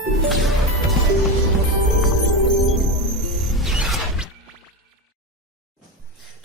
तो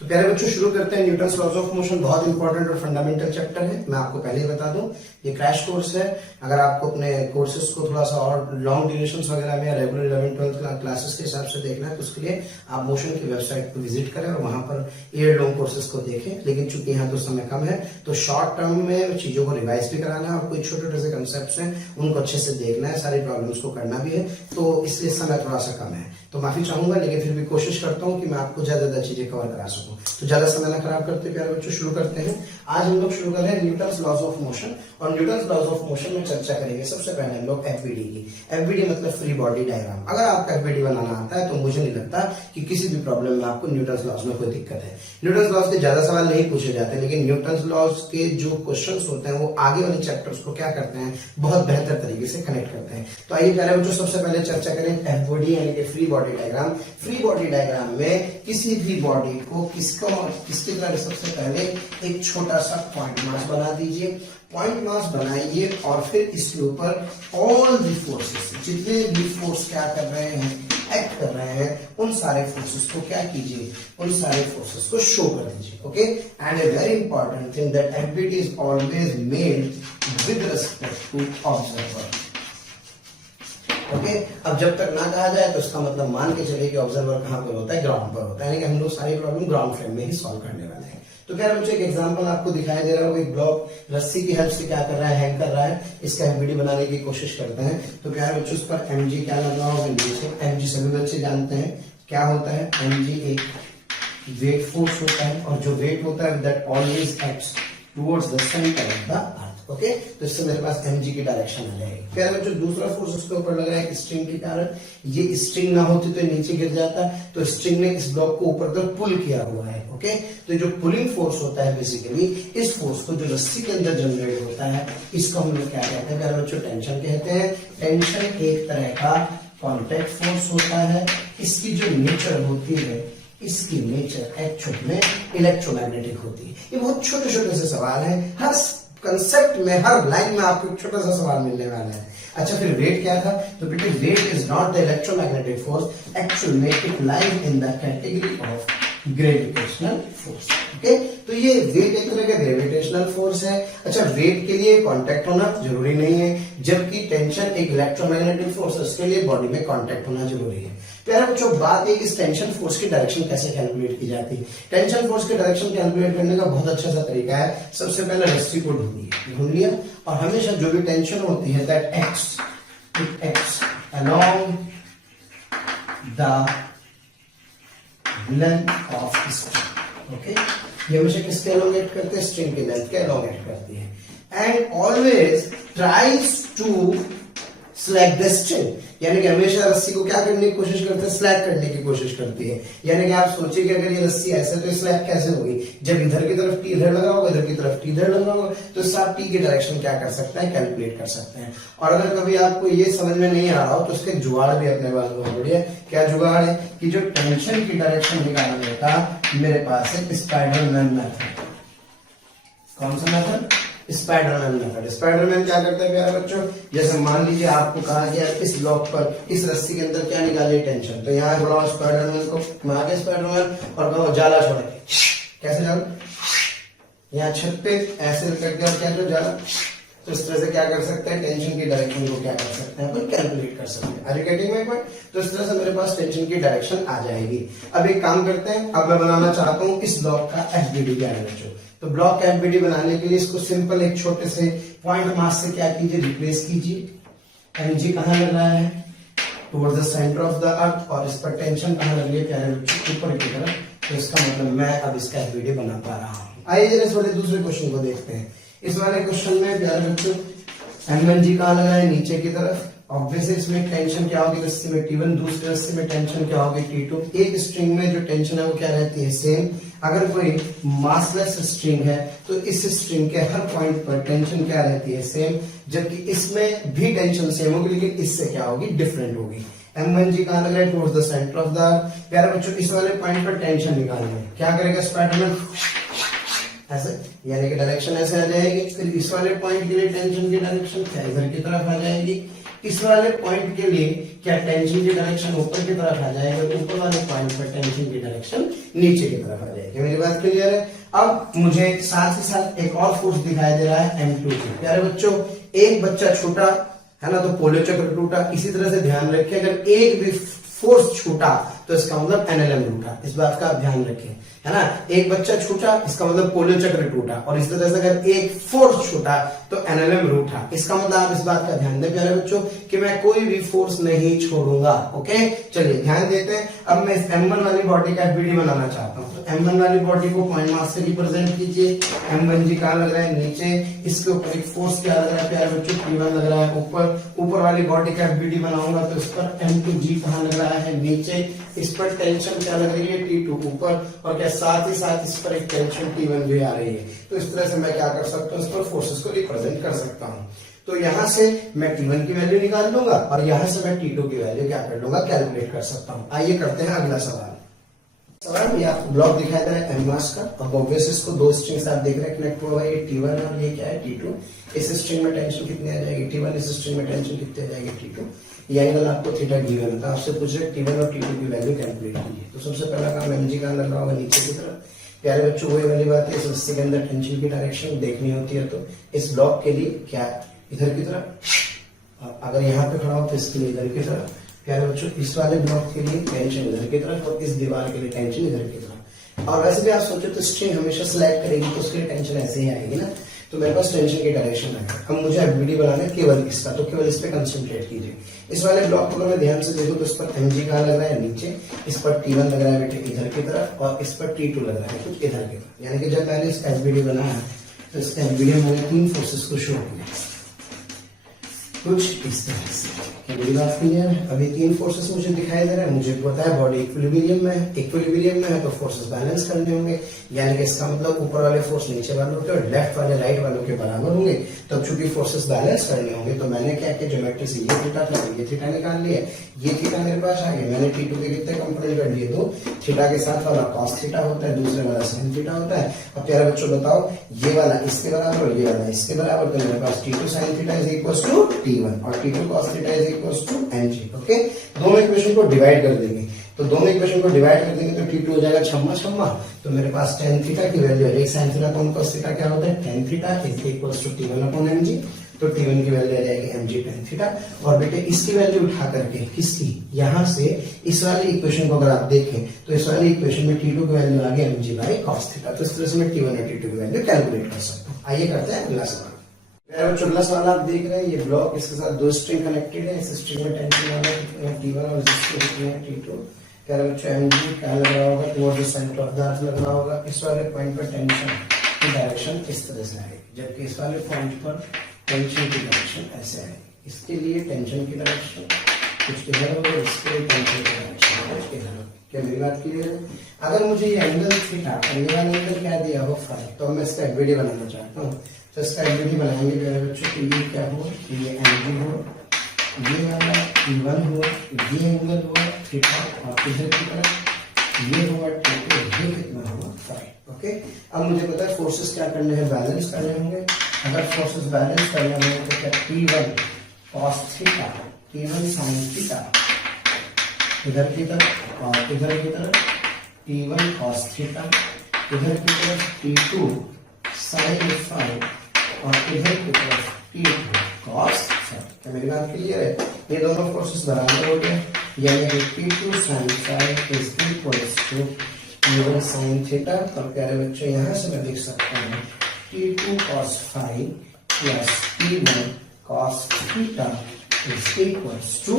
प्यारे बच्चों शुरू करते हैं। न्यूटन्स लॉज ऑफ मोशन बहुत इंपॉर्टेंट और फंडामेंटल चैप्टर है। मैं आपको पहले ही बता दूं, ये क्रैश कोर्स है। अगर आपको अपने कोर्सेज को थोड़ा सा और लॉन्ग ड्यूरेशन वगैरह में या रेगुलर 11-12 क्लासेस के हिसाब से देखना है तो उसके लिए आप मोशन की वेबसाइट पर विजिट करें और वहां पर ईयर लॉन्ग कोर्सेज को देखें। लेकिन चूंकि यहाँ तो समय कम है तो शॉर्ट टर्म में चीजों को रिवाइज भी कराना है और कोई छोटे छोटे से कंसेप्ट हैं उनको अच्छे से देखना है, सारी प्रॉब्लम्स को करना भी है, तो इसलिए समय थोड़ा सा कम है। तो माफी चाहूंगा, लेकिन फिर भी कोशिश करता हूँ कि मैं आपको ज्यादा चीजें कवर करा सकूं। तो ज्यादा समय ना खराब करते प्यारे बच्चों शुरू करते हैं। आज हम लोग शुरू कर रहे हैं न्यूटन्स लॉज ऑफ मोशन, और न्यूटन्स लॉज ऑफ मोशन में चर्चा करेंगे सबसे पहले हम लोग एफबीडी की। एफबीडी मतलब फ्री बॉडी डायग्राम। अगर आपको एफबीडी बनाना आता है तो मुझे नहीं लगता कि किसी भी प्रॉब्लम में आपको न्यूटन्स लॉज में कोई दिक्कत है। न्यूटन्स लॉज के ज्यादा सवाल नहीं पूछे जाते, लेकिन न्यूटन्स लॉज के जो क्वेश्चंस होते हैं वो आगे वाले चैप्टर्स को क्या करते हैं, बहुत बेहतर तरीके से कनेक्ट करते हैं। तो आइए प्यारे बच्चों सबसे पहले चर्चा करें एफबीडी यानी कि free body diagram. Free body diagram में किसी भी बॉडी को किसकी तरह सबसे पहले एक छोटा सा पॉइंट मास बना दीजिए। पॉइंट मास बनाइए और फिर इसके ऊपर ऑल दी फोर्सेस, जितने भी फोर्स क्या कर रहे हैं, एक्ट कर रहे हैं, उन सारे फोर्सेस को क्या कीजिए, उन सारे फोर्सेस को शो कर दीजिए। Okay, and a very important thing that FBD is always made with respect to observer. Okay, अब जब तक ना कहा जाए तो इसका मतलब मान के चलिए कि ऑब्जर्वर कहां पर होता है, ग्राउंड पर होता है, यानी कि हम लोग सारी प्रॉब्लम ग्राउंड फ्रेम में ही सॉल्व करने वाले हैं। तो क्या मुझे एक एग्जांपल आपको दिखाई दे रहा है, एक ब्लॉक रस्सी की हेल्प से क्या कर रहा है, हैंग कर रहा है, इसका एफबीडी बनाने की कोशिश करते हैं। तो प्यारे बच्चों उस पर एमजी क्या लगा होगा, एमजी सभी बच्चे जानते हैं क्या होता है। एमजी एक वेट फोर्स होता है और जो वेट होता है that always acts towards the centre of the earth. Okay, तो इससे मेरे पास एमजी की डायरेक्शन आ जाएगी। फिर जो दूसरा फोर्स उसके ऊपर लग रहा है स्ट्रिंग के कारण, ये स्ट्रिंग ना होती तो नीचे गिर जाता, तो स्ट्रिंग ने इस ब्लॉक को ऊपर तक पुल किया हुआ है। ओके, तो जो पुलिंग फोर्स होता है बेसिकली, इस फोर्स को जो रस्सी के अंदर जनरेट होता है इसको हम लोग क्या कहते हैं प्यारे बच्चों, टेंशन कहते हैं। टेंशन एक तरह का कॉन्टैक्ट फोर्स होता है। इसकी जो नेचर होती है, इसकी नेचर एक्चुअल में इलेक्ट्रोमैग्नेटिक होती है। ये बहुत छोटे छोटे से सवाल है, हर कंसेप्ट में, हर लाइन में आपको एक छोटा सा सवाल मिलने वाला है। अच्छा, फिर वेट क्या था, तो बेटे weight is not the electromagnetic force, actual में it lies in the category of gravitational force. Okay, तो ये वेट एक तरह का ग्रेविटेशनल फोर्स है। अच्छा, वेट के लिए कांटेक्ट होना जरूरी नहीं है, जबकि टेंशन एक इलेक्ट्रोमैग्नेटिक फोर्स है, उसके लिए बॉडी में कांटेक्ट होना जरूरी है। प्यारे बच्चों बात है कि इस टेंशन फोर्स की डायरेक्शन कैसे कैलकुलेट की जाती है। टेंशन फोर्स की डायरेक्शन कैलकुलेट करने का बहुत अच्छा सा तरीका है। सबसे पहले रस्सी को ढूंढ लिया और हमेशा जो भी टेंशन होती है that acts along the length of string. Okay, ये हमेशा किसके एलोंगेट करते हैं, स्ट्रिंग की लेंथ के एलोंगेट करती है। And always tries to slack the string, यानी कि हमेशा रस्सी को क्या करने की कोशिश करते हैं, स्लैक करने की कोशिश करती है। यानी कि आप सोचिए कि अगर ये रस्सी ऐसे तो स्लैक कैसे होगी, जब इधर की तरफ टी इधर लगा होगा, इधर की तरफ टी इधर लगा होगा, तो साथ टी की डायरेक्शन क्या कर सकते हैं, कैलकुलेट कर सकते हैं। और अगर कभी आपको ये समझ में नहीं आ रहा हो तो उसके जुगाड़ भी अपने पास बहुत बढ़िया। क्या जुगाड़ है कि जो टेंशन की डायरेक्शन निकालने का मेरे पास है स्पाइडरमैन मेथड। कौन सा मेथड, स्पाइडरमैन मेथड। स्पाइडरमैन क्या करता है प्यारे बच्चों, जैसे मान लीजिए आपको कहा गया इस ब्लॉक पर इस रस्सी के अंदर क्या निकाले, टेंशन, तो यहाँ बुलाओ स्पाइडरमैन को, मारे स्पाइडरमैन और कहो जाला छोड़े, कैसे जाला, यहाँ छत पे ऐसे करके और क्या जो जाला, तो इस तरह से क्या कर सकते हैं, टेंशन की डायरेक्शन को क्या कर सकते हैं, अपन कैलकुलेट कर सकते हैं। Are you getting my point? तो इस तरह से मेरे पास टेंशन की डायरेक्शन आ जाएगी। अब एक काम करते हैं, अब मैं बनाना चाहता हूँ इस ब्लॉक का एफबीडी क्या है। तो ब्लॉक का एफबीडी बनाने के लिए इसको सिंपल एक छोटे से पॉइंट मास से क्या कीजिए, रिप्लेस कीजिए। एमजी कहाँ लग रहा है, towards the centre of the earth, और इस पर टेंशन कहाँ लग रही है प्यारे बच्चों, ऊपर की तरफ। तो इसका मतलब मैं अब इसका एफबीडी बना पा रहा हूँ। आइए जरा इस वाले दूसरे क्वेश्चन को देखते हैं। इस वाले क्वेश्चन में प्यारे बच्चों एमएनजी कहाँ लगा है, नीचे की तरफ। ऑब्वियसली इसमें टेंशन क्या होगी, रस्सी में T1, दूसरी रस्सी में टेंशन क्या होगी, T2। एक स्ट्रिंग में जो टेंशन है वो क्या रहती है, सेम। अगर कोई मासलेस स्ट्रिंग है तो इस स्ट्रिंग के हर पॉइंट पर टेंशन क्या रहती है, सेम, जबकि इसमें भी टेंशन सेम होगी लेकिन इससे क्या होगी, डिफरेंट होगी। M1G कहाँ लगा है, towards the centre of the. प्यारे बच्चों इस वाले पॉइंट पर टेंशन निकालनी है, क्या करेगा स्पाइडरमैन, ऐसे, यानी कि डायरेक्शन ऐसे आ जाएगी। फिर इस वाले पॉइंट के लिए टेंशन की डायरेक्शन क्या इधर की तरफ आ जाएगी। इस वाले पॉइंट के लिए क्या टेंशन की डायरेक्शन ऊपर की तरफ आ जाएगा, ऊपर वाले पॉइंट पर टेंशन की डायरेक्शन नीचे की तरफ आ जाएगी। मेरी बात क्लियर है। अब मुझे साथ ही साथ एक और फोर्स दिखाई दे रहा है M2। प्यारे बच्चों, एक बच्चा छूटा है ना, तो पोलियो चक्र टूटा। इसी तरह से ध्यान रखें, अगर एक भी फोर्स छूटा तो इसका मतलब एनएलएम टूटा। इस बात का आप ध्यान रखें, है ना। एक बच्चा छूटा, इसका मतलब पोलियो चक्र टूटा। और इस तरह से अगर एक फोर्स छूटा तो एनएलएम रूठा। इसका मतलब आप इस बात का ध्यान दें प्यारे बच्चों कि मैं कोई भी फोर्स नहीं छोड़ूंगा। ओके, चलिए ध्यान देते हैं। अब मैं इस M1 वाली बॉडी का एफबीडी बनाना चाहता हूँ। तो M1 वाली बॉडी को पॉइंट मास से रिप्रेजेंट कीजिए। M1 जी कहाँ लग रहा है, नीचे। इसके ऊपर एक फोर्स क्या लग रहा है प्यारे बच्चों, P1 लग रहा है ऊपर। ऊपर वाली बॉडी का एफबीडी बनाऊंगा तो इस पर M2G कहाँ लग रहा है, नीचे। इस पर टेंशन क्या लग रही है, T2 ऊपर। और क्या साथ ही साथ इस पर एक टेंशन T1 भी आ रही है। तो इस तरह से मैं क्या कर सकता हूँ, इस पर फोर्सेस को रिप्रेजेंट कर सकता हूँ। तो यहां से मैं T1 की वैल्यू निकाल लूंगा और यहां से मैं T2 की वैल्यू क्या कर लूंगा, कैलकुलेट कर सकता हूँ। आइए करते हैं अगला सवाल। ये आपको ब्लॉक दिखाई दे रहा है M मास का। अब ऑब्वियस इसको दो स्ट्रिंग से आप देख रहे हैं कनेक्ट हुआ है, ये T1 और ये क्या है T2। इस स्ट्रिंग में टेंशन कितनी आ जाएगी, T1। इस स्ट्रिंग में टेंशन कितनी आ जाएगी, T2। ये एंगल आपको थीटा गिवन था। आपसे पूछ रहे T1 और T2 की वैल्यू कैलकुलेट कीजिए। तो सबसे पहला काम mg का लग रहा होगा नीचे की तरफ। प्यारे बच्चों, वही वाली बात है, इस रस्सी के अंदर टेंशन की डायरेक्शन देखनी होती है। तो इस ब्लॉक के लिए क्या इधर की तरफ, अगर यहाँ पे खड़ा हो तो इसके लिए इधर की तरफ। प्यारे बच्चों, इस वाले ब्लॉक के लिए टेंशन इधर की तरफ और इस दीवार के लिए टेंशन इधर की तरफ। और वैसे भी आप सोचो तो स्ट्रिंग हमेशा स्लाइड करेगी तो उसके लिए टेंशन ऐसे ही आएगी ना। तो मेरे पास टेंशन की डायरेक्शन है। अब मुझे एफबीडी बनाना है केवल इसका, तो केवल इस पे कंसंट्रेट कीजिए। इस वाले ब्लॉक को मैं ध्यान से देखूं तो इस पर mg कहाँ लग रहा है, नीचे। इस पर T1 लग रहा है बेटे इधर की तरफ और इस पर T2 लग रहा है कुछ इधर की तरफ। यानी कि जब मैंने इसका एफबीडी बनाया तो इसका एफबीडी में मैंने तीन फोर्सेस को शो किया कुछ इस तरह से। मेरी बात क्लियर है। अभी तीन फोर्सेस मुझे दिखाई दे रहे हैं। मुझे पता है बॉडी इक्विलिब्रियम में है। इक्विलिब्रियम में है तो फोर्सेस बैलेंस करने होंगे। यानी कि इसका मतलब ऊपर वाले फोर्स नीचे वालों के और लेफ्ट वाले राइट वालों के बराबर होंगे। तब चूंकि फोर्सेस बैलेंस करने होंगे तो मैंने क्या किया, ज्योमेट्री से ये थीटा था ये थीटा निकाल लिया। ये थीटा मेरे पास आ गया। मैंने T2 के कितने कंपोनेंट कर लिए, दो। थीटा के साथ वाला cos थीटा होता है, दूसरे वाला sin थीटा होता है। अब प्यारे बच्चों बताओ, ये वाला इसके बराबर और ये वाला इसके बराबर, तो मेरे पास T2 sin theta is equal to T1 और T2 cos theta is equal to mg। Okay, दोनों इक्वेशन को डिवाइड कर देंगे। तो दोनों इक्वेशन को डिवाइड कर देंगे तो T2 हो जाएगा छम्मा छम्मा। तो मेरे पास tan थीटा की वैल्यू है, एक sin theta upon cos theta क्या होता है, tan theta is equal to T1 upon mg। तो T1 की वैल्यू आ जाएगी mg tan थीटा। और बेटे इसकी वैल्यू उठा करके किसकी, यहां से इस वाली इक्वेशन को अगर आप देखें तो इस वाली इक्वेशन में T2 की वैल्यू आ गई mg बाई cos थीटा। तो इस तरह से मैं T1 और T2 की वैल्यू कैलकुलेट कर सकता हूँ। आइए करते हैं अगला सवाल। अगला सवाल आप देख रहे हैं, ये ब्लॉक इसके साथ दो स्ट्रिंग कनेक्टेड है। इस स्ट्रिंग में टेंशन वाला T1 और इस स्ट्रिंग में T2। क्या बच्चों mg क्या लग रहा होगा, towards the centre of the earth लग रहा होगा। इस वाले पॉइंट पर टेंशन की डायरेक्शन इस तरह से आएगी, जबकि इस वाले पॉइंट पर टेंशन की डायरेक्शन ऐसे आएगी। इसके लिए टेंशन की डायरेक्शन कुछ इधर होगा, इसके लिए टेंशन की डायरेक्शन कुछ इधर होगी। क्या मेरी बात क्लियर है? अगर मुझे ये एंगल थीटा और ये वाला एंगल क्या दिया हो फाई, तो मैं इसका एफबीडी बनाना चाहता हूँ। तो इसका एफबीडी बनाएंगे मेरे बच्चों के लिए क्या हो, ये एंगल हो, ये वाला T1 हो, ये एंगल हुआ थीटा और इधर की तरफ ये हुआ T2, ये कितना हुआ फाई। ओके, अब मुझे पता है फोर्सेस क्या करने हैं, बैलेंस करने होंगे। अगर फोर्सेस बैलेंस करने होंगे तो क्या T1 cos theta, T1 sin theta इधर की तरफ और इधर की तरफ T1 cos थीटा, इधर की तरफ T2 sin फाई और इधर की तरफ T2 cos फाई। क्या मेरी बात क्लियर है? ये दोनों फोर्सेस बराबर हो गए, यानी कि T2 sin phi is equal to T1 sin theta. और प्यारे बच्चों यहाँ से मैं देख सकता हूँ T2 cos phi plus T1 cos theta is equal to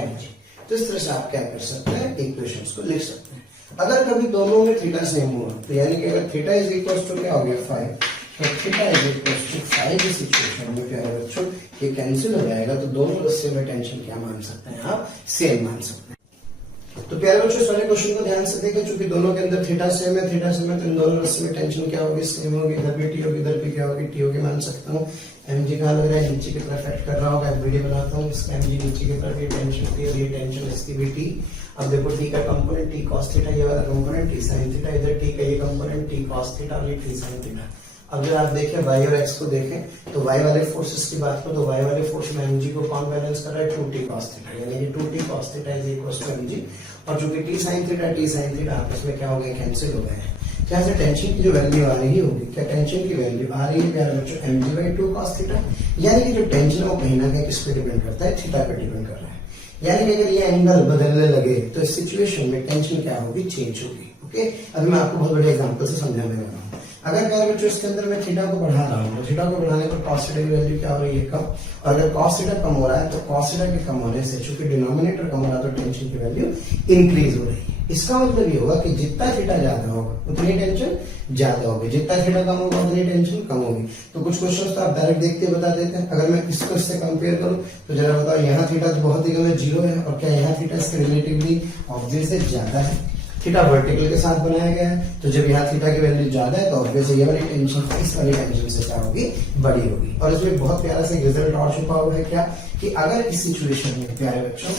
mg। तो इस तरह से आप क्या कर सकते हैं, इक्वेशंस को लिख सकते हैं। अगर कभी दोनों में थीटा सेम हुआ तो यानी कि अगर थीटा इज इक्वल टू क्या हो गया फाइव, तो theta is equal to five की सिचुएशन में क्या है बच्चों, ये कैंसिल हो जाएगा। तो दोनों रस्से में टेंशन क्या मान सकते हैं आप, सेम मान सकते हैं। तो प्यारे बच्चों सारे क्वेश्चन को ध्यान से देखें, चूंकि दोनों के अंदर थीटा सेम है, तो इन दोनों रस्से में टेंशन क्या होगी, सेम होगी। इधर भी टी होगी, इधर भी क्या होगी, टी होगी मान सकता हूँ। mg कहाँ लग रहा है, नीचे की तरफ एक्ट कर रहा होगा। एफबीडी बनाता हूँ, इसका mg नीचे की तरफ, ये टेंशन थी और ये टेंशन इसकी भी टी। अब देखो टी का कंपोनेंट टी cos थीटा, ये वाला कंपोनेंट टी sin थीटा, इधर टी का ये कंपोनेंट टी cos थीटा और ये टी sin थीटा। अब जब आप देखें y और x को देखें तो y वाले फोर्सेस की बात करें तो y वाले फोर्स में mg को कौन बैलेंस कर रहा है 2t cos थीटा, यानी कि 2t cos theta is equal to mg, और चूंकि t sin थीटा आपस में क्या हो गए, कैंसिल हो गए हैं। क्या से टेंशन की जो वैल्यू आ रही होगी, क्या टेंशन की वैल्यू आ रही है प्यारे बच्चों mg/2 cos थीटा, यानी कि जो टेंशन है वो कहीं ना कहीं किस पे डिपेंड करता है, थीटा पे डिपेंड कर रहा है। यानी कि अगर ये एंगल बदलने लगे तो इस सिचुएशन में टेंशन क्या होगी, चेंज होगी। ओके, अभी मैं आपको बहुत बड़े एग्जांपल से समझाने वाला हूँ। अगर प्यारे बच्चों इसके अंदर मैं थीटा को बढ़ा रहा हूँ, थीटा को बढ़ाने पर cos थीटा की वैल्यू क्या हो रही है, कम, और अगर cos थीटा कम हो रहा है तो cos थीटा के कम होने से चूंकि डिनोमिनेटर कम हो रहा है तो टेंशन की वैल्यू इंक्रीज हो रही है। इसका मतलब ये होगा कि जितना थीटा ज्यादा होगा उतनी टेंशन ज्यादा होगी, जितना थीटा कम होगा उतनी टेंशन कम होगी। तो कुछ क्वेश्चन तो आप डायरेक्ट देखते बता देते हैं। अगर मैं इसको इससे कंपेयर करूं तो जरा बताओ, यहाँ थीटा तो बहुत ही कम है, 0 है, और क्या यहाँ थीटा इसके रिलेटिवली ऑब्वियस से ज्यादा है। थीटा वर्टिकल के साथ बनाया गया है, तो जब यहाँ थीटा की वैल्यू ज्यादा है तो ऑब्वियस ये वाली टेंशन इस वाली टेंशन से क्या होगी, बड़ी होगी। और इसमें बहुत प्यारा सा रिजल्ट और छुपा हुआ है, क्या कि अगर इस सिचुएशन में प्यारे बच्चों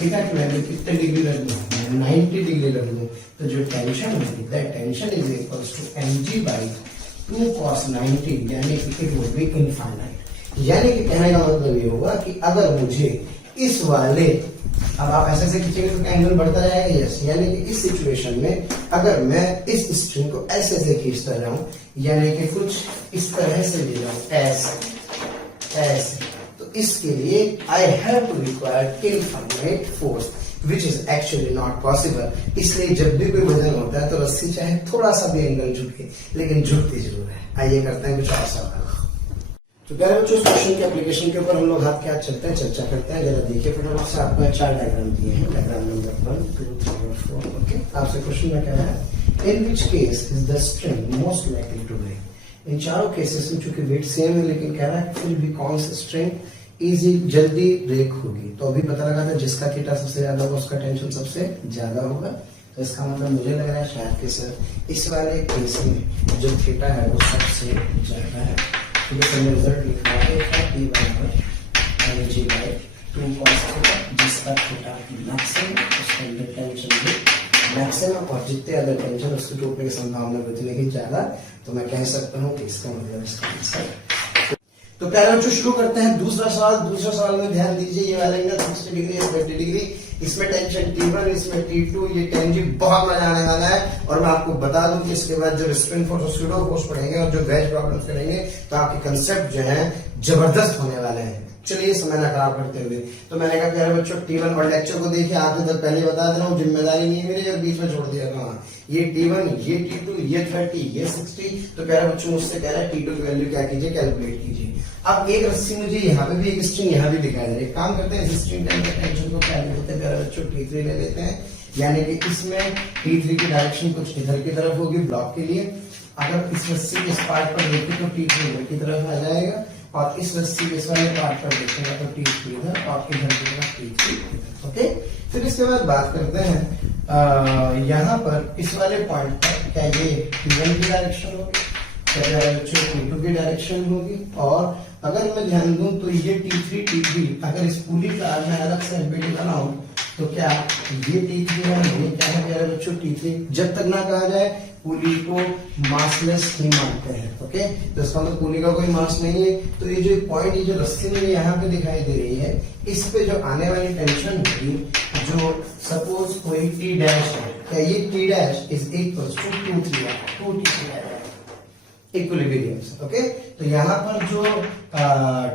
थीटा की वैल्यू कितने डिग्री रख दूं, 90 डिग्री रख दूं, तो जो टेंशन होगी that tension is equals to mg/2 cos 90, यानी कि इट वुड बी इनफाइनाइट। यानी कि कहने का मतलब ये होगा कि अगर मुझे इस वाले, अब आप ऐसे ऐसे खींचेंगे तो एंगल बढ़ता जाएगा, यस, यानी कि इस सिचुएशन में अगर मैं इस स्ट्रिंग को ऐसे ऐसे खींचता जाऊं, यानी कि कुछ इस तरह से ले जाऊं, ऐसे ऐसे, तो इसके लिए I have to require infinite force which is actually not possible. इसलिए जब भी कोई वजन होता है तो रस्सी चाहे थोड़ा सा भी एंगल झुके, लेकिन झुकती जरूर है। आइए करते हैं कुछ और सवाल। तो प्यारे बच्चों, इस क्वेश्चन के एप्लीकेशन के ऊपर हम लोग हाथ क्या चलते हैं, चर्चा करते हैं। जरा देखिए फटाफट से, आपको 4 डायग्राम दिए हैं, डायग्राम नंबर 1, 2, 3 और 4। ओके, आपसे क्वेश्चन में क्या है, in which case is the string most likely to break. इन चारों केसेस में चूंकि वेट सेम है, लेकिन कह रहा है फिर भी कौन सी स्ट्रिंग इजी जल्दी ब्रेक होगी। तो अभी पता लगा था जिसका थीटा सबसे ज्यादा होगा उसका टेंशन सबसे ज्यादा होगा। तो इसका मतलब मुझे लग रहा है शायद कि सर इस वाले केस में जो थीटा है वो सबसे ज्यादा है। तो हमने रिजल्ट लिखा है T बराबर mg/2 cos थीटा, जिसका थीटा मैक्सिमम, उसके अंदर टेंशन भी मैक्सिमम, और जितने ज्यादा टेंशन उसके टूटने की संभावना उतनी ही ज्यादा। तो मैं कह सकता हूँ कि इसका मतलब इसका आंसर। तो प्यारे बच्चों शुरू करते हैं दूसरा सवाल। दूसरा सवाल में ध्यान दीजिए, ये वाला एंगल 60 डिग्री है, 30 डिग्री, इसमें टेंशन T1, इसमें T2, ये टेंजी, बहुत मजा आने वाला है। और मैं आपको बता दूं कि इसके बाद जो रिस्ट्रेंट फोर्स और स्यूडो फोर्स पढ़ेंगे और जो वेज प्रॉब्लम्स करेंगे तो आपके कंसेप्ट जो है जबरदस्त होने वाले हैं। चलिए समय ना खराब करते हुए, तो मैंने कहा प्यारे बच्चों T1 और लेक्चर को देखिए, आते तक पहले बता दे रहा हूँ, जिम्मेदारी नहीं है मेरी और बीच में छोड़ दिया था। ये T1, ये T2, ये 30, ये 60। तो प्यारे बच्चों मुझसे कह रहा है T2 की वैल्यू क्या कीजिए, कैलकुलेट कीजिए। अब एक रस्सी मुझे यहाँ पे भी, एक स्ट्रिंग यहाँ भी दिखाई दे रही है। काम करते हैं, इस स्ट्रिंग टेंशन को क्या लेते हैं प्यारे बच्चों, T3 ले लेते हैं। यानी कि इसमें T3 की डायरेक्शन कुछ इधर की तरफ होगी ब्लॉक के लिए। अगर इस रस्सी के इस पार्ट पर देखें तो T3 इधर की तरफ आ जाएगा, और इस रस्सी के इस वाले पार्ट पर देखेंगे तो T3 इधर और इधर की तरफ T3 इधर। ओके, फिर इसके बाद बात करते हैं यहाँ पर इस वाले पॉइंट पर क्या ये T1 की डायरेक्शन होगी, T2 की डायरेक्शन होगी। और अगर मैं ध्यान दूं तो ये T3 अगर इस पुली का मैं अलग से एलबीडी बनाऊं तो क्या ये T3 है, ये क्या है प्यारे बच्चों T3। जब तक ना कहा जाए पुली को मासलेस ही मानते हैं। ओके, तो इसका मतलब पुली का कोई मास नहीं है। तो ये जो पॉइंट, ये जो रस्सी में यहाँ पे दिखाई दे रही है, इस पे जो आने वाली टेंशन होगी, जो सपोज कोई T डैश है, क्या ये T dash is equal to 2T3 equilibrium. Okay, तो यहाँ पर जो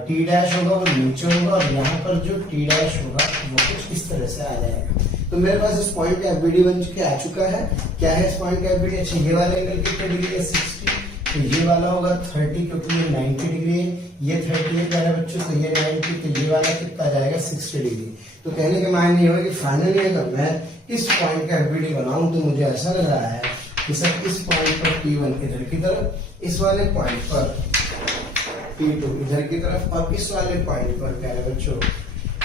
T डैश होगा वो नीचे होगा, और यहाँ पर जो T डैश होगा वो कुछ इस तरह से आ जाएगा। तो मेरे पास इस पॉइंट का एफबीडी बन के आ चुका है। क्या है इस पॉइंट का एफबीडी? अच्छा, ये वाला एंगल कितने डिग्री है, 60। तो ये वाला होगा 30, क्योंकि ये 90 डिग्री है, ये 30 है प्यारे बच्चों, तो ये 90, तो ये वाला कितना जाएगा 60 डिग्री। तो कहने के मायने ये होगा कि फाइनली अगर मैं इस पॉइंट का एफबीडी बनाऊं तो मुझे ऐसा लग रहा है कि सर इस पॉइंट पर T1 इधर की तरफ, इस वाले पॉइंट पर T2 इधर की तरफ, और इस वाले पॉइंट पर प्यारे बच्चों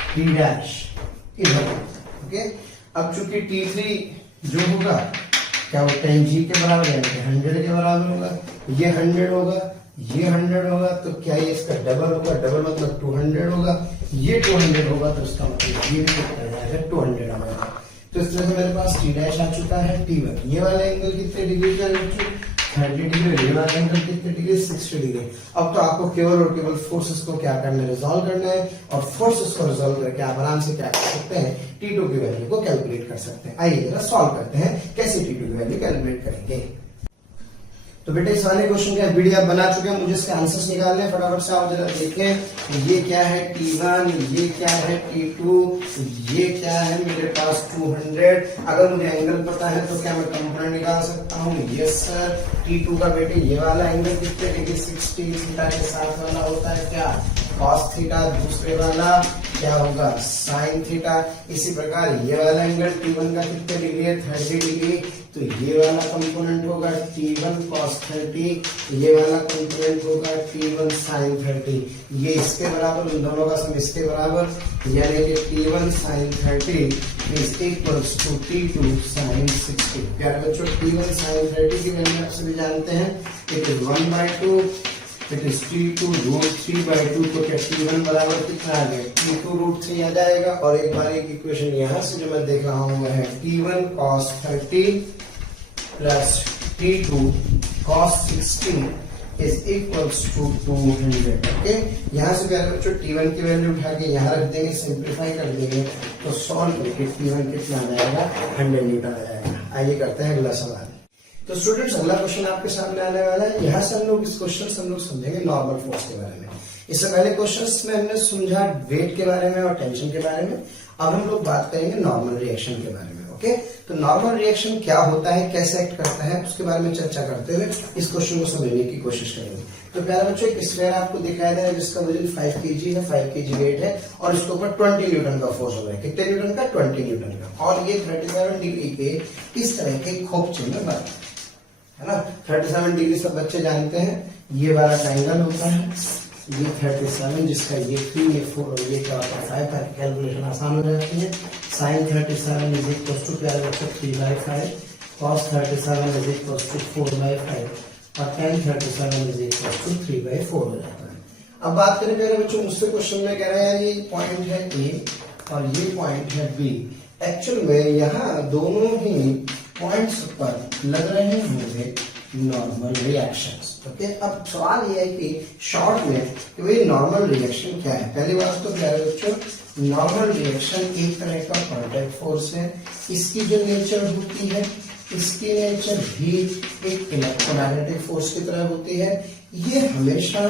T डैश इधर। ओके, अब चूंकि T3 जो होगा क्या वो 10G के बराबर है, 100 के बराबर होगा, ये 100 होगा, ये 100 होगा, तो क्या ये इसका डबल होगा, डबल मतलब 200 होगा, ये 200 होगा, तो इसका मतलब ये भी कितना जाएगा 200 होगा। तो इस तरह से मेरे पास T डैश आ चुका है T1। ये वाला एंगल कितने डिग्री का है, 30 डिग्री, ये वाला एंगल कितने डिग्री, 60 डिग्री। अब तो आपको केवल और केवल फोर्सेस को क्या करना है, रिजॉल्व करना है, और फोर्सेस को रिजॉल्व करके आप आराम से क्या कर सकते हैं, T2 की वैल्यू को कैलकुलेट कर सकते हैं। आइए जरा सॉल्व करते हैं, कैसे T2 की वैल्यू कैलकुलेट करेंगे। तो बेटे इस वाले क्वेश्चन का वीडियो आप बना चुके हैं, मुझे इसके आंसर्स निकालने हैं, फटाफट से आप जरा देखें। ये क्या है T1, ये क्या है T2, ये क्या है मेरे पास 200। अगर मुझे एंगल पता है तो क्या मैं कंपोनेंट निकाल सकता हूँ? Yes sir. T2 का बेटे ये वाला एंगल कितने डिग्री, 60 थीटा के साथ वाला होता है क्या, cos थीटा। दूसरे वाला क्या होगा, sin थीटा। इसी प्रकार ये वाला एंगल T1 का कितने डिग्री है, 30 डिग्री। तो ये वाला कंपोनेंट होगा T1 cos 30, ये वाला कंपोनेंट होगा T1 sin 30। ये इसके बराबर, उन दोनों का सम इसके बराबर, यानी कि T1 sin 30 is equals to T2 sin 60। प्यारे बच्चों, T1 sin 30 की वैल्यू आप सभी जानते हैं, it is 1/2, it is T2 √3/2। तो क्या T1 बराबर कितना आ गया, T2 √3 आ जाएगा। और एक बार एक इक्वेशन यहाँ से जो मैं देख रहा हूँ वह है T1 cos 30 plus T2 cos 60 is equals to 200। Okay, यहाँ से प्यारे बच्चों T1 की वैल्यू उठा के यहाँ रख देंगे, सिंप्लीफाई कर देंगे, तो सॉल्व करके T1 कितना आ जाएगा, 100 न्यूटन आ जाएगा। आइए करते हैं अगला सवाल। तो स्टूडेंट्स अगला क्वेश्चन आपके सामने आने वाला है। यहाँ से हम लोग इस क्वेश्चन से हम लोग समझेंगे नॉर्मल फोर्स के बारे में। इससे पहले क्वेश्चंस में हमने समझा वेट के बारे में और टेंशन के बारे में। अब हम लोग बात करेंगे नॉर्मल रिएक्शन के बारे में। ओके, तो नॉर्मल रिएक्शन क्या होता है, कैसे एक्ट करता है, उसके बारे में चर्चा करते हुए इस क्वेश्चन को समझने की कोशिश करेंगे। तो प्यारे बच्चों, एक स्फीयर आपको दिखाया गया है जिसका वजन 5 kg है, 5 kg वेट है, और इसके ऊपर 20 न्यूटन का फोर्स हो रहा है। कितने न्यूटन का, 20 न्यूटन का। और ये 37 डिग्री के इस तरह के खोपचे में बना है ना। 37 डिग्री सब बच्चे जानते हैं, ये वाला ट्रायंगल होता है, ये 37 जिसका ये 3, ये 4 और ये क्या होता है 5, ताकि कैलकुलेशन आसान हो जाती है। sin 37 इज इक्वल टू प्यारे बच्चों 3/5, cos 37 इज इक्वल टू 4/5 और tan 37 इज इक्वल टू 3/4 हो जाता है। अब बात करें प्यारे बच्चों, मुझसे क्वेश्चन में कह रहे हैं ये पॉइंट है ए और ये पॉइंट है बी। एक्चुअल में यहाँ दोनों ही पॉइंट्स पर लग रहे हैं मुझे नॉर्मल रिएक्शंस। ओके, अब सवाल ये है कि शॉर्ट में कि भाई नॉर्मल रिएक्शन क्या है। पहली बात तो प्यारे बच्चों, नॉर्मल रिएक्शन एक तरह का कॉन्टैक्ट फोर्स है। इसकी जो नेचर होती है, इसकी नेचर भी एक इलेक्ट्रोमैग्नेटिक फोर्स की तरह होती है। ये हमेशा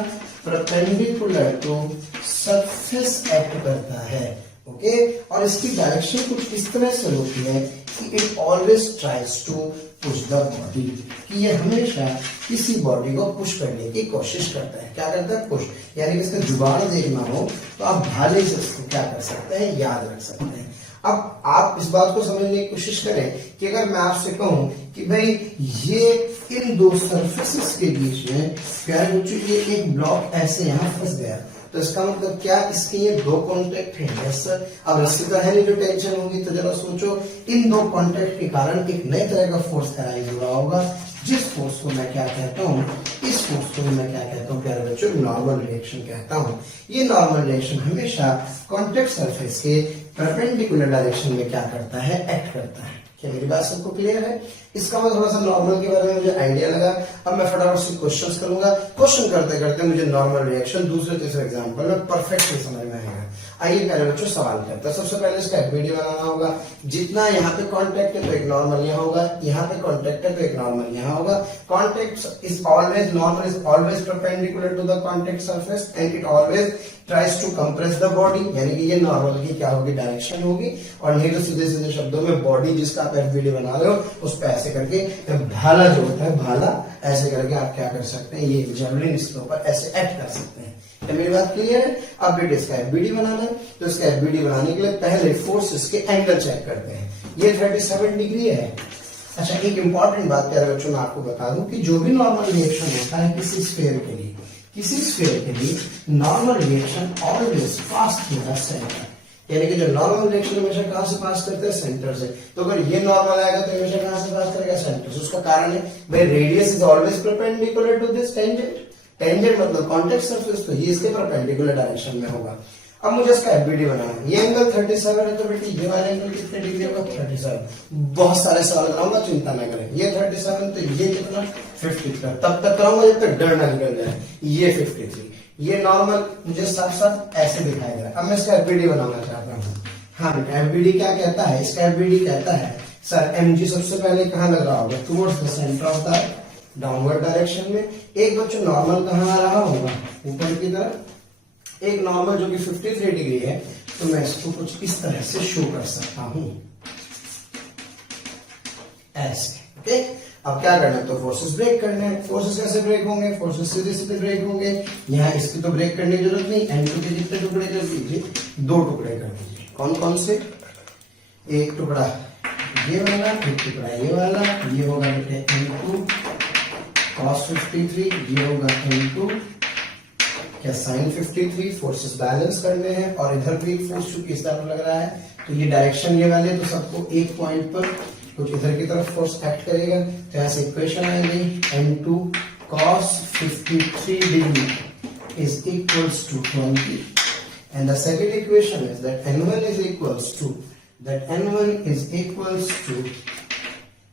परपेंडिकुलर टू सरफेस एक्ट करता है। ओके, और इसकी डायरेक्शन कुछ इस तरह से होती है कि it always tries to push the body, कि ये हमेशा किसी बॉडी को पुश करने की कोशिश करता है। क्या करता है, पुश। यानी कि इसका जुगाड़ देखना हो तो आप भाले से इसको क्या कर सकते हैं, याद रख सकते हैं। अब आप इस बात को समझने की कोशिश करें कि अगर मैं आपसे कहूं कि भाई ये इन दो सरफेसेस के बीच में प्यारे बच्चों ये एक ब्लॉक ऐसे यहाँ फंस गया, तो इसका मतलब क्या, इसके ये दो कॉन्टेक्ट हैं। Yes sir. अब रस्सी तो है नहीं जो टेंशन होगी, तो जरा सोचो इन दो कॉन्टेक्ट के कारण एक नए तरह का फोर्स अराइज हो रहा होगा, जिस फोर्स को मैं क्या कहता हूँ, इस फोर्स को मैं क्या कहता हूँ प्यारे बच्चों, नॉर्मल रिएक्शन कहता हूँ। ये नॉर्मल रिएक्शन हमेशा कॉन्टेक्ट सरफेस के परपेंडिकुलर डायरेक्शन में क्या करता है, एक्ट करता है। क्या मेरी बात सबको क्लियर है? इसका मतलब थोड़ा सा नॉर्मल के बारे में मुझे आइडिया लगा। अब मैं फटाफट से क्वेश्चंस करूंगा, क्वेश्चन करते करते मुझे नॉर्मल रिएक्शन दूसरे तीसरे एग्जांपल में परफेक्टली समझ में आएगा। आइए पहले बच्चों सवाल करते हैं। सबसे पहले इसका वीडियो बनाना होगा। जितना यहाँ पे कॉन्टेक्ट है तो एक नॉर्मल यहाँ होगा, यहाँ पे कॉन्टेक्ट है तो एक नॉर्मल यहाँ होगा। Contact is always, normal is always perpendicular to the contact surface and it always tries to compress the body, यानी कि ये नॉर्मल की क्या होगी, डायरेक्शन होगी। और नहीं तो सीधे सीधे शब्दों में बॉडी जिसका आप वीडियो बना रहे हो उस पर ऐसे करके भाला जो होता है, भाला ऐसे करके आप क्या कर सकते हैं, ये जेवलिन इसके ऊपर ऐसे एक्ट कर सकते हैं। तो मेरी बात क्लियर है? अब बेटे इसका एफबीडी बनाना है, तो इसका एफबीडी बनाने के लिए पहले फोर्सेस के एंगल चेक करते हैं। ये 37 डिग्री है। अच्छा, एक इंपॉर्टेंट बात प्यारे बच्चों मैं आपको बता दूं कि जो भी नॉर्मल रिएक्शन होता है किसी स्फीयर के लिए, किसी स्फीयर के लिए normal reaction always pass through the centre, यानी कि जो नॉर्मल रिएक्शन हमेशा कहां से पास करते हैं, सेंटर से। तो अगर ये नॉर्मल आएगा तो हमेशा कहां से पास करेगा, सेंटर से। उसका कारण है भाई radius is always perpendicular to this tangent. Tangent मतलब कॉन्टेक्ट सरफेस, तो ये इसके परपेंडिकुलर डायरेक्शन में होगा। अब मुझे इसका एफबीडी बनाना है। ये एंगल 37 है तो बेटी ये वाला एंगल कितने डिग्री होगा? 37। बहुत सारे सवाल कराऊंगा, चिंता न करें। ये 37 तो ये कितना? 53। तब तक कराऊंगा जब तक डर ना निकल जाए। ये 53, ये नॉर्मल मुझे साथ साथ ऐसे दिखाई दे रहा है। अब मैं इसका एफबीडी बनाना चाहता हूँ। हाँ बेटा, एफबीडी क्या कहता है? इसका एफबीडी कहता है सर एमजी सबसे पहले कहाँ लग रहा होगा? Towards the centre of the downward direction में। एक बच्चों नॉर्मल कहाँ आ रहा होगा? ऊपर की तरफ। एक नॉर्मल जो कि 53 डिग्री है, तो मैं इसको कुछ इस तरह से शो कर सकता हूं, ऐसे। ओके, अब क्या करना है? तो फोर्सेस ब्रेक करने हैं। फोर्सेस कैसे ब्रेक होंगे? फोर्सेस सीधे सीधे ब्रेक होंगे। यहाँ इसकी तो ब्रेक करने की जरूरत नहीं। N2 के जितने टुकड़े कर दीजिए, 2 टुकड़े कर दीजिए। कौन कौन से? एक टुकड़ा ये वाला, एक टुकड़ा ये वाला। ये होगा बेटे N2 cos 53, ये होगा N2 क्या sin 53। फोर्सेस बैलेंस करने हैं और इधर भी फोर्स चूंकि इस तरफ लग रहा है, तो ये डायरेक्शन ये वाले, तो सबको एक पॉइंट पर कुछ इधर की तरफ फोर्स एक्ट करेगा। तो यहाँ से इक्वेशन आएगी N2 cos 53 degree is equals to 20, and the second equation is that N1 is equals to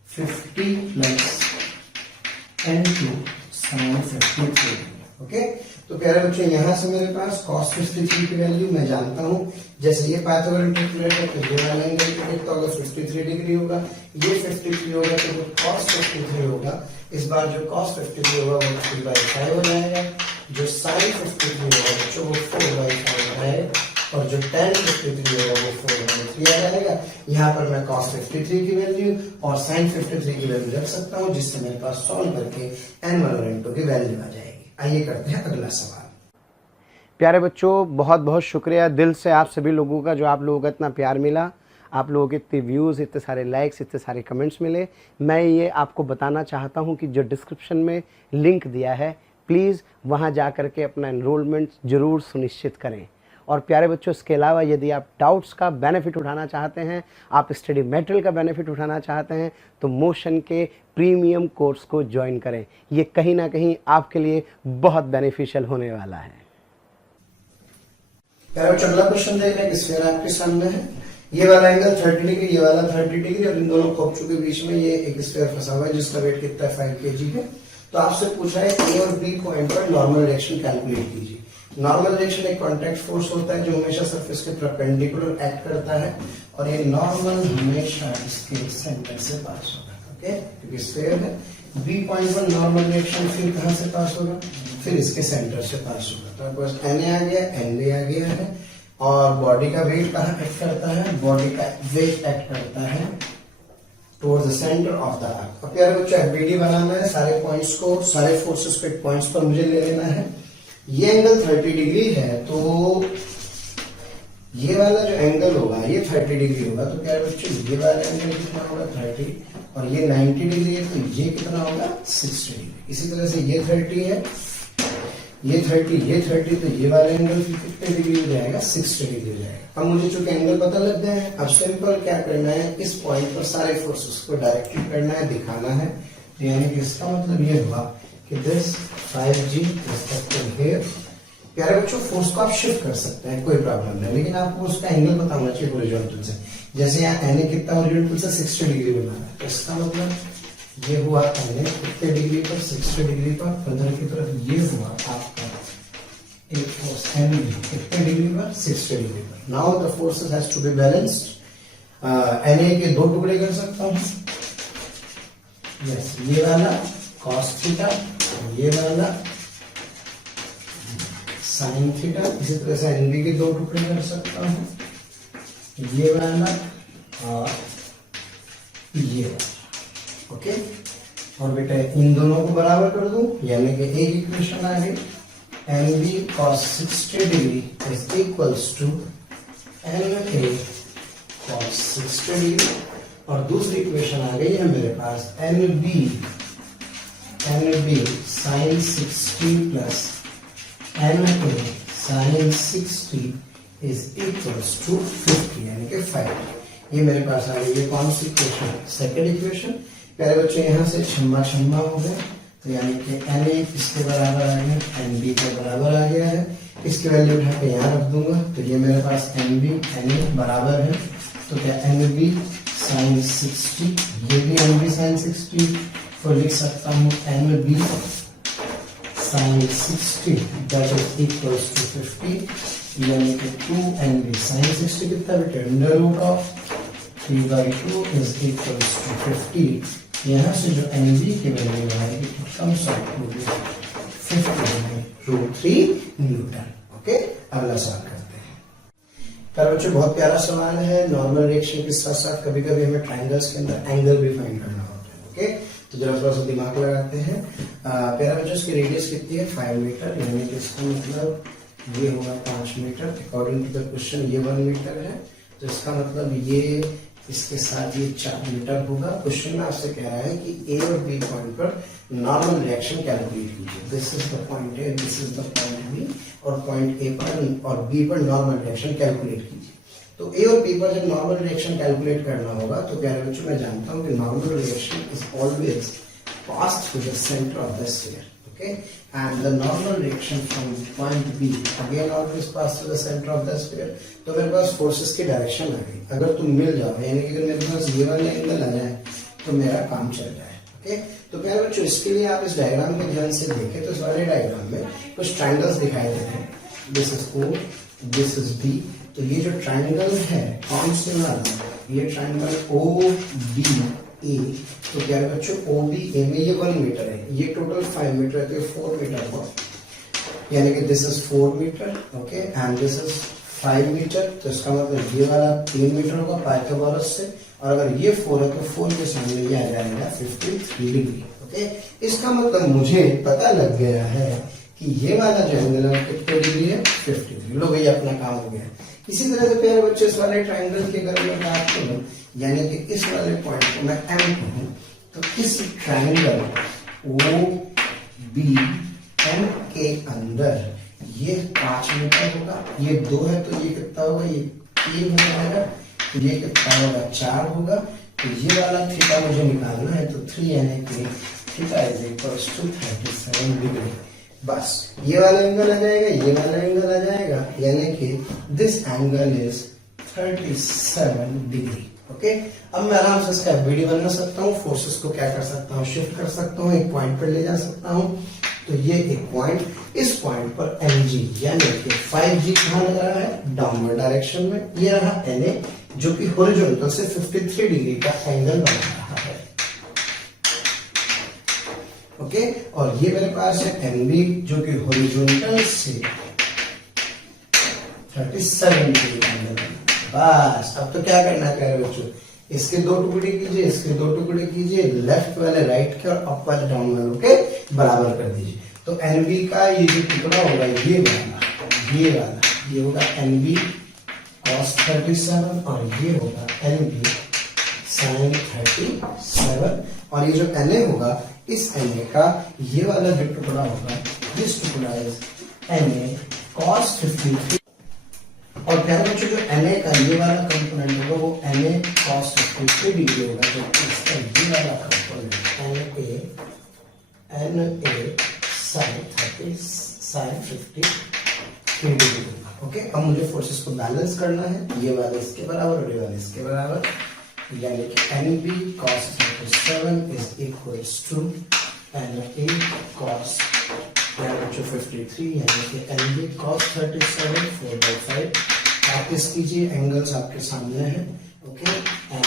50 plus N2 sin 53। Okay, तो प्यारे बच्चों यहाँ से मेरे पास cos 53 की वैल्यू मैं जानता हूँ। जैसे ये पाइथागोरस कैलकुलेटर है तो ये वाला एंगल कितना होगा? 53 डिग्री होगा। ये 53 होगा तो जो cos 53 होगा, इस बार जो cos 53 होगा वो 3/5 हो जाएगा। जो sin 53 होगा बच्चों वो 4/5 हो जाएगा, और जो tan 53 होगा वो 4/3 आ जाएगा। यहाँ पर मैं cos 53 की वैल्यू और sin 53 की वैल्यू रख सकता हूँ, जिससे मेरे पास सॉल्व करके N1 और N2 की वैल्यू आ जाएगी। आइए करते हैं अगला सवाल। प्यारे बच्चों, बहुत बहुत शुक्रिया दिल से आप सभी लोगों का, जो आप लोगों का इतना प्यार मिला, आप लोगों के इतने व्यूज़, इतने सारे लाइक्स, इतने सारे कमेंट्स मिले। मैं ये आपको बताना चाहता हूँ कि जो डिस्क्रिप्शन में लिंक दिया है, प्लीज़ वहाँ जा कर के अपना एनरोलमेंट ज़रूर सुनिश्चित करें। और प्यारे बच्चों, इसके अलावा यदि आप डाउट्स का बेनिफिट उठाना चाहते हैं, आप स्टडी मटेरियल का बेनिफिट उठाना चाहते हैं, तो मोशन के प्रीमियम कोर्स को ज्वाइन करें। ये कहीं ना कहीं आपके लिए बहुत बेनिफिशियल होने वाला है। प्यारे बच्चों, अगला क्वेश्चन देख रहे हैं, स्फीयर आपके सामने है। ये वाला एंगल 30 डिग्री, ये वाला 30 डिग्री, और इन दोनों कॉपचों के बीच में ये एक स्फीयर फंसा हुआ है जिसका वेट कितना है? 5 kg है। तो आपसे पूछा है ए और बी पॉइंट पर नॉर्मल डायरेक्शन कैलकुलेट कीजिए। नॉर्मल डायरेक्शन एक कॉन्टैक्ट फोर्स होता है जो हमेशा सरफेस के परपेंडिकुलर एक्ट करता है, और ये नॉर्मल हमेशा इसके सेंटर से पास होगा। ओके, क्योंकि स्फीयर है। बी पॉइंट पर नॉर्मल डायरेक्शन फिर कहां से पास होगा? फिर इसके सेंटर से पास होगा। तो आपके पास एन आ गया, एन बी आ गया है, और बॉडी का वेट कहां एक्ट करता है? बॉडी का वेट एक्ट करता है towards the centre of the arc. अब प्यारे बच्चों, एफबीडी बनाना है। सारे पॉइंट्स को, सारे फोर्सेस को एक पॉइंट्स पर मुझे ले लेना है। ये एंगल 30 डिग्री है, तो ये वाला जो एंगल होगा ये 30 डिग्री होगा। तो प्यारे बच्चों, ये वाला एंगल कितना होगा? 30, और ये 90 डिग्री है, तो ये कितना होगा? 60 डिग्री। इसी तरह से ये 30 है, ये 30, तो ये वाला एंगल कितने डिग्री हो जाएगा? 60 डिग्री हो जाएगा। अब मुझे चूंकि एंगल पता लग गए हैं, अब सिंपल क्या करना है, इस पॉइंट पर सारे फोर्सेस को डायरेक्टली करना है, दिखाना है। यानी कि इसका मतलब ये हुआ कि दिस 5G here। प्यारे बच्चों, फोर्स को आप शिफ्ट कर सकते हैं, कोई प्रॉब्लम नहीं, लेकिन आपको उसका एंगल पता होना चाहिए हॉरिजॉन्टल से। जैसे यहाँ एन कितना हॉरिजॉन्टल से? 60 डिग्री बना रहा है, तो इसका मतलब ये हुआ एन कितने डिग्री पर? 60 डिग्री पर। उधर की तरफ ये हुआ आपका एक फोर्स एन कितने डिग्री पर? 60 डिग्री पर। Now the forces has to be balanced. N के 2 टुकड़े कर सकता हूँ। यस, ये वाला cos थीटा, ये वाला sin थीटा। इसी तरह से एनबी के 2 टुकड़े कर सकता हूँ, ये वाला और ये वाला। ओके, और बेटा इन दोनों को बराबर कर दूं, यानी कि एक इक्वेशन आ गई, N B cos 60 degree is equals to N A cos 60 degree, और दूसरी इक्वेशन आ गई है मेरे पास N B sin 60 plus N A sin 60 is equals to 50, यानी कि 5। ये मेरे पास आ गई। ये कौन सी इक्वेशन? Second equation. प्यारे बच्चों, यहाँ से छम्मा छम्मा हो गए, तो यानी कि Na इसके बराबर आ गया, Nb के बराबर आ गया है। इसकी वैल्यू उठा के यहाँ रख दूंगा, तो ये मेरे पास Nb Na बराबर है, तो क्या Nb sin 60, ये भी Nb sin 60, तो लिख सकता हूँ Nb sin 60 that is equals to 50, यानी कि 2Nb sin 60 कितना बेटे, under root of 3/2 is equals to 50। यहाँ से जो Nb की वैल्यू आएगी comes out to be 50√3 newton. Okay, अगला सवाल करते हैं। पर बच्चों बहुत प्यारा सवाल है। नॉर्मल रिएक्शन के साथ साथ कभी कभी हमें ट्राइंगल्स के अंदर एंगल भी फाइंड करना होता है। ओके, तो जरा थोड़ा सा दिमाग लगाते हैं। प्यारा बच्चों इसकी रेडियस कितनी है, 5 मीटर, यानी कि इसका मतलब ये होगा 5 metre. According to the question ये 1 मीटर है, तो इसका मतलब ये इसके साथ ये 4 मीटर होगा। क्वेश्चन में आपसे कह रहा है कि ए और बी पॉइंट पर नॉर्मल रिएक्शन कैलकुलेट कीजिए। This is the point A, this is the point B, और पॉइंट ए पर और बी पर नॉर्मल रिएक्शन कैलकुलेट कीजिए। तो ए और बी पर जब नॉर्मल रिएक्शन कैलकुलेट करना होगा, तो प्यारे बच्चों मैं जानता हूं कि normal reaction is always pass through the centre of the sphere. Okay, and the normal reaction from point B again always pass through the center of the sphere। तो मेरे पास फोर्सेस की डायरेक्शन आ गई। अगर तुम मिल जाओ, यानी कि अगर मेरे पास ये वाला एंगल आ जाए तो मेरा काम चल जाए। ओके, तो प्यारे बच्चों इसके लिए आप इस डायग्राम में ध्यान से देखें तो इस वाले डायग्राम में कुछ ट्राइंगल्स दिखाई दे रहे हैं। This is O, this is B। तो ये जो ट्राइंगल है कौन से वाला, ये ट्राइंगल OBA। तो प्यारे बच्चों OBA में ये 1 मीटर है, ये टोटल 5 मीटर है, तो ये 4 मीटर हुआ, यानी कि this is 4 metre. Okay, and this is 5 metre. तो इसका मतलब ये वाला 3 मीटर होगा पाइथागोरस से, और अगर ये 4 है तो 4 के सामने ये आ जाएगा 53 डिग्री। ओके, इसका मतलब मुझे पता लग गया है कि ये वाला जो एंगल है कितने डिग्री है, 53। लो भैया अपना काम हो गया। इसी तरह से प्यारे बच्चों इस वाले ट्राइंगल की अगर मैं बात करूं, यानी कि इस वाले पॉइंट को मैं M कहूं, तो इस ट्राइंगल OBM के अंदर ये 5 मीटर होगा, ये 2 है तो ये कितना होगा, ये 3 हो जाएगा, ये कितना होगा, 4 होगा। तो ये वाला थीटा मुझे निकालना है, तो 3 यानी कि theta is equals to 37 degree. बस ये वाला एंगल आ जाएगा, ये वाला एंगल आ जाएगा, यानी कि this angle is 37 degree. Okay, अब मैं आराम से इसका वीडियो बना सकता हूँ, फोर्सेस को क्या कर सकता हूँ, शिफ्ट कर सकता हूँ, एक पॉइंट पर ले जा सकता हूँ। तो ये एक पॉइंट, इस पॉइंट पर mg यानी कि 5g कहाँ लग रहा है, डाउनवर्ड डायरेक्शन में। ये रहा Na जो कि हॉरिजॉन्टल से 53 डिग्री का एंगल बना रहा है। ओके, और ये मेरे पास है Nb जो कि हॉरिजॉन्टल से 37 डिग्री का एंगल। बस अब तो क्या करना है प्यारे बच्चों, इसके 2 टुकड़े कीजिए, इसके 2 टुकड़े कीजिए, लेफ्ट वाले राइट के और अप वाले डाउन वाले के बराबर कर दीजिए। तो Nb का ये जो टुकड़ा होगा ये वाला ये होगा Nb cos 37, और ये होगा Nb sin 37, और ये जो Na होगा, इस Na का ये वाला जो टुकड़ा होगा, दिस टुकड़ा इज Na cos 53। और प्यारे बच्चों जो Na का ये वाला कंपोनेंट होगा वो Na cos 53 डिग्री होगा, जो इसका ये वाला कंपोनेंट Na sin 53 डिग्री होगा। ओके, अब मुझे फोर्सेस को बैलेंस करना है, ये वाला इसके बराबर और ये वाला इसके बराबर, यानी कि Nb cos 37 is equals to Na cos 53, यानी कि Nb cos 37 4/5। प्रैक्टिस कीजिए, एंगल्स आपके सामने हैं। ओके, Na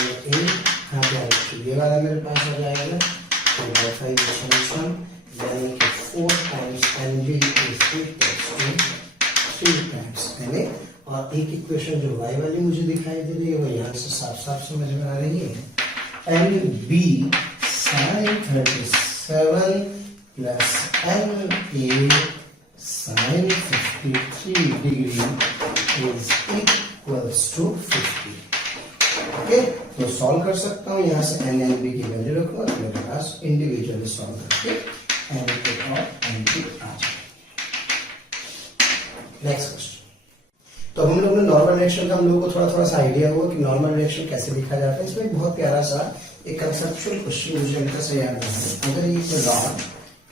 ये वाला मेरे पास आ जाएगा 4/5, यानी कि 4 times Nb is equals to 3 times Na। और एक इक्वेशन जो y वाली मुझे दिखाई दे रही है वो यहाँ से साफ साफ समझ में आ रही है। Nb sin 37 plus Na sin 53 degree is equals to 50। Okay, तो सॉल्व कर सकता हूँ, यहाँ से Nb की वैल्यू रखूंगा, तो मेरे पास इंडिविजुअली सॉल्व करके Nb और Nb आ जाए। Next question. तो हम लोग ने नॉर्मल रिएक्शन का हम लोगों को थोड़ा सा आइडिया हुआ कि नॉर्मल रिएक्शन कैसे लिखा जाता है। इसमें एक बहुत प्यारा सा एक कंसेप्चुअल क्वेश्चन मुझे हल्का सा याद आ रहा है। अगर ये रॉड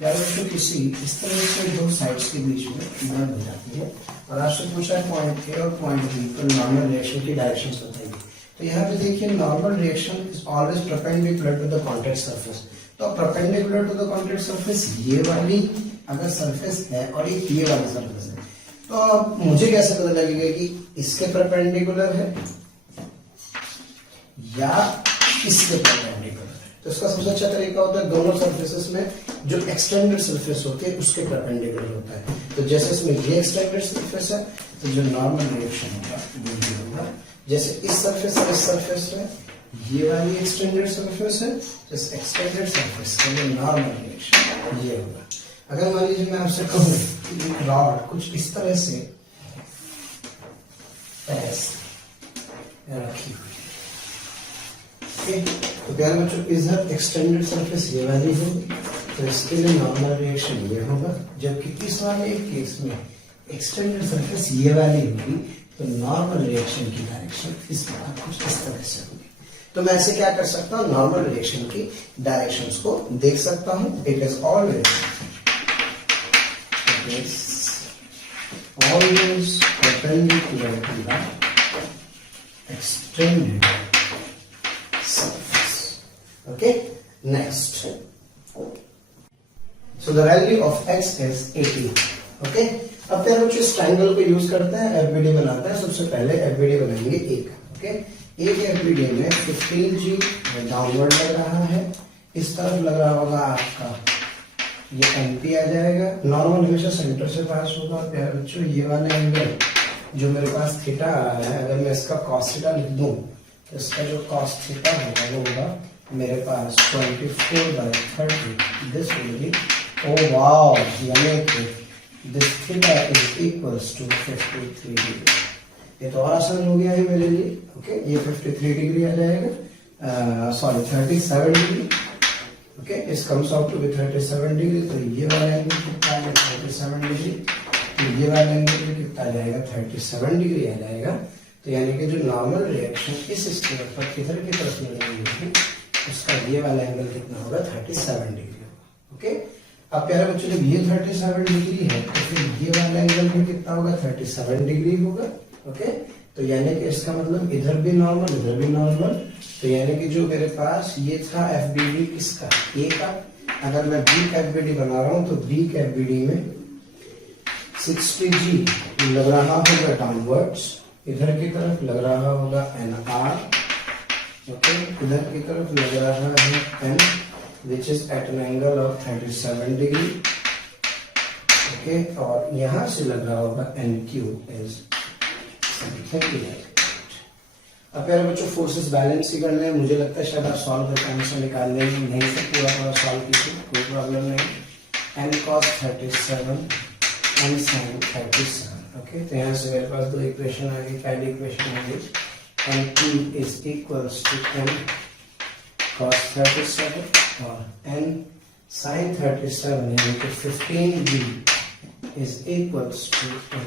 प्यारे बच्चों किसी इस तरह से दो साइड्स के बीच में बंद हो जाती है और आपसे पूछा है पॉइंट ए और पॉइंट बी तो नॉर्मल रिएक्शन की डायरेक्शन बताइए। तो यहाँ पे देखिए normal reaction is always perpendicular to the contact surface. तो perpendicular to the contact surface ये वाली अगर सरफेस है और एक ये वाली सरफेस है तो मुझे कैसे पता लगेगा कि इसके परपेंडिकुलर है या इसके परपेंडिकुलर है। तो इसका सबसे अच्छा तरीका होता है दोनों सरफेसेस में जो एक्सटेंडेड सरफेस होती है उसके परपेंडिकुलर होता है। तो जैसे इसमें ये एक्सटेंडेड सरफेस है तो जो नॉर्मल रिएक्शन होगा वो ये होगा। जैसे इस सरफेस और इस सरफेस में ये वाली एक्सटेंडेड सरफेस है, जैसे एक्सटेंडेड सरफेस का जो नॉर्मल रिएक्शन ये होगा। अगर मान लीजिए मैं आपसे कहूँ कि रॉड कुछ इस तरह से रखी हुई है, तो प्यारे बच्चों इधर एक्सटेंडेड सरफेस ये वाली होगी तो इसके लिए नॉर्मल रिएक्शन ये होगा, जबकि इस वाले केस में एक्सटेंडेड सरफेस ये वाली होगी तो नॉर्मल रिएक्शन की डायरेक्शन इस बार कुछ इस तरह से होगी। तो मैं ऐसे क्या कर सकता हूँ, नॉर्मल रिएक्शन की डायरेक्शंस को देख सकता हूँ। It is always perpendicular to the extended surface. Okay, next. So the value of x is 80. Okay, अब प्यारे बच्चों इस ट्रायंगल को यूज करते हैं, एफबीडी बनाते हैं। सबसे पहले एफबीडी बनाएंगे एक। ओके, एक एफबीडी में 15G डाउनवर्ड लग रहा है, इस तरफ लग रहा होगा आपका ये एमपी आ जाएगा। नॉर्मल हमेशा सेंटर से पास होगा। प्यारे बच्चों ये वाला एंगल जो मेरे पास थीटा आ रहा है, अगर मैं इसका कॉस थीटा लिख दूं तो इसका जो कॉस थीटा होगा वो होगा मेरे पास 24/30। This will be oh wow, यानी कि this theta is equals to 53 degree. ये तो और आसान हो गया है मेरे लिए। ओके, ये 53 डिग्री आ जाएगा, सॉरी 37 डिग्री। ओके, इस comes out to be 37 degree. तो ये वाला एंगल कितना आ जाएगा 37 डिग्री, तो ये वाला एंगल भी कितना आ जाएगा 37 डिग्री आ जाएगा। तो यानी कि जो नॉर्मल रिएक्शन इस स्केल पर किधर की तरफ लगेगी होगी उसका ये वाला एंगल कितना होगा 37 डिग्री होगा। ओके, अब प्यारे बच्चों जब ये 37 डिग्री है तो फिर ये वाला एंगल भी कितना होगा 37 डिग्री होगा। ओके, तो यानी कि इसका मतलब इधर भी नॉर्मल इधर भी नॉर्मल। तो यानी कि जो मेरे पास ये था एफबीडी किसका, ए का, अगर मैं बी का एफबीडी बना रहा हूं तो बी का एफबीडी में 60G लग रहा होगा डाउनवर्ड्स, इधर की तरफ लग रहा होगा NR। ओके, इधर की तरफ लग रहा है N which is at an angle of 37 degree. Okay, और यहां से लग रहा होगा NQ इज अब प्यारे बच्चों फोर्सेस बैलेंस ही करने हैं। मुझे लगता है शायद आप सॉल्व करके आंसर निकालने नहीं से पूरा सॉल्व कीजिए, कोई प्रॉब्लम नहीं। n cos 37 n sin 37। Okay, तो यहाँ से मेरे पास दो इक्वेशन आ गई। पहली इक्वेशन आ गई NP is equals to n cos 37 और n sin 37 यानी कि 15G is equals to n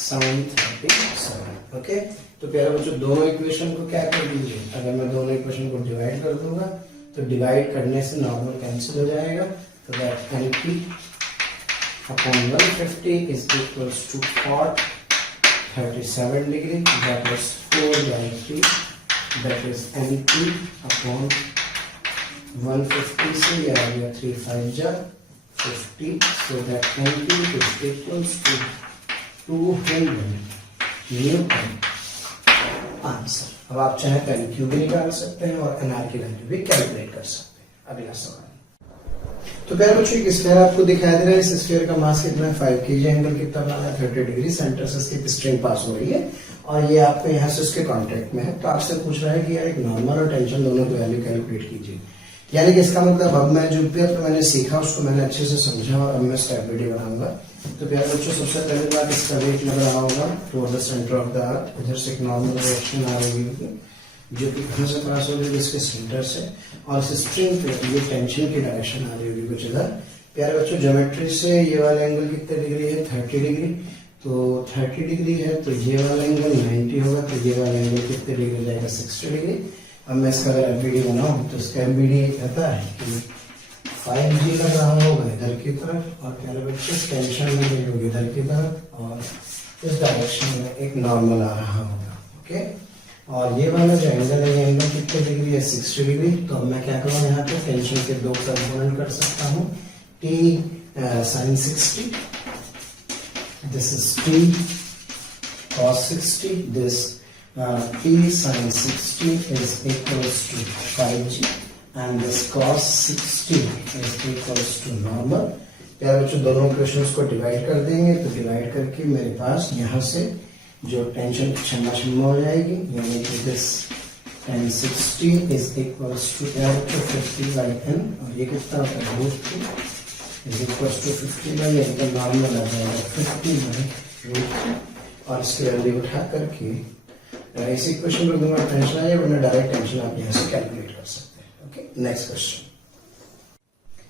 sin 37। Okay, तो प्यारे बच्चों दोनों इक्वेशन को क्या कर दीजिए, अगर मैं दोनों इक्वेशन को डिवाइड कर दूंगा तो डिवाइड करने से नॉर्मल कैंसिल हो जाएगा। तो that NP upon 150 is equals to cot 37 degree, that is 4/3, that is NP upon 150 से ये आ गया 3 5 जा 50, so that NP is equals to 200 newton answer. अब आप चाहे तो NQ भी निकाल सकते हैं और NR की वैल्यू भी कैलकुलेट कर सकते हैं। अगला सवाल, तो प्यारे बच्चों एक स्फीयर आपको दिखाई दे रहा है। इस स्फीयर का मास कितना है 5 kg, एंगल कितना बना है 30 डिग्री, सेंटर से इसकी स्ट्रिंग पास हो रही है और ये आपको यहाँ से उसके कांटेक्ट में है। तो आपसे पूछ रहा है कि यार एक नॉर्मल और टेंशन दोनों की वैल्यू कैलकुलेट कीजिए। यानी कि इसका मतलब अब मैं जो भी मैंने सीखा उसको मैंने अच्छे से समझा और अब मैं स्टेबिलिटी बनाऊंगा। तो प्यारे बच्चों सबसे पहले बात इसका वेट लग रहा होगा toward the centre of the earth. इधर से एक नॉर्मल रिएक्शन आ रही होगी जो कि कहां से पास हो रही है इसके सेंटर से, और इस स्ट्रिंग पे ये टेंशन की डायरेक्शन आ रही होगी कुछ इधर। प्यारे बच्चों ज्योमेट्री से ये वाला एंगल कितने डिग्री है 30 डिग्री, तो 30 डिग्री है तो ये वाला एंगल 90 होगा, तो ये वाला एंगल कितने डिग्री हो जाएगा 60 डिग्री। अब मैं इसका अगर एफबीडी बनाऊं तो इसका एफबीडी कहता है कि 5G लग रहा होगा इधर की तरफ और प्यारे बच्चे टेंशन लगी होगी इधर की तरफ और इस डायरेक्शन में एक नॉर्मल आ रहा होगा। ओके, और ये वाला जो एंगल है ये एंगल कितने डिग्री है 60 डिग्री। तो अब मैं क्या करूँ यहाँ पे टेंशन के दो कंपोनेंट कर सकता हूँ, T sin 60, this is T cos 60, this T sin 60 is equals to 5G and this cos 60 is equals to normal। प्यारे बच्चों दोनों इक्वेशंस को डिवाइड कर देंगे तो डिवाइड करके मेरे पास यहाँ से जो टेंशन छम्मा छम्मा हो जाएगी, यानी कि this tan 60 is equals to 50 by n और ये कितना होता है √2 is equals to 50 by n का नॉर्मल आ जाएगा 50 by √2 और इसकी वैल्यू उठा करके इस इक्वेशन को दूंगा टेंशन आ जाए, वरना डायरेक्ट टेंशन आप यहाँ से कैलकुलेट कर सकते हैं। Okay, next question.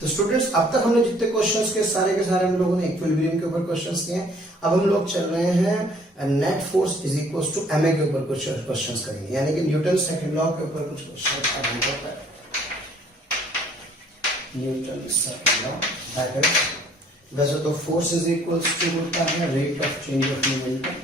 तो स्टूडेंट्स अब तक हमने जितने क्वेश्चंस के सारे हम लोगों ने इक्विलिब्रियम के ऊपर क्वेश्चंस किए हैं। अब हम लोग चल रहे हैं net force is equals to ma के ऊपर कुछ क्वेश्चंस करेंगे, यानी कि न्यूटन सेकंड लॉ के ऊपर कुछ क्वेश्चंस अटेंड करता है। Newton second law that is वैसे तो फोर्स इज इक्वल्स टू होता है rate of change of momentum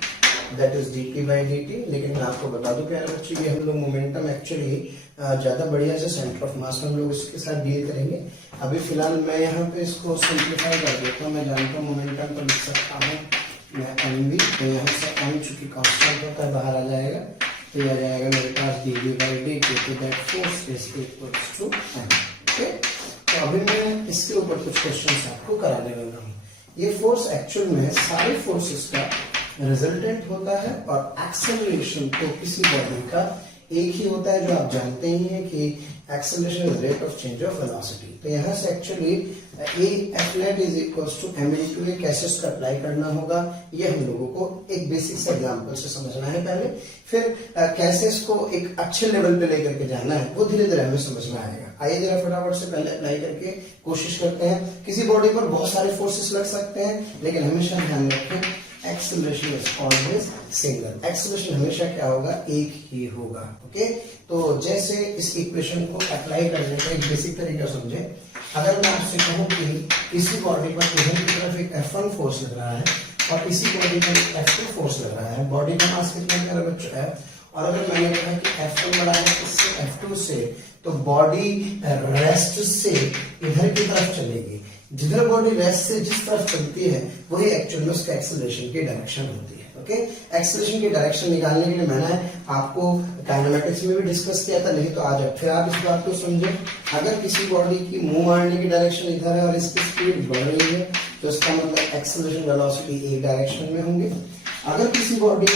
that is dt by dt, लेकिन मैं आपको बता दूं प्यारे बच्चे ये हम लोग मोमेंटम एक्चुअली ज्यादा बढ़िया से सेंटर ऑफ मास में हम लोग इसके साथ डील करेंगे। अभी फिलहाल मैं यहाँ पे इसको सिंप्लीफाई कर देता हूँ। मैं जानता हूँ मोमेंटम को लिख सकता हूँ मैं mv, तो यहाँ से m चूंकि कांस्टेंट होता है बाहर आ जाएगा, तो ये आ जाएगा मेरे पास dv by dt that force is equals to m। Okay, तो अभी मैं इसके ऊपर कुछ क्वेश्चन आपको कराने वाला हूँ। ये फोर्स एक्चुअल में सारे फोर्सेस का रिजल्टेंट होता है और एक्सेलरेशन तो किसी बॉडी का एक ही होता है जो आप जानते ही हैं कि acceleration is rate of change of velocity. तो यहाँ से actually A F net is equals to M into A कैसे इसका अप्लाई करना होगा ये हम लोगों को एक बेसिक से एग्जांपल से समझना है पहले, फिर कैसे इसको एक अच्छे लेवल पे लेकर के जाना है वो धीरे धीरे हमें समझ में आएगा। आइए जरा फटाफट से पहले अप्लाई करके कोशिश करते हैं। किसी बॉडी पर बहुत सारे फोर्सेस लग सकते हैं, लेकिन हमेशा ध्यान रखें acceleration is always single. Acceleration हमेशा क्या होगा, एक ही होगा। ओके, तो जैसे इस इक्वेशन को अप्लाई करने का एक बेसिक तरीका समझे। अगर मैं आपसे कहूं कि इसी बॉडी पर इधर की तरफ एक F1 फोर्स लग रहा है और इसी बॉडी पर एक F2 फोर्स लग रहा है, बॉडी का मास कितना प्यारा बच्चा है, और अगर मैंने कहा कि F1 बड़ा है इससे F2 से, तो बॉडी रेस्ट से इधर की तरफ चलेगी। जिधर बॉडी रेस्ट से जिस तरफ चलती है वही एक्चुअल में उसका एक्सेलरेशन की डायरेक्शन होती है। ओके, एक्सेलरेशन की डायरेक्शन निकालने के लिए मैंने आपको काइनेमेटिक्स में भी डिस्कस किया था, नहीं तो आज फिर आप इस बात को समझे। अगर किसी बॉडी की मुंह मारने की डायरेक्शन इधर है और इसकी स्पीड बढ़ रही है तो इसका मतलब एक्सेलरेशन वेलोसिटी एक डायरेक्शन में होंगे। अगर किसी बॉडी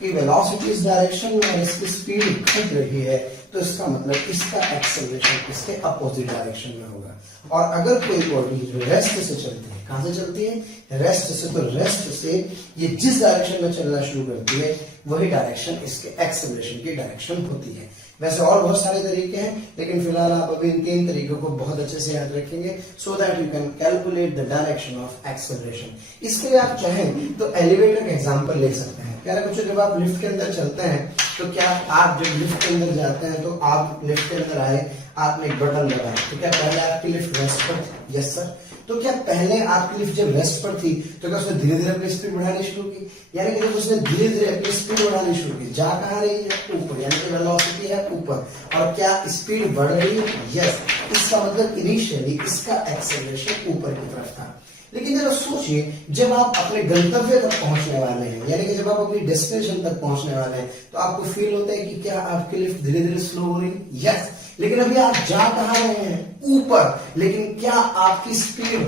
की वेलोसिटी इस डायरेक्शन में और इसकी स्पीड घट रही है तो इसका मतलब इसका एक्सेलरेशन इसके अपोजिट डायरेक्शन में होगा। और अगर कोई बॉडी जो रेस्ट से चलती है, कहां से चलती है, रेस्ट से, तो रेस्ट से ये जिस डायरेक्शन में चलना शुरू करती है वही डायरेक्शन इसके एक्सेलरेशन की डायरेक्शन होती है। वैसे और बहुत सारे तरीके हैं, लेकिन फिलहाल आप अभी इन तीन तरीकों को बहुत अच्छे से याद रखेंगे so that you can calculate the direction of acceleration. इसके लिए आप चाहें तो एलिवेटर का एग्जांपल ले सकते हैं। प्यारे बच्चों, जब आप लिफ्ट के अंदर चलते हैं तो क्या आप जब लिफ्ट के अंदर जाते हैं तो आप लिफ्ट के अंदर आए, आपने एक बटन दबाया, तो क्या पहले आपकी लिफ्ट रेस्ट पर थी? Yes sir. तो क्या पहले आपकी लिफ्ट जब रेस्ट पर थी तो क्या उसने धीरे धीरे अपनी स्पीड बढ़ानी शुरू की? यानी कि जब उसने धीरे धीरे अपनी स्पीड बढ़ानी शुरू की, जा कहाँ रही है, ऊपर, यानी कि वेलोसिटी है ऊपर, और क्या स्पीड बढ़ रही है? यस। इसका मतलब इनिशियली इसका एक्सेलरेशन ऊपर की तरफ था। लेकिन जरा सोचिए, जब आप अपने गंतव्य तक पहुंचने वाले हैं, यानी कि जब आप अपनी डेस्टिनेशन तक पहुंचने वाले हैं, तो आपको फील होता है कि क्या आपकी लिफ्ट धीरे धीरे स्लो हो रही है? यस। लेकिन अभी आप जा कहां रहे हैं, ऊपर, लेकिन क्या आपकी स्पीड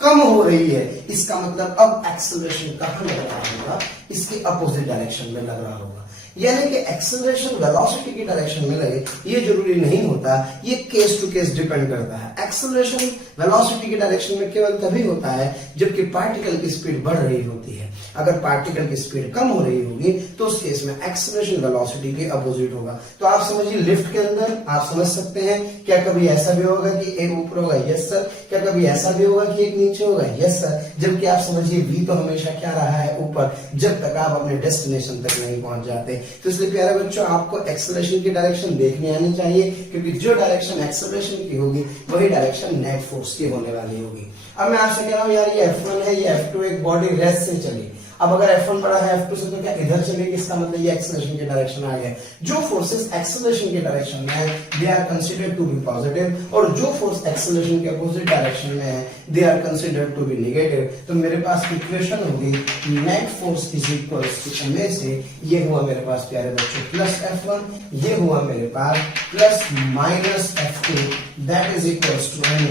कम हो रही है? इसका मतलब अब एक्सेलरेशन कहां लग रहा होगा, इसके अपोजिट डायरेक्शन में लग रहा होगा। यानी कि एक्सेलरेशन वेलोसिटी की डायरेक्शन में लगे ये जरूरी नहीं होता, ये केस टू केस डिपेंड करता है। एक्सेलरेशन वेलोसिटी की डायरेक्शन में केवल तभी होता है जबकि पार्टिकल की स्पीड बढ़ रही होती है। अगर पार्टिकल की स्पीड कम हो रही होगी तो उस केस में एक्सेलरेशन वेलोसिटी के अपोजिट होगा। तो आप समझिए लिफ्ट के अंदर आप समझ सकते हैं, क्या कभी ऐसा भी होगा कि एक ऊपर होगा, यस सर, क्या कभी ऐसा भी होगा कि एक नीचे होगा, यस सर, जबकि आप समझिए वी तो हमेशा क्या रहा है, ऊपर, जब तक आप अपने डेस्टिनेशन तक नहीं पहुंच जाते। तो इसलिए प्यारे बच्चों आपको एक्सेलरेशन की डायरेक्शन देखनी आनी चाहिए, क्योंकि जो डायरेक्शन एक्सेलरेशन की होगी वही डायरेक्शन नेट फोर्स की होने वाली होगी। अब मैं आपसे कह रहा हूं यार ये F1 है, ये F2 एक बॉडी रेस्ट से चली, अब अगर F1 बड़ा है F2 से तो क्या इधर चलेगी, इसका मतलब ये एक्सेलरेशन की डायरेक्शन आ गया। जो फोर्सेस एक्सेलरेशन की डायरेक्शन में है they are considered to be positive, और जो फोर्स एक्सेलरेशन के अपोजिट डायरेक्शन में है they are considered to be negative. तो मेरे पास इक्वेशन होगी net force is equals to में से ये हुआ मेरे पास प्यारे बच्चों प्लस F1, ये हुआ मेरे पास plus minus F2 that is equals to m,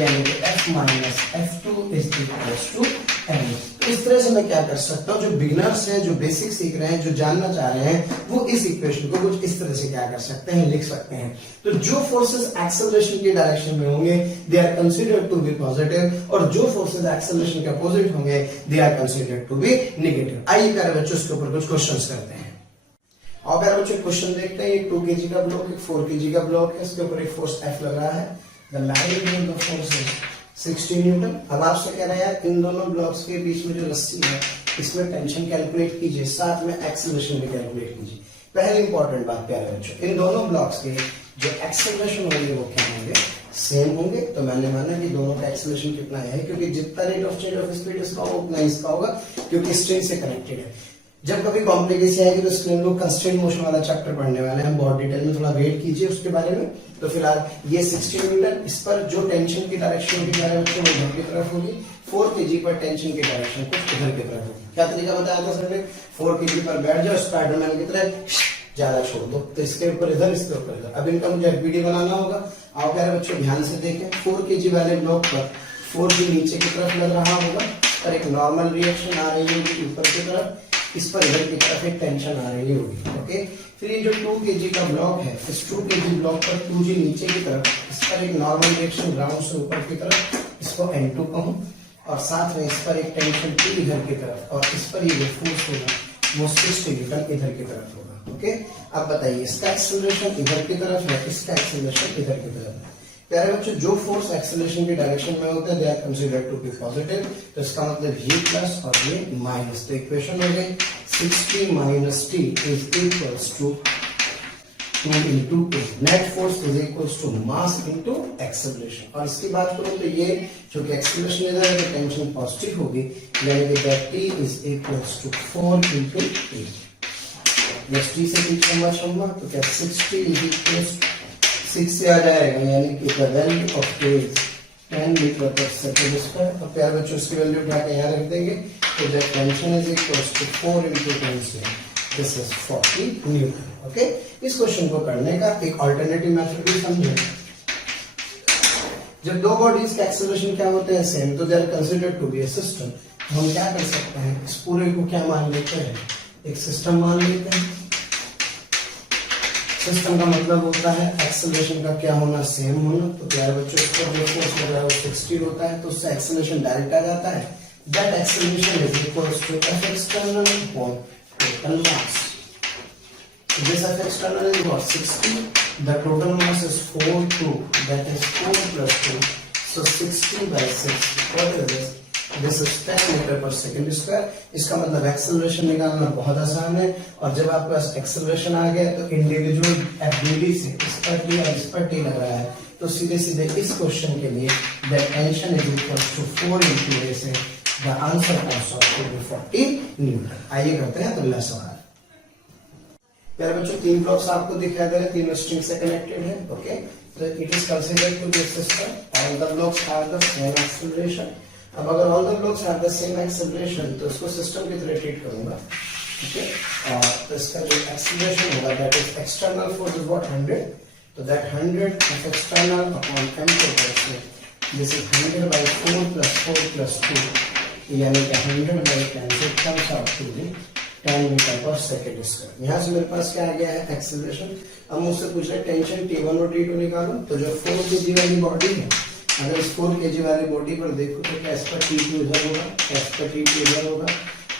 यानी कि F minus F2 is equals to m। तो इस तरह से मैं क्या कर सकता हूं, जो बिगिनर्स हैं, जो बेसिक सीख रहे हैं, जो जानना चाह रहे हैं, वो इस इक्वेशन को कुछ इस तरह से क्या कर सकते हैं, लिख सकते हैं। तो जो फोर्सेस एक्सेलरेशन की डायरेक्शन में होंगे they are considered to be positive, और जो फोर्सेस एक्सेलरेशन के अपोजिट होंगे they are considered to be negative. आइए प्यारे बच्चों इसके ऊपर कुछ क्वेश्चंस करते हैं। और प्यारे बच्चों क्वेश्चन देखते हैं। 2 kg का ब्लॉक, 4 kg का ब्लॉक है, इसके ऊपर एक फोर्स F लग रहा है। The magnitude of force is 60 Newton. अब आपसे कह रहे हैं यार इन दोनों ब्लॉक्स के बीच में जो रस्सी है इसमें टेंशन कैलकुलेट कीजिए, साथ में एक्सेलरेशन भी कैलकुलेट कीजिए। पहली इंपॉर्टेंट बात प्यारे बच्चों, इन दोनों ब्लॉक्स के जो एक्सेलरेशन होंगे वो क्या होंगे, सेम होंगे। तो मैंने माना कि दोनों का एक्सेलरेशन कितना है, क्योंकि जितना rate of change of speed इसका होगा उतना इसका होगा, क्योंकि स्ट्रिंग से कनेक्टेड है। जब कभी कॉम्प्लिकेशन आएगी तो स्क्रीन लोग कंस्ट्रेंट मोशन वाला चैप्टर पढ़ने वाले हैं, बहुत डिटेल में थोड़ा वेट कीजिए उसके बारे में। तो फिलहाल ये 60 न्यूटन, इस पर जो टेंशन की डायरेक्शन होगी प्यारे बच्चों वो इधर की तरफ होगी। 4 kg पर टेंशन की डायरेक्शन कुछ इधर की तरफ होगी। क्या तरीका बताया था सर ने, 4 kg पर बैठ जाओ, स्पाइडरमैन की तरह ज्यादा छोड़ दो, तो इसके ऊपर इधर, इसके ऊपर इधर। अब इनका मुझे एफबीडी बनाना होगा। आओ प्यारे बच्चों ध्यान से देखें, 4 kg वाले ब्लॉक पर 4 की नीचे की तरफ लग रहा होगा और एक नॉर्मल रिएक्शन आ रही होगी ऊपर की तरफ, इस पर इधर की तरफ एक टेंशन आ रही होगी। ओके, फिर ये जो 2 kg का ब्लॉक है, इस 2 kg ब्लॉक पर 2g नीचे की तरफ, इस पर एक नॉर्मल रिएक्शन ग्राउंड से ऊपर की तरफ, इसको N2 कहूं, और साथ में इस पर एक टेंशन T इधर की तरफ, और इस पर ये जो फोर्स होगा वो 60 न्यूटन इधर की तरफ होगा। ओके, अब बताइए इसका एक्सेलरेशन इधर की तरफ है, इसका एक्सेलरेशन इधर की तरफ है। प्यारे बच्चों जो फोर्स एक्सेलरेशन की डायरेक्शन में होता है they are considered to be positive, तो इसका मतलब ये प्लस और ये माइनस। तो इक्वेशन हो गई 60 minus t is equals to 2 into a। Net force is equals to mass into acceleration. और इसकी बात करूं तो ये जो कि एक्सेलरेशन इधर है तो टेंशन पॉजिटिव होगी, यानी कि that t is equals to 4 into a। Next t से t कम होगा तो क्या 60 इज इक्वल्स 6 से आ जाएगा, यानी कि the value of k is 10 metre पर सेकंड स्क्वायर। अब प्यारे बच्चों इसकी वैल्यू उठा के यहाँ रख देंगे, तो the tension is equals to 4 into 10 से दिस इज 40 न्यूटन। ओके, इस क्वेश्चन को करने का एक अल्टरनेटिव मेथड भी समझें। जब दो बॉडीज का एक्सेलरेशन क्या होते हैं सेम, तो they are considered to be a system. तो हम क्या कर सकते हैं, इस पूरे को क्या मान लेते हैं, एक सिस्टम मान लेते हैं। सिस्टम का मतलब होता है एक्सेलरेशन का क्या होना, सेम होना। तो प्यारे बच्चों इसका जो फोर्स लग रहा है वो 60 होता है, तो उससे एक्सेलरेशन डायरेक्ट आ जाता है। That acceleration is equals to F external upon total mass. So this F external is what, 60. The total mass is 4 that is 4 plus 2. So 60 by 60. What is this? This is 10 metre पर second square. इसका मतलब acceleration निकालना बहुत आसान है, और जब आपके पास एक्सेलरेशन आ गया तो इंडिविजुअल एफबीडी से इस पर टी और इस पर टी लग रहा है, तो सीधे सीधे इस क्वेश्चन के लिए the tension is equal to 4 into a से the answer comes out to be 40 newton. आइए करते हैं अगला सवाल। प्यारे बच्चों 3 ब्लॉक्स आपको दिखाई दे रहे हैं, तीनों स्ट्रिंग से कनेक्टेड है। ओके, तो it is considered to be a system. All the blocks have the same acceleration. अब अगर all the blocks have the same acceleration तो इसको सिस्टम की तरह ट्रीट करूंगा। ओके, और तो इसका जो एक्सेलरेशन होगा that is external force is what 100, तो that 100 of external upon m total, this is 100 by 4 plus 4 plus 2, यानी कि 100 by 10 से comes out to be 10 metre पर सेकंड स्क्वायर। यहाँ से मेरे पास क्या आ गया है एक्सेलरेशन। अब मुझसे पूछ रहे टेंशन T1 और T2 निकालो। तो जो 4 kg वाली बॉडी है, अगर इस 4 kg वाली बॉडी पर देखो तो क्या इस पर T2 इधर होगा, इस पर T2 इधर होगा,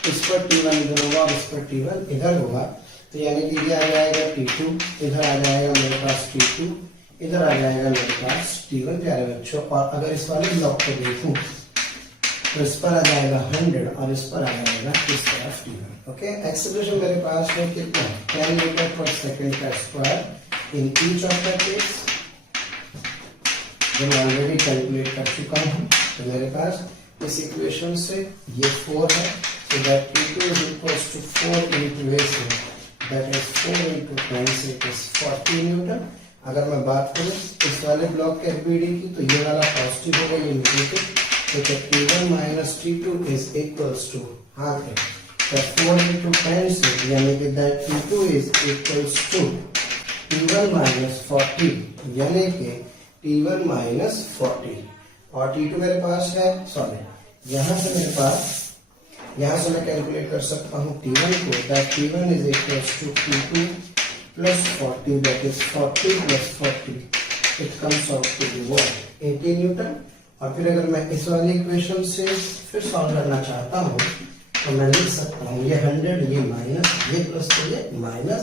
इस पर T1 इधर होगा और इस पर T1 इधर होगा, तो यानी कि ये आ जाएगा T2, इधर आ जाएगा मेरे पास T2, इधर आ जाएगा मेरे पास T1 प्यारे बच्चों। और अगर इस वाले ब्लॉक को देखूं तो इस पर आ जाएगा 100 और इस पर आ जाएगा इस तरफ T1। ओके, एक्सेलरेशन मेरे पास है कितना, 10 मीटर पर सेकेंड का square in each of the case, जो मैं ऑलरेडी कैलकुलेट कर चुका हूँ। तो मेरे पास इस इक्वेशन से ये 4 है, so that T2 is equals to 4 into AC, that is 4 into 10 से it is 40 न्यूटन। अगर मैं बात करूँ इस वाले ब्लॉक के FBD की, तो ये वाला पॉजिटिव होगा, ये नेगेटिव, तो T1 minus T2 is equals to half है, तो 4 into 10 से यानी कि that T2 is equals to T1 minus 40, यानी कि T1 minus 40, और T2 मेरे पास है, सॉरी यहाँ से मेरे पास, यहाँ से मैं कैलकुलेट कर सकता हूँ T1 को, that T1 is equals to T2 plus 40, that is 40 plus 40, it comes out to be what, 80 Newton. और फिर अगर मैं इस वाली इक्वेशन से फिर सॉल्व करना चाहता हूँ तो मैं लिख सकता हूँ ये 100, ये माइनस, ये प्लस, तो ये minus,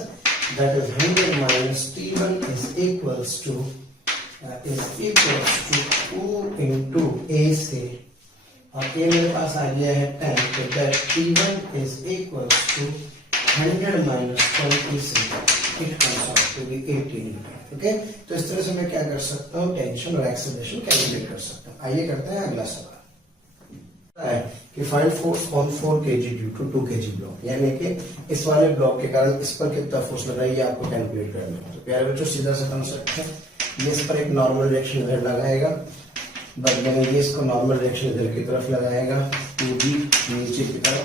that is 100 minus T1 is equals to 2 into A से, और ये मेरे पास आ गया है 10, तो that T1 is equals to 100 minus 20 से it comes out to be 80 Newton. Okay, तो इस तरह से मैं क्या कर सकता हूँ, टेंशन और एक्सेलरेशन कैलकुलेट कर सकता हूँ। आइए करते हैं अगला सवाल कि find force on 4 kg due to 2 kg block, यानी कि इस वाले ब्लॉक के कारण इस पर कितना फोर्स लग रहा है ये आपको कैलकुलेट करना है। तो प्यारे बच्चों सीधा सा कंसेप्ट है, ये इस पर एक नॉर्मल रिएक्शन इधर लगाएगा, बदले में ये इसको नॉर्मल रिएक्शन इधर की तरफ लगाएगा, 2G नीचे की तरफ,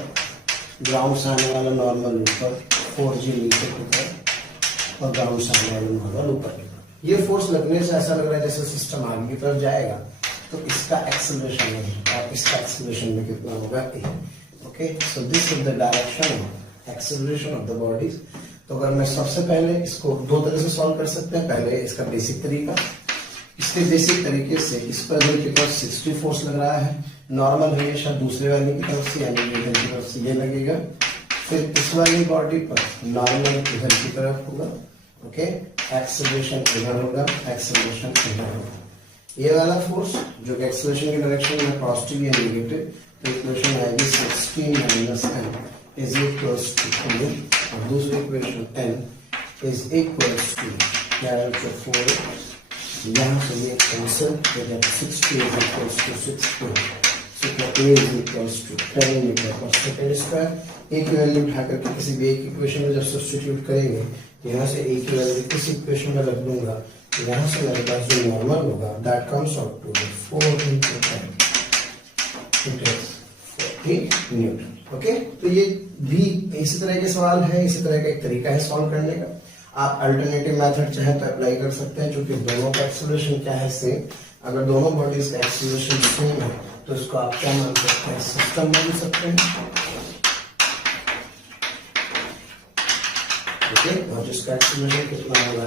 ग्राउंड से आने वाला नॉर्मल ऊपर, 4G नीचे की तरफ, और ग्राउंड से आने वाला नॉर्मल ऊपर की तरफ। ये फोर्स लगने से ऐसा लग रहा है जैसे सिस्टम आगे की तरफ जाएगा, तो इसका एक्सेलरेशन है, और इसका एक्सेलरेशन में कितना होगा, A। Okay, so this is the direction of acceleration of the bodies. तो अगर मैं सबसे पहले इसको दो तरह से सॉल्व कर सकते हैं, पहले इसका बेसिक तरीका, इसके बेसिक तरीके से इस पर इधर की तरफ 60 फोर्स लग रहा है, नॉर्मल हमेशा दूसरे वाले की तरफ से यानी इधर की तरफ से ये लगेगा, फिर इस वाली बॉडी पर नॉर्मल इधर की तरफ होगा, ओके, एक्सेलरेशन इधर होगा, एक्सेलरेशन इधर होगा। ये वाला फोर्स जो कि एक्सेलरेशन की डायरेक्शन में पॉजिटिव या नेगेटिव, तो इक्वेशन आएगी 60 minus n is equals to 2, और दूसरी equation n is equals to क्या है, तो 4, यहाँ से ये कैंसिल, तो जब 60 is equals to 60, so A is equals to 10 metre per second square. एक वैल्यू उठा करके किसी भी एक इक्वेशन में जब सब्स्टिट्यूट करेंगे, यहाँ से एक की वैल्यू किस इक्वेशन में रख दूंगा, यहाँ से मेरे पास जो नॉर्मल होगा that comes out to 4 into 10, it is 40 newton. Okay, तो ये भी इसी तरह के सवाल है, इसी तरह का एक तरीका है सॉल्व करने का। आप अल्टरनेटिव मेथड चाहे तो अप्लाई कर सकते हैं, क्योंकि दोनों का एक्सेलरेशन क्या है, सेम। अगर दोनों बॉडीज का एक्सेलरेशन सेम है तो इसको आप क्या मान सकते हैं, सिस्टम मान सकते हैं। ओके, और जिसका एक्सेलरेशन कितना होगा,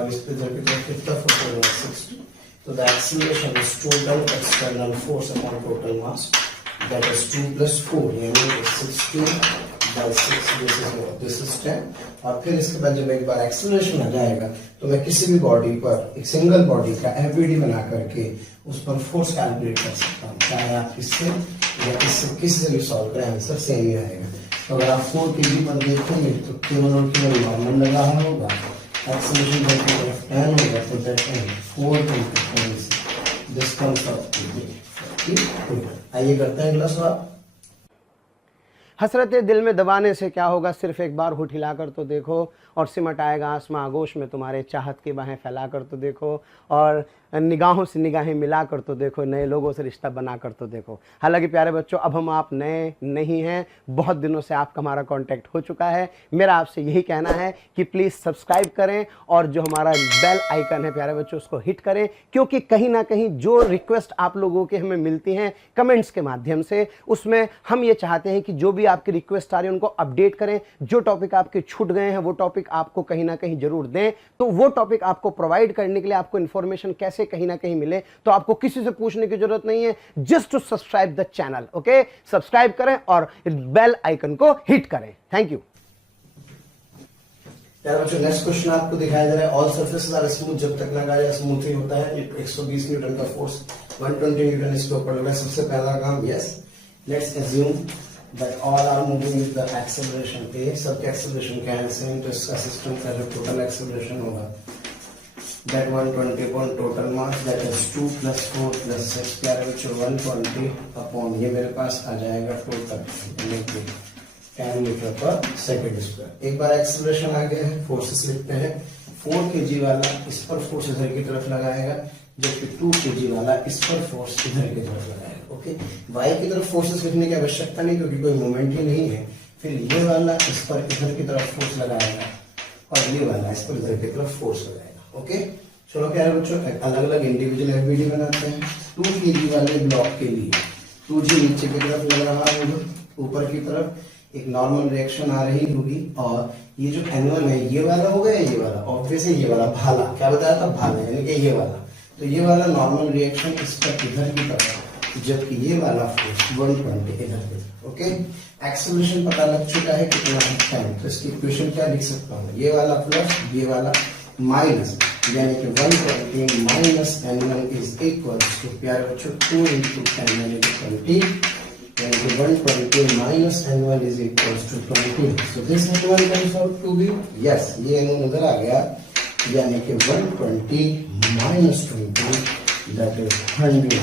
अब इस पे इधर की तरफ कितना फोर्स होगा, 60, तो the acceleration is total external force upon total mass, that is 2 plus 4, यानी 60 by 6, this is 10। और फिर इसके बाद जब एक बार एक्सेलरेशन आ जाएगा तो मैं किसी भी बॉडी पर एक सिंगल बॉडी का FBD बना करके उस पर फोर्स कैलकुलेट कर सकता हूँ, चाहे आप इससे या इससे किसी से भी सॉल्व करें, आंसर सेम ही आएगा। तो अगर आप 4 kg पर देखेंगे तो केवल और केवल नॉर्मल लगा होगा, एक्सेलरेशन की तरफ 10 होगा, तो that 4 into 10, this comes out to be 40। आइए करते हैं अगला सवाल। हसरत दिल में दबाने से क्या होगा, सिर्फ एक बार होठ हिलाकर तो देखो, और सिमट आएगा आसमां आगोश में तुम्हारे, चाहत की बाहें फैलाकर तो देखो, और निगाहों से निगाहें मिलाकर तो देखो, नए लोगों से रिश्ता बनाकर तो देखो। हालांकि प्यारे बच्चों, अब हम आप नए नहीं हैं, बहुत दिनों से आपका हमारा कांटेक्ट हो चुका है। मेरा आपसे यही कहना है कि प्लीज़ सब्सक्राइब करें, और जो हमारा बेल आइकन है प्यारे बच्चों उसको हिट करें, क्योंकि कहीं ना कहीं जो रिक्वेस्ट आप लोगों के हमें मिलती हैं कमेंट्स के माध्यम से, उसमें हम ये चाहते हैं कि जो भी भी आपकी रिक्वेस्ट आ रही है उनको अपडेट करें, जो टॉपिक आपके छूट गए हैं वो टॉपिक आपको कहीं ना कहीं जरूर दें। तो वो टॉपिक आपको प्रोवाइड करने के लिए आपको इन्फॉर्मेशन कैसे कहीं ना कहीं मिले, तो आपको किसी से पूछने की जरूरत नहीं है, just to subscribe the channel. Okay, subscribe करें और बेल आइकन को हिट करें। Thank you. यार बच्चों, नेक्स्ट क्वेश्चन आपको दिखाया जा रहा है, ऑल सरफेसेस आर स्मूथ, जब तक लगाया स्मूथ ही होता है। 120 न्यूटन का फोर्स 120 न्यूटन इसके ऊपर लग रहा है। सबसे पहला काम, yes, let's assume that all are moving with the acceleration A, सबके एक्सेलरेशन क्या है, सेम। तो इसका सिस्टम का जो टोटल एक्सेलरेशन होगा that 120 upon total mass, that is 2 + 4 + 6, प्यारे बच्चों 120 अपॉन ये मेरे पास आ जाएगा total 10 metre per second square. एक बार एक्सेलरेशन आ गया है, फोर्सेस लिखते हैं। 4 kg वाला इस पर फोर्स इधर की तरफ लगाएगा, जबकि 2 kg वाला इस पर फोर्स इधर की तरफ लगाएगा। ओके, वाई की तरफ फोर्सेस लिखने की आवश्यकता नहीं, क्योंकि कोई मोमेंट ही नहीं है। फिर ये वाला इस पर इधर की तरफ फोर्स लगाएगा और ये वाला इस पर इधर की तरफ फोर्स लगाएगा। ओके, चलो प्यारे बच्चों, अलग अलग इंडिविजुअल एफबीडी बनाते हैं। 2 kg वाले ब्लॉक के लिए 2g नीचे की तरफ लग रहा होगा, ऊपर की तरफ एक नॉर्मल रिएक्शन आ रही होगी, और ये जो N1 है ये वाला होगा या ये वाला, ऑब्वियसली ये वाला, भाला, क्या बताया था, भाला, यानी कि ये वाला। तो ये वाला नॉर्मल रिएक्शन इस पर इधर की तरफ, जबकि ये वाला फोर्स 120 इधर की तरफ। ओके, एक्सेलरेशन पता लग चुका है कितना है, 10। तो इसकी इक्वेशन क्या लिख सकता हूँ, ये वाला प्लस ये वाला माइनस, यानी कि 120 minus N1 is equal to, प्यारे बच्चों, 2 × 10 यानी कि 20, यानी कि 120 minus N1 is equals to 20. So this N1 comes out to be, yes, ये N1 उधर आ गया, यानी कि 120 minus 20, that is 100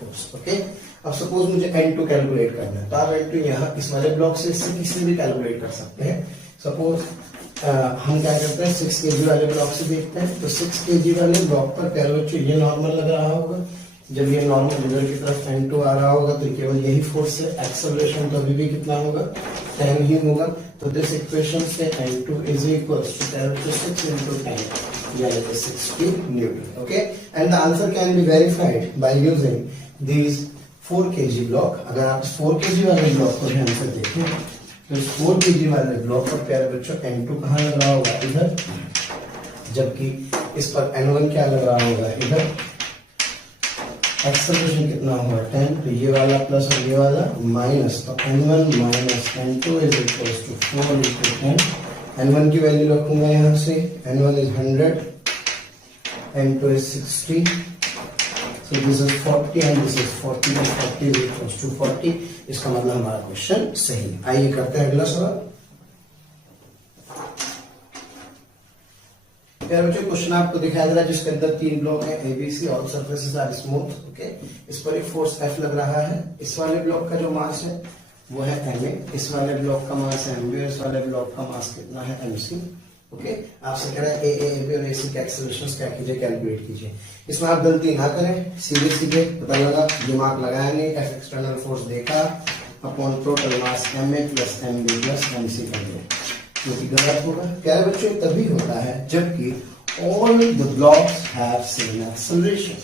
force. Okay? अब सपोज मुझे N2 कैलकुलेट करना है, तो आप N2 यहाँ इस वाले ब्लॉक से इससे किसी भी कैलकुलेट कर सकते हैं। सपोज हम क्या करते हैं, 6 kg वाले ब्लॉक से देखते हैं। तो 6 kg वाले ब्लॉक पर प्यारे बच्चों ये नॉर्मल लग रहा होगा, जब ये नॉर्मल इधर की तरफ N2 आ रहा होगा तो केवल यही फोर्स है। एक्सेलरेशन तो अभी भी कितना होगा, 10 ही होगा। तो दिस इक्वेशन से N2 इज इक्वल्स टू 6 × 10, यानी कि 60 Newton. Okay, and the answer can be verified by using these 4 kg block. अगर आप 4 kg वाले ब्लॉक को ध्यान से देखें तो 4 kg वाले ब्लॉक पर प्यारे बच्चों N2 कहाँ लग रहा होगा, इधर, जबकि इस पर N1 क्या लग रहा होगा, इधर। एक्सेलरेशन कितना होगा, 10। तो ये वाला प्लस और ये वाला माइनस, तो N1 minus N2 is equals to 4 × 10। N1 की वैल्यू रखूंगा यहाँ से, N1 is 100, N2 is 60, so this is 40 and this is 40, and 40 is equals to 40। इसका मतलब हमारा क्वेश्चन सही है। आइए करते हैं अगला सवाल। प्यारे बच्चों, क्वेश्चन आपको दिखाया जा रहा है जिसके अंदर 3 ब्लॉक है, ABC, all surfaces are smooth. Okay, इस पर एक फोर्स F लग रहा है। इस वाले ब्लॉक का जो मास है वो है MA, इस वाले ब्लॉक का मास है MB, इस वाले ब्लॉक का मास कितना है MC। ओके, आपसे कह रहा है AB और AC के एक्सेलरेशंस क्या कीजिए, कैलकुलेट कीजिए। इसमें आप गलती ना करें, सीधे सीधे पता लगा, दिमाग लगाया नहीं, F एक्सटर्नल फोर्स देखा upon total mass MA + MB + MC कर दिया, जो कि गलत होगा। प्यारे बच्चों, तभी होता है जबकि all the blocks have same acceleration.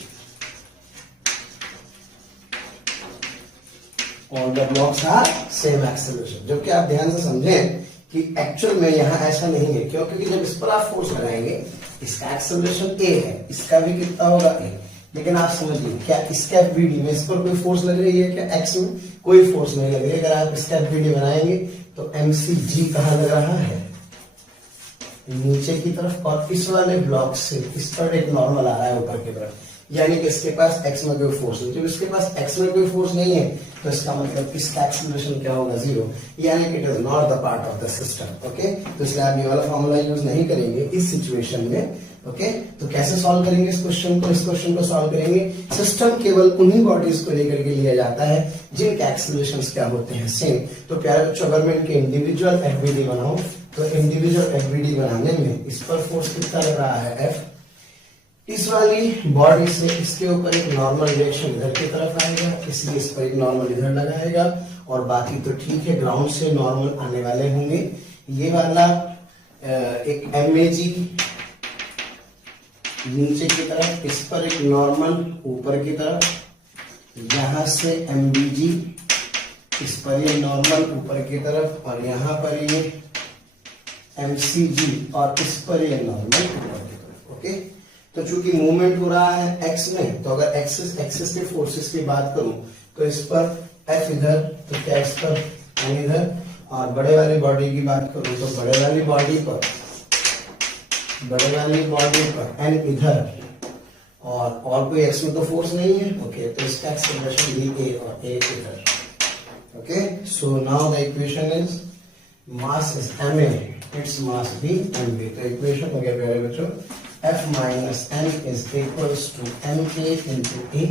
All the blocks are same acceleration. जबकि आप ध्यान से समझें कि एक्चुअल में यहाँ ऐसा नहीं है। क्यों? क्योंकि जब इस पर आप फोर्स लगाएंगे, इसका एक्सेलरेशन A है, इसका भी कितना होगा A, लेकिन आप समझिए क्या इसका FBD में इस पर कोई फोर्स लग रही है क्या? X में कोई फोर्स नहीं लग रही है। अगर आप इसका FBD बनाएंगे तो MCG कहाँ लग रहा है, नीचे की तरफ, और इस वाले ब्लॉक से इस पर एक नॉर्मल आ रहा है ऊपर की तरफ, यानी कि इसके पास X में कोई फोर्स नहीं। जब इसके पास X में कोई फोर्स नहीं है तो इसका मतलब इसका एक्सेलरेशन क्या होगा, 0, यानी कि it is not the part of the system. Okay, तो इसलिए आप ये वाला फॉर्मूला यूज नहीं करेंगे इस सिचुएशन में। ओके, तो कैसे सॉल्व करेंगे इस क्वेश्चन को? इस क्वेश्चन को सॉल्व करेंगे, सिस्टम केवल उन्हीं बॉडीज को लेकर के लिया जाता है जिनके एक्सेलरेशंस क्या होते हैं, सेम। तो प्यारे बच्चों, अगर मैं इनके इंडिविजुअल FBD बनाऊं तो इंडिविजुअल FBD बनाने में इस पर फोर्स कितना लग रहा है, F। इस वाली बॉडी से इसके ऊपर एक नॉर्मल रिएक्शन इधर की तरफ आएगा, इसलिए इस पर एक नॉर्मल इधर लगाएगा, और बाकी तो ठीक है, ग्राउंड से नॉर्मल आने वाले होंगे। ये वाला एक MAG नीचे की तरफ, इस पर एक नॉर्मल ऊपर की तरफ, यहां से MBG इस पर ये नॉर्मल ऊपर की तरफ, और यहाँ पर ये mcg, और इस पर ये नॉर्मल ऊपर की तरफ। ओके, तो चूंकि मूवमेंट हो रहा है x में, तो अगर एक्सिस के फोर्सेस की बात करूं तो इस पर F इधर, तो क्या इस पर n इधर, और बड़े वाली बॉडी की बात करूं तो बड़े वाली बॉडी पर n इधर, और कोई x में तो फोर्स नहीं है। ओके, तो इसका एक्सेलरेशन भी a और a इधर। Okay, so now the equation is mass is ma, its mass भी mv। तो इक्वेशन हो गया प्यारे बच्चों, F minus n is equals to ma into a,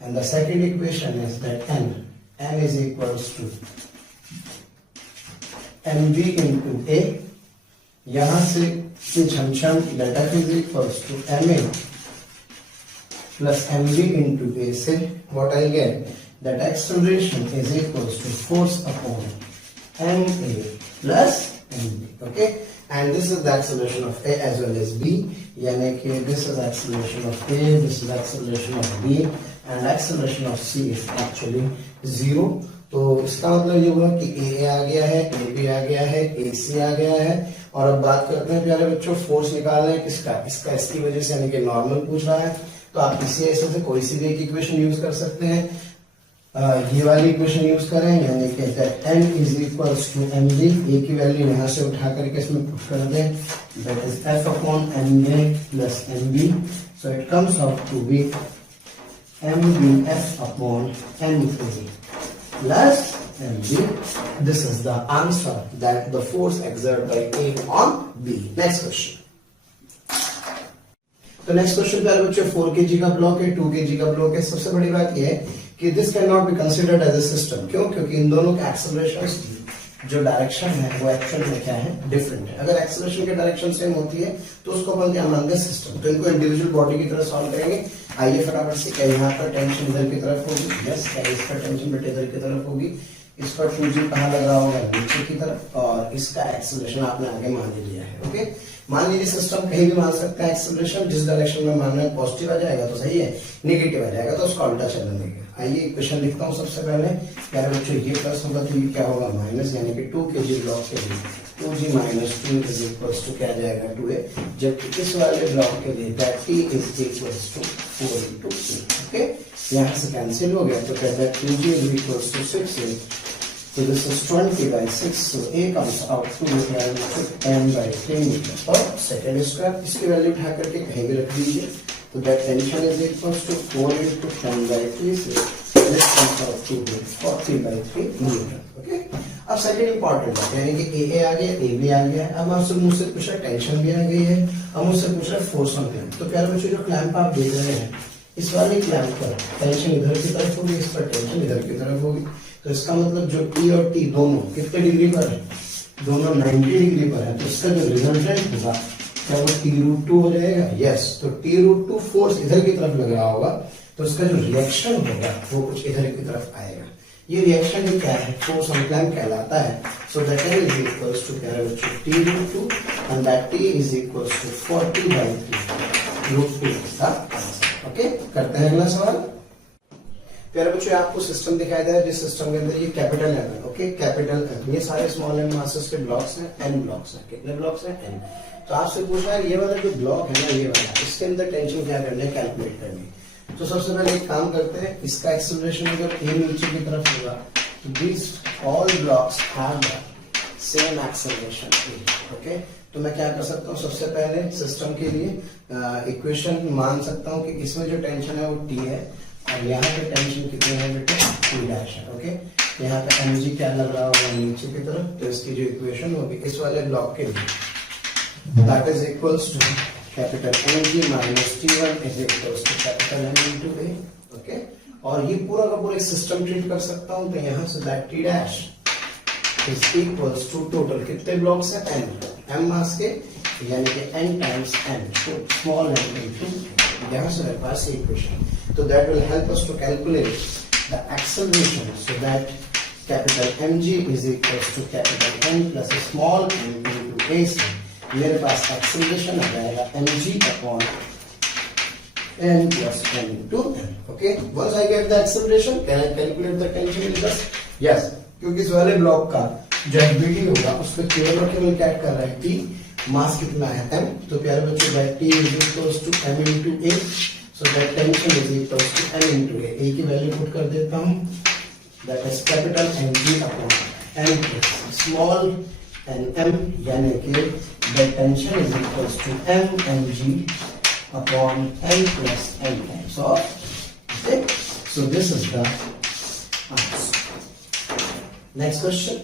and the second equation is that n is equals to mv into a। यहां से छमछम that F is equals to ma plus mv into a से what I get, that acceleration is equals to force upon ma plus mv। okay, and this is the acceleration of a as well as b, यानी कि this is acceleration of a, this is acceleration of b, and acceleration of c is actually 0। तो इसका मतलब ये हुआ कि a आ गया है, ab आ गया है, ac आ गया है। और अब बात करते हैं प्यारे बच्चों, फोर्स निकालना है किसका, इसका इसकी वजह से, यानी कि नॉर्मल पूछ रहा है। तो आप इसी ऐसे से कोई सी भी एक इक्वेशन यूज कर सकते हैं। ये वाली इक्वेशन यूज करें, यानी कि n is equals to mv, a की वैल्यू यहाँ से उठा करके इसमें पुट कर दें, that is f upon ma plus mv। So it comes out to be mvf upon ma plus mv। This is the answer, that the force exerted by a on b। Next question. तो next question प्यारे बच्चों 4 kg का block है, 2 kg का block है। सबसे बड़ी बात यह है कि this can not be considered as a system. क्यों? क्योंकि इन दोनों के एक्सेलरेशन जो डायरेक्शन है वो एक्चुअल में क्या है, डिफरेंट है। अगर एक्सेलरेशन की डायरेक्शन सेम होती है तो उसको अपन क्या मानते हैं, सिस्टम। तो इनको इंडिविजुअल बॉडी की तरह सॉल्व करेंगे। आइए फटाफट से, क्या यहाँ पर टेंशन इधर की तरफ होगी, यस, क्या इस पर टेंशन बेटे इधर की तरफ होगी, इस पर 2g कहाँ लग रहा होगा, नीचे की तरफ, और इसका एक्सेलरेशन आपने आगे मान लिया है। ओके, मान लीजिए सिस्टम कहीं भी मान सकता है एक्सेलरेशन, जिस डायरेक्शन में मानना है पॉजिटिव आ जाएगा तो सही है, नेगेटिव आ जाएगा तो उसका उल्टा चलन देगा। आइए इक्वेशन लिखता हूँ सबसे पहले। प्यारे बच्चों ये प्लस होगा तो ये क्या होगा माइनस, यानी कि 2 kg ब्लॉक के लिए 2g minus 2 is equals to क्या जाएगा 2a, जबकि इस वाले ब्लॉक के लिए that t is equals to 4 into a। Okay, यहाँ से कैंसिल हो गया तो कहता है 2g is equals to 6a, so this is 20 by 6, so a comes out to 10 by 3 meter per second square। इसकी वैल्यू उठा करके कहीं भी रख दीजिए, तो that tension is equals to 4 into 10 by 3, so this comes out to 40 by 3 meter। Okay, अब second important बात यानी कि a आ गया, a भी आ गया। अब आपसे मुझसे पूछ रहा है टेंशन भी आ गई है, अब मुझसे पूछ रहा है फोर्स ऑन क्लैंप। तो प्यारे बच्चों जो क्लैंप आप देख रहे हैं, इस वाले क्लैंप पर टेंशन इधर की तरफ होगी, इस पर टेंशन इधर की तरफ होगी। तो इसका मतलब जो T और T दोनों कितने डिग्री पर है, दोनों 90 डिग्री पर है। तो इसका जो रिजल्टेंट होगा क्या वो T√2 हो जाएगा, यस। तो T√2 फोर्स इधर की तरफ लग रहा होगा, तो इसका जो रिएक्शन होगा वो कुछ इधर की तरफ आएगा। ये रिएक्शन ही क्या है, फोर्स ऑन क्लैंप कहलाता है। So that is equals to क्या है बच्चों T√2 and that T is equals to 40 by 3 √2 का आंसर। ओके, करते हैं अगला सवाल। प्यारे बच्चों आपको सिस्टम दिखाई दे रहा है, जिस सिस्टम के अंदर ये कैपिटल एम है। ओके, कैपिटल एम, ये सारे स्मॉल एम मासेस के ब्लॉक्स हैं, एन ब्लॉक्स हैं। कितने ब्लॉक्स हैं, एन। तो आपसे पूछ रहा है ये वाला जो ब्लॉक है ना, ये वाला, इसके अंदर टेंशन क्या करनी है, कैलकुलेट करनी है। तो सबसे पहले एक काम करते हैं, इसका एक्सेलरेशन अगर ए नीचे की तरफ होगा तो this all blocks have the same acceleration. Okay, तो मैं क्या कर सकता हूँ, सबसे पहले सिस्टम के लिए इक्वेशन मान सकता हूँ कि इसमें जो टेंशन है वो टी है, और यहाँ पे टेंशन कितनी है बेटे, टी डैश है। ओके, यहाँ पे mg क्या लग रहा होगा नीचे की तरफ, तो इसकी जो इक्वेशन होगी इस वाले ब्लॉक के लिए that is equals to capital mg minus t1 is equals to capital m into a। Okay, और ये पूरा का पूरा एक सिस्टम ट्रीट कर सकता हूँ, तो यहाँ से that t dash is equals to total कितने ब्लॉक्स हैं, n, m मास के, यानी कि n टाइम्स n, तो स्मॉल n into यहाँ से मेरे पास ये इक्वेशन। So that will help us to calculate the acceleration, so that capital mg is equals to capital M plus a small m into a से मेरे पास acceleration आ जाएगा mg upon n plus n into n। Okay, once I get the acceleration, can I calculate the tension in just yes, क्योंकि इस वाले block का जो FBD होगा उस पर केवल और केवल क्या कर रहा है, टी, मास कितना है, m। तो प्यारे बच्चों that T is equals to m into a, so that tension is equals to m into a। a की वैल्यू पुट कर देता हूं, that is capital Mg upon m plus small nm, यानी कि that tension is equals to m mg upon m plus m times of, okay. So this is the answer. Next question,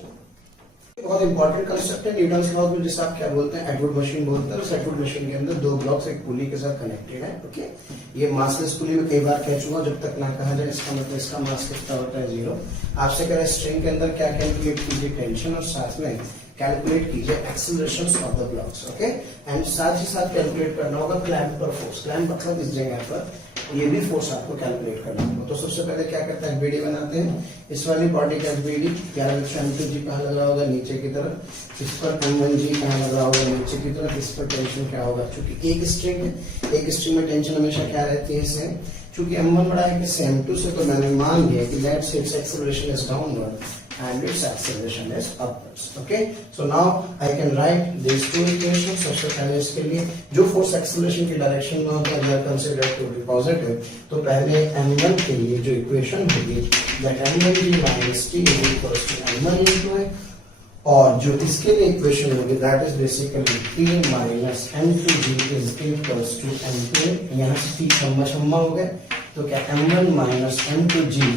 बहुत important concept है newton's law में, जिसे आप क्या बोलते हैं, एटवुड मशीन बोलते हैं। उस एटवुड मशीन के अंदर दो ब्लॉक्स एक पुली के साथ कनेक्टेड है, ओके। ये मासलेस पुली में कई बार कह चुका, जब तक ना कहा जाए इसका मतलब इसका मास कितना होता है, 0। आपसे कह रहे हैं स्ट्रिंग के अंदर क्या कैलकुलेट कीजिए, टेंशन, और साथ में कैलकुलेट कीजिए accelerations of the blocks, okay. And साथ ही साथ कैलकुलेट करना होगा क्लैंप पर फोर्स। क्लैंप मतलब इस जगह पर ये भी फोर्स आपको कैलकुलेट करना होगा। तो सबसे पहले क्या करते हैं, बीडी बनाते हैं। इस वाली बॉडी का बीडी प्यारा बच्चा M2G कहाँ लग रहा होगा, नीचे की तरफ। इस पर M1G कहाँ लग रहा होगा, नीचे की तरफ। इस पर टेंशन क्या होगा, चूंकि एक स्ट्रिंग है, एक स्ट्रिंग में टेंशन हमेशा क्या रहती है, सेम। चूंकि M1 बड़ा है कि M2 से, तो मैंने मान लिया कि let's say it's acceleration is downward and its acceleration is upwards, okay। so now I can write these two equations। सबसे पहले इसके लिए जो फोर्स एक्सेलरेशन की डायरेक्शन में होता है, अगर कंसीडर टू बी पॉजिटिव, तो पहले m1 के लिए जो इक्वेशन होगी, that m1g minus t is equals to m1 into a, और जो इसके लिए इक्वेशन होगी that is basically t minus m2g is equals to m2a। यहाँ से t छम्मा हो गए, तो क्या m1 minus m2g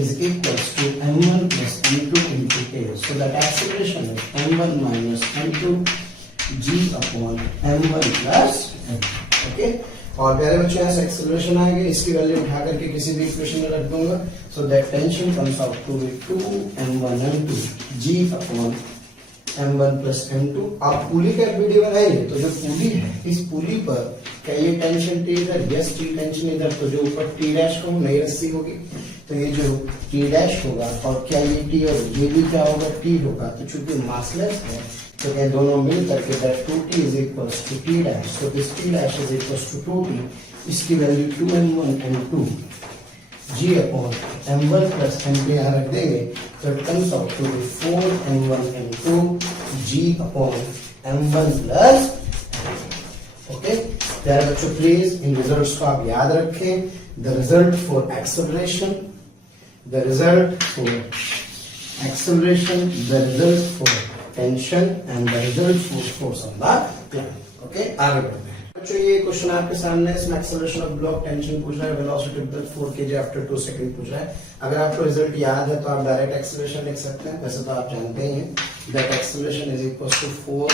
is equals to m1 plus m2 into a, so that acceleration is m1 minus m2 g upon m1 plus m2, okay। और प्यारे बच्चों यहाँ से एक्सेलरेशन आएगा, इसकी वैल्यू उठा करके किसी भी इक्वेशन में रख दूंगा, so that tension comes out to be 2m1 m2 g upon m1 plus m2। आप पुली का वीडियो बनाइए, तो जो पुली है, इस पुली पर क्या ये टेंशन टी इधर, यस टी टेंशन इधर, तो जो ऊपर टी डैश का वो नई रस्सी होगी, तो ये जो टी डैश होगा, और क्या ये टी और ये भी क्या होगा, टी होगा। तो चूंकि मासलेस है, तो क्या दोनों मिल करके that 2t is equals to T dash, तो this T dash is equals to 2t, इसकी value 2m1 m2 g upon m1 plus m2 यहाँ रख देंगे, तो it comes out to be 4m1 m2 g upon m1 plus, okay. प्यारे बच्चों please इन results को आप याद रखें। The result for acceleration, the result for acceleration, the result for tension and the result for force on the clamp, okay. आगे बढ़ते हैं बच्चों, ये क्वेश्चन आपके सामने है, इसमें एक्सेलरेशन ऑफ ब्लॉक, टेंशन पूछ रहा है, velocity of the 4 kg after 2 second पूछ रहा है। अगर आपको रिजल्ट याद है तो आप डायरेक्ट एक्सेलरेशन लिख सकते हैं, वैसे तो आप जानते ही हैं that acceleration is equal to 4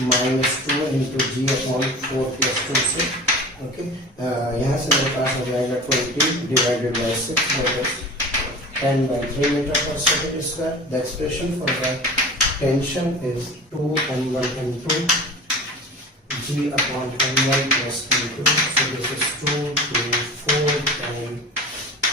minus 2 into g upon 4 plus 2 से, ओके। यहाँ से मेरे पास हो जाएगा 20 divided by 6, that is 10 by 3 meter per second square। The expression for the tension is 2m1 m2 g upon m1 plus m2, so this is 2 to 4 times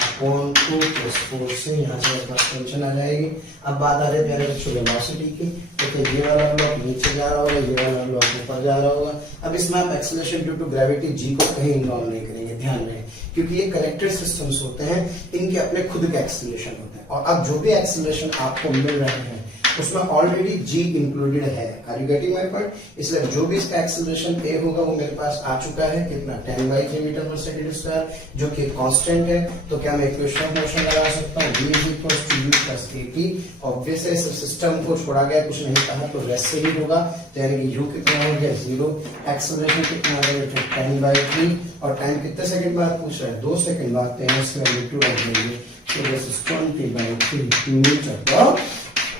upon 2 plus 4 से यहाँ से मेरे पास टेंशन आ जाएगी। अब बात आ रही है प्यारे बच्चों वेलोसिटी की, तो ये वाला ब्लॉक नीचे जा रहा होगा, ये वाला ब्लॉक ऊपर जा रहा होगा। अब इसमें आप acceleration due to gravity G को कहीं इन्वॉल्व नहीं करेंगे, ध्यान रहे, क्योंकि ये कनेक्टेड सिस्टम्स होते हैं, इनके अपने खुद के एक्सेलरेशन होते हैं, और अब जो भी एक्सेलरेशन आपको मिल रहे हैं उसमें ऑलरेडी जी इंक्लूडेड है। Are you getting my point? इसलिए जो भी इसका एक्सेलरेशन ए होगा वो मेरे पास आ चुका है, कितना 10/3 मीटर पर सेकंड स्क्वायर, जो कि कांस्टेंट है। तो क्या मैं इक्वेशन ऑफ मोशन लगा सकता हूँ, v is equal to u plus at। Obvious है, इस सिस्टम को छोड़ा गया, कुछ नहीं कहा, तो रेस्ट से ही होगा, तो यानी कि u कितना हो गया 0, एक्सेलरेशन कितना हो गया 10/3, और टाइम कितने सेकंड बाद पूछ रहा है, 2 सेकंड बाद, तो यहाँ से वैल्यू 2 रख देंगे, तो दिस इज 20/3 मीटर पर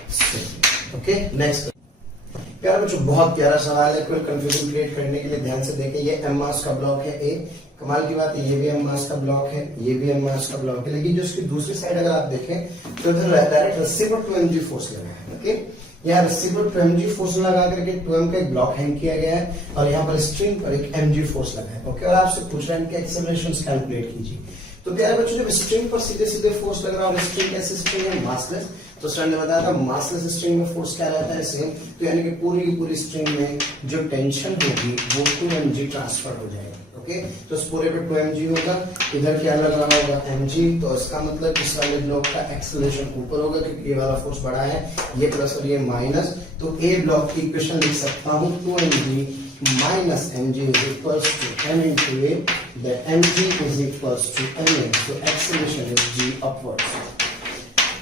सेकंड। ओके, नेक्स्ट प्यारा बच्चों, बहुत प्यारा सवाल है, कोई कंफ्यूजन क्रिएट करने के लिए ध्यान से देखें। ये एम मास का ब्लॉक है ए, कमाल की बात है, ये भी एम मास का ब्लॉक है, ये भी एम मास का ब्लॉक है, लेकिन जो इसकी दूसरी साइड अगर आप देखें तो इधर डायरेक्ट रस्सी पर 2mg फोर्स लगा है। ओके, यहाँ रस्सी पर 2mg फोर्स लगा करके 2m का एक ब्लॉक हैंग किया गया है, और यहाँ पर स्ट्रिंग पर एक mg फोर्स लगा है। ओके, और आपसे पूछ रहे हैं कि एक्सेलरेशन कैलकुलेट कीजिए। तो प्यारे बच्चों, जब स्ट्रिंग पर सीधे सीधे फोर्स लग रहा है, और स्ट्रिंग कैसी स्ट्रिंग है, मासलेस, तो सर ने बताया था मासलेस स्ट्रिंग में फोर्स क्या रहता है, सेम। तो यानी कि पूरी की पूरी स्ट्रिंग में जो टेंशन होगी वो 2mg ट्रांसफर हो जाएगी। ओके, तो इस पूरे पे 2mg होगा, इधर क्या लग रहा होगा mg, तो इसका मतलब इस वाले ब्लॉक का एक्सेलरेशन ऊपर होगा क्योंकि ये वाला फोर्स बड़ा है, ये प्लस और ये माइनस। तो ए ब्लॉक की इक्वेशन लिख सकता हूँ 2mg minus mg is equals to m into a, that mg is equals to ma, so acceleration is g upwards।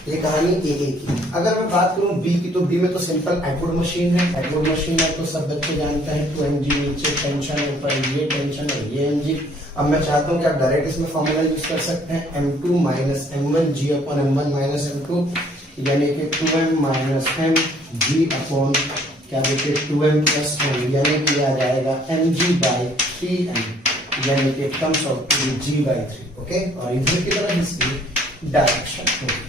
ये कहानी ए की। अगर मैं बात करूं बी की, तो बी में तो सिंपल एटवुड मशीन है, एटवुड मशीन है तो सब बच्चे जानते हैं 2mg नीचे टेंशन ऊपर, ये टेंशन है ये mg। अब मैं चाहता हूं कि आप डायरेक्ट इसमें फॉर्मूला यूज कर सकते हैं m2 minus m1 g upon m1 minus m2, यानी कि 2m minus m g upon क्या देते 2m प्लस m, यानी कि आ जाएगा mg बाई 3m, यानी कि comes out to be g by 3। Okay, और इधर की तरफ इसकी डायरेक्शन होगी।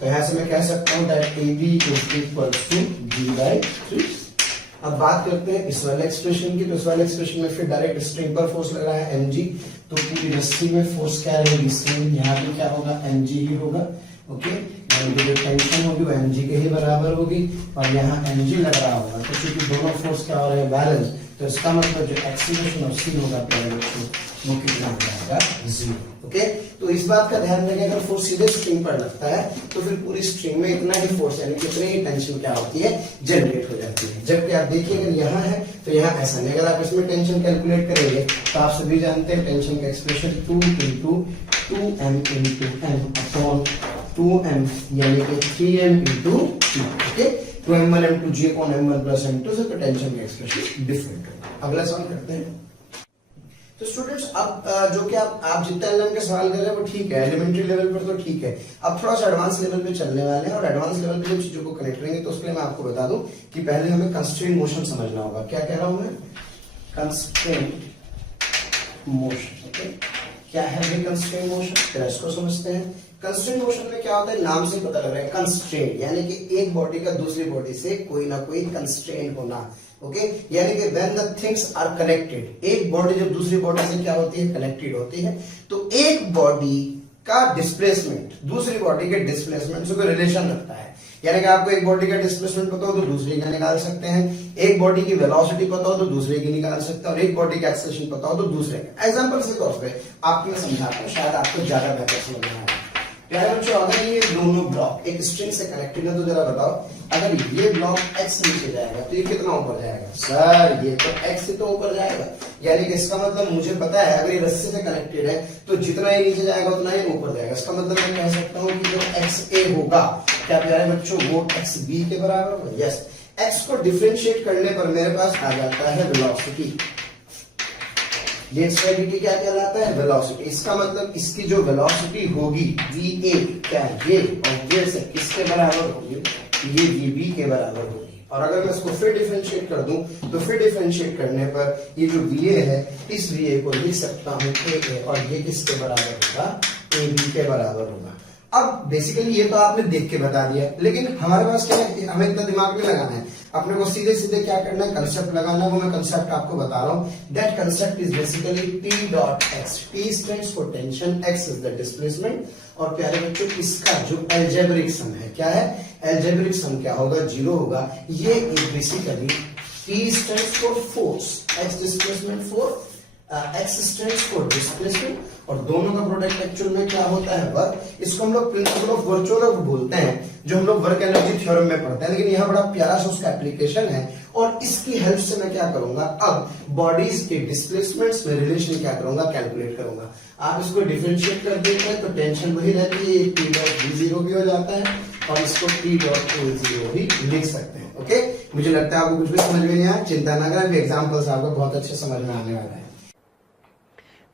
तो यहां से मैं कह सकता हूं that AB is equal to g by 3। अब बात करते हैं इस वाले एक्सप्रेशन की। तो इस वाले एक्सप्रेशन में फिर डायरेक्ट स्ट्रिंग पर फोर्स लग रहा है mg, तो पूरी रस्सी में फोर्स क्या रहेगी, सेम। यहाँ पे क्या होगा, mg ही होगा। ओके, यानी जो टेंशन होगी वो mg के ही बराबर होगी, और यहाँ mg लग रहा होगा। तो क्योंकि दोनों फोर्स क्या हो रहे हैं, बैलेंस, तो इसका मतलब जो एक्सीलरेशन ऑफ c होगा वो कितना हो जाएगा, 0। ओके, तो इस बात का ध्यान रखें, अगर फोर्स सीधे स्ट्रिंग पर लगता है तो फिर पूरी स्ट्रिंग में इतना ही फोर्स यानी कितनी ही टेंशन क्या होती है, जनरेट हो जाती है। जबकि आप देखिए अगर यहाँ है तो यहाँ ऐसा नहीं। अगर आप इसमें टेंशन कैलकुलेट करेंगे तो आप सभी जानते हैं टेंशन का expression 2 into 2m into m upon 2m, यानी कि 3m into 2। ओके, तो m1 m2 g upon m1 plus m2 से तो टेंशन का एक्सप्रेशन डिफरेंट है। अगला सवाल करते हैं। तो स्टूडेंट्स, अब जो कि आप जितना एलएम के सवाल कर रहे हैं वो ठीक है, एलिमेंट्री लेवल पर तो ठीक है। अब थोड़ा सा एडवांस लेवल पे चलने वाले हैं, और एडवांस लेवल पे जब चीजों को कनेक्ट करेंगे तो उसके लिए मैं आपको बता दूं कि पहले हमें कंस्ट्रेंट मोशन समझना होगा। क्या कह रहा हूं मैं, कंस्ट्रेंट मोशन। ओके, क्या है भाई कंस्ट्रेंट मोशन, फिर इसको समझते हैं। कंस्ट्रेंट मोशन में क्या होता है, नाम से पता लग रहा है, कंस्ट्रेंट यानी कि एक बॉडी का दूसरी बॉडी से कोई ना कोई कंस्ट्रेंट होना। ओके, यानी कि when the things are connected, एक बॉडी जब दूसरी बॉडी से क्या होती है, कनेक्टेड होती है, तो एक बॉडी का डिस्प्लेसमेंट दूसरी बॉडी के डिस्प्लेसमेंट से कोई रिलेशन रखता है। यानी कि आपको एक बॉडी का डिस्प्लेसमेंट पता हो तो दूसरे का निकाल सकते हैं, एक बॉडी की वेलोसिटी पता हो तो दूसरे की निकाल सकते हैं, और एक बॉडी का एक्सेलरेशन पता हो तो दूसरे का। एग्जांपल के तौर पे आपको मैं समझाता हूं, शायद आपको ज्यादा बेहतर समझ में आएगा। प्यारे बच्चों, अगर ये दोनों ब्लॉक एक स्ट्रिंग से कनेक्टेड है तो जरा बताओ, अगर ये ब्लॉक x नीचे जाएगा तो ये कितना ऊपर जाएगा, सर ये तो x से तो ऊपर जाएगा। यानी कि इसका मतलब मुझे पता है अगर ये रस्सी से कनेक्टेड है तो जितना ये नीचे जाएगा उतना ही ऊपर जाएगा। इसका मतलब मैं कह सकता हूँ कि जो xa होगा, क्या प्यारे बच्चों, वो xb के बराबर होगा। यस, x को डिफरेंशिएट करने पर मेरे पास आ जाता है वेलोसिटी। dt क्या कहलाता है, वेलोसिटी। इसका मतलब इसकी जो वेलोसिटी होगी va, क्या ये, और ये से किसके बराबर होगी, ये vb के बराबर होगी। और अगर मैं इसको फिर डिफरेंशिएट कर दूं तो फिर डिफरेंशिएट करने पर ये जो va है, इस va को लिख सकता हूं a, और ये किसके बराबर होगा, ab के बराबर होगा। अब बेसिकली ये तो आपने देख के बता दिया, लेकिन हमारे पास क्या है, हमें इतना दिमाग में लगाना है, अपने को सीधे सीधे क्या करना है, कंसेप्ट लगाना है। वो मैं कंसेप्ट आपको बता रहा हूं। That concept is basically T dot x। T stands for tension, x is the displacement. और प्यारे बच्चों, इसका जो अलजेब्रिक सम है, क्या है, अलजेब्रिक सम क्या होगा, 0 होगा। ये basically T stands for force, x displacement for x stands for displacement, और दोनों का प्रोडक्ट एक्चुअल में क्या होता है, वर्क। इसको हम लोग प्रिंसिपल ऑफ वर्चुअल वर्क बोलते हैं, जो हम लोग वर्क एनर्जी थ्योरम में पढ़ते हैं। लेकिन यहाँ बड़ा प्यारा सा उसका एप्लीकेशन है, और इसकी हेल्प से मैं क्या करूंगा, अब बॉडीज के डिस्प्लेसमेंट्स में रिलेशन क्या करूंगा, कैलकुलेट करूंगा। आप इसको डिफरेंशिएट कर देते हैं तो टेंशन वही रहती है, T डॉट b0 भी हो जाता है, और इसको T डॉट o0 भी लिख सकते हैं। ओके, मुझे लगता है आपको कुछ भी समझ में नहीं आया, चिंता ना करें, एग्जाम्पल्स आपको बहुत अच्छे समझ में आने वाला है।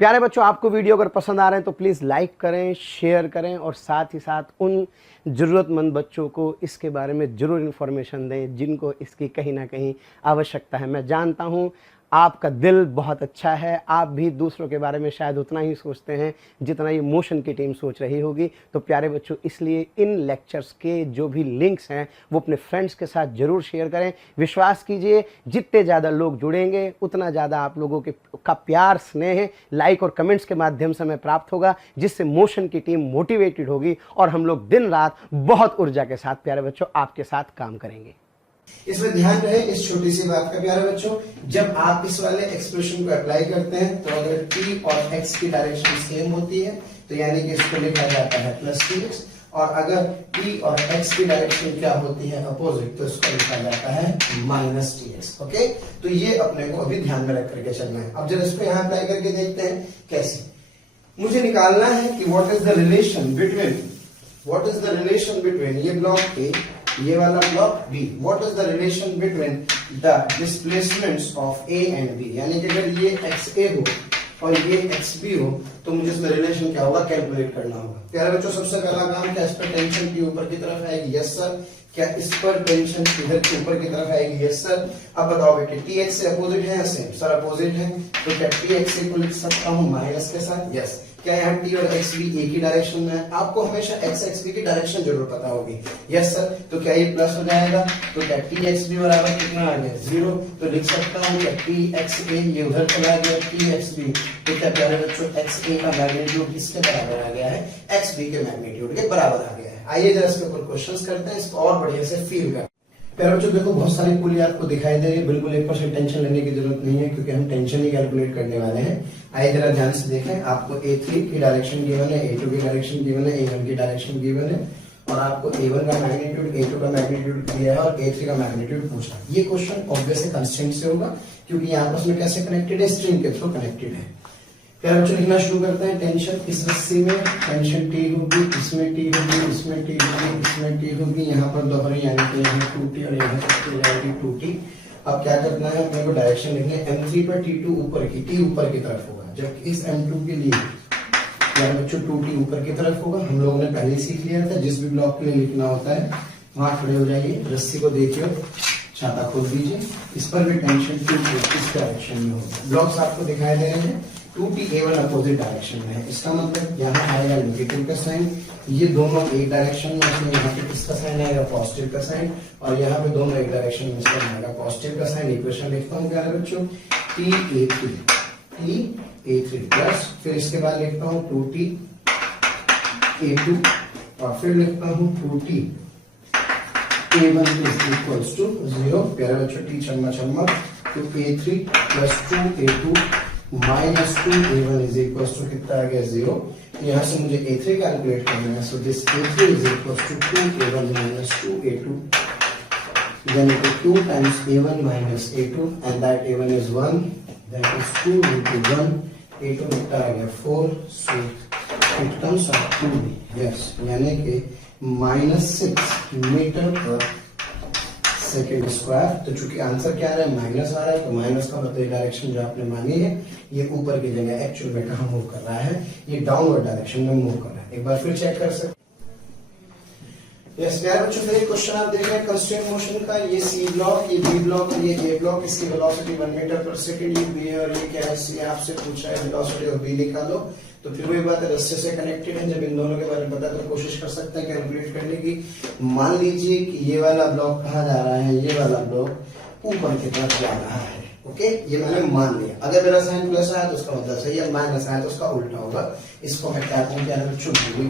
प्यारे बच्चों, आपको वीडियो अगर पसंद आ रहे हैं तो प्लीज़ लाइक करें, शेयर करें, और साथ ही साथ उन ज़रूरतमंद बच्चों को इसके बारे में ज़रूर इन्फॉर्मेशन दें जिनको इसकी कहीं ना कहीं आवश्यकता है। मैं जानता हूं आपका दिल बहुत अच्छा है, आप भी दूसरों के बारे में शायद उतना ही सोचते हैं जितना ये मोशन की टीम सोच रही होगी। तो प्यारे बच्चों, इसलिए इन लेक्चर्स के जो भी लिंक्स हैं वो अपने फ्रेंड्स के साथ ज़रूर शेयर करें। विश्वास कीजिए, जितने ज़्यादा लोग जुड़ेंगे उतना ज़्यादा आप लोगों का प्यार, स्नेह, लाइक और कमेंट्स के माध्यम से हमें प्राप्त होगा, जिससे मोशन की टीम मोटिवेटेड होगी और हम लोग दिन रात बहुत ऊर्जा के साथ प्यारे बच्चों आपके साथ काम करेंगे। इसमें ध्यान रहे इस छोटी सी बात का प्यारे बच्चों, जब आप इस वाले एक्सप्रेशन को अप्लाई करते हैं तो अगर t और x की डायरेक्शन सेम होती है तो यानी कि इसको लिखा जाता है प्लस tx, और अगर t और x की डायरेक्शन क्या होती है अपोजिट तो इसको लिखा जाता है माइनस tx। ओके, तो ये अपने को अभी ध्यान में रख करके चलना है। अब जब इसको यहाँ अप्लाई करके देखते हैं कैसे। मुझे निकालना है कि what is the relation between ये ब्लॉक ए, ये वाला block B. What is the relation between the displacements of A and B, यानी कि अगर ये एक्स ए हो और ये एक्स बी हो तो मुझे इसमें रिलेशन क्या होगा कैलकुलेट करना होगा। प्यारे बच्चों, सबसे पहला काम क्या इस पर टेंशन की ऊपर की तरफ आएगी? Yes sir. क्या इस पर टेंशन इधर के ऊपर की तरफ आएगी? Yes sir. अब बताओ बेटे, टी एक्स से अपोजिट है या सेम? सर अपोजिट है, तो क्या टी एक्स को लिख सकता हूँ माइनस के साथ? यस। क्या यहाँ टी और एक्स बी एक ही डायरेक्शन में है? आपको हमेशा एक्स एक्स बी की डायरेक्शन जरूर पता होगी। Yes sir. तो क्या ये प्लस हो जाएगा? तो क्या टी एक्स बी बराबर कितना आ गया? 0। तो लिख सकता हूँ क्या टी एक्स ए ये उधर चला गया, टी एक्स बी। तो क्या प्यारे बच्चों एक्स ए का मैग्नीट्यूड किसके बराबर आ गया है? एक्स बी के मैग्नीट्यूड के बराबर आ गया है। आइए जरा इसके ऊपर क्वेश्चंस करते हैं, इसको और बढ़िया से फील करते हैं। प्यारे बच्चों देखो, बहुत सारी पुलिया आपको दिखाई दे रही है, बिल्कुल 1% टेंशन लेने की जरूरत नहीं है क्योंकि हम टेंशन ही कैलकुलेट करने वाले हैं। आइए जरा ध्यान से देखें, आपको A3 की डायरेक्शन गिवन है, A2 की डायरेक्शन गिवन है, A1 की डायरेक्शन गिवन है, और आपको A1 का मैग्नीट्यूड, A2 का मैग्नीट्यूड दिया है और A3 का मैग्नीट्यूड पूछा। ये क्वेश्चन ऑब्वियसली कंस्ट्रेंट से होगा क्योंकि यहाँ आपस में कैसे कनेक्टेड है? स्ट्रिंग के थ्रू कनेक्टेड है। प्यारे बच्चों लिखना शुरू करते हैं। टेंशन इस रस्सी में टेंशन टी होगी, इसमें टी होगी, इसमें टी होगी, इसमें टी होगी, यहाँ पर दोहरी यानी कि यहाँ 2t और यहाँ पर जाएगी 2t। अब क्या करना है, अपने को डायरेक्शन लिखने है। M3 पर T2 ऊपर की, T ऊपर की तरफ होगा, जबकि इस M2 के लिए प्यारे बच्चों 2t ऊपर की तरफ होगा। हम लोगों ने पहले सीख लिया था, जिस भी ब्लॉक के लिए लिखना होता है वहां खड़े हो जाइए, रस्सी को देखिए, छाता खोल दीजिए, इस पर भी टेंशन इस डायरेक्शन में होगा। ब्लॉक्स आपको दिखाई दे रहे हैं, 2t A1 अपोजिट डायरेक्शन में है, इसका मतलब यहाँ आएगा नेगेटिव का साइन। ये दोनों एक डायरेक्शन में, इसमें यहाँ पे किसका साइन आएगा? पॉजिटिव का साइन, और यहाँ पे दोनों एक डायरेक्शन में, इसका आएगा पॉजिटिव का साइन। इक्वेशन लिखता हूँ प्यारे बच्चों, T प्लस, फिर इसके बाद लिखता हूँ 2t A2, और फिर लिखता हूँ 2t A1 is equals to 0। प्यारे बच्चों टी छम्मा छम्मा, तो A3 plus 2A2 minus 2A1 is equals to कितना आ गया? 0। यहाँ से मुझे A3 कैलकुलेट करना है, so this A3 is equals to 2A1 minus 2A2, then it is 2 times A1 minus A2 and that A1 is 1, that is 2 into 1, A2 कितना आ गया? 4, so it comes out to be, yes, यानी कि -6 metre per second square. तो चूंकि answer क्या आ रहा है? माइनस आ रहा है, तो माइनस का मतलब डायरेक्शन जो आपने मानी है ये ऊपर की जगह एक्चुअल में कहाँ मूव कर रहा है? ये डाउनवर्ड डायरेक्शन में मूव कर रहा है। एक बार फिर चेक कर सकते। यस प्यारे बच्चों, फिर एक क्वेश्चन आप देख रहे हैं कंस्ट्रेंट मोशन का। ये सी ब्लॉक, ये बी ब्लॉक और ये ए ब्लॉक, इसकी वेलोसिटी 1 मीटर पर सेकंड ये बी है और ये क्या है? सी। आपसे पूछा है वेलोसिटी ऑफ बी निकालो। तो फिर वही बात है, रस्से से कनेक्टेड है, जब इन दोनों के बारे में पता तो कोशिश कर सकते हैं कैलकुलेट करने की। मान लीजिए कि ये वाला ब्लॉक कहाँ जा रहा है? ये वाला ब्लॉक ऊपर की तरफ जा रहा है। ओके, ये मैंने मान लिया। अगर मेरा साइन प्लस आया तो उसका मतलब सही है, माइनस आया तो उसका उल्टा होगा। इसको मैं क्या कहूँ? क्या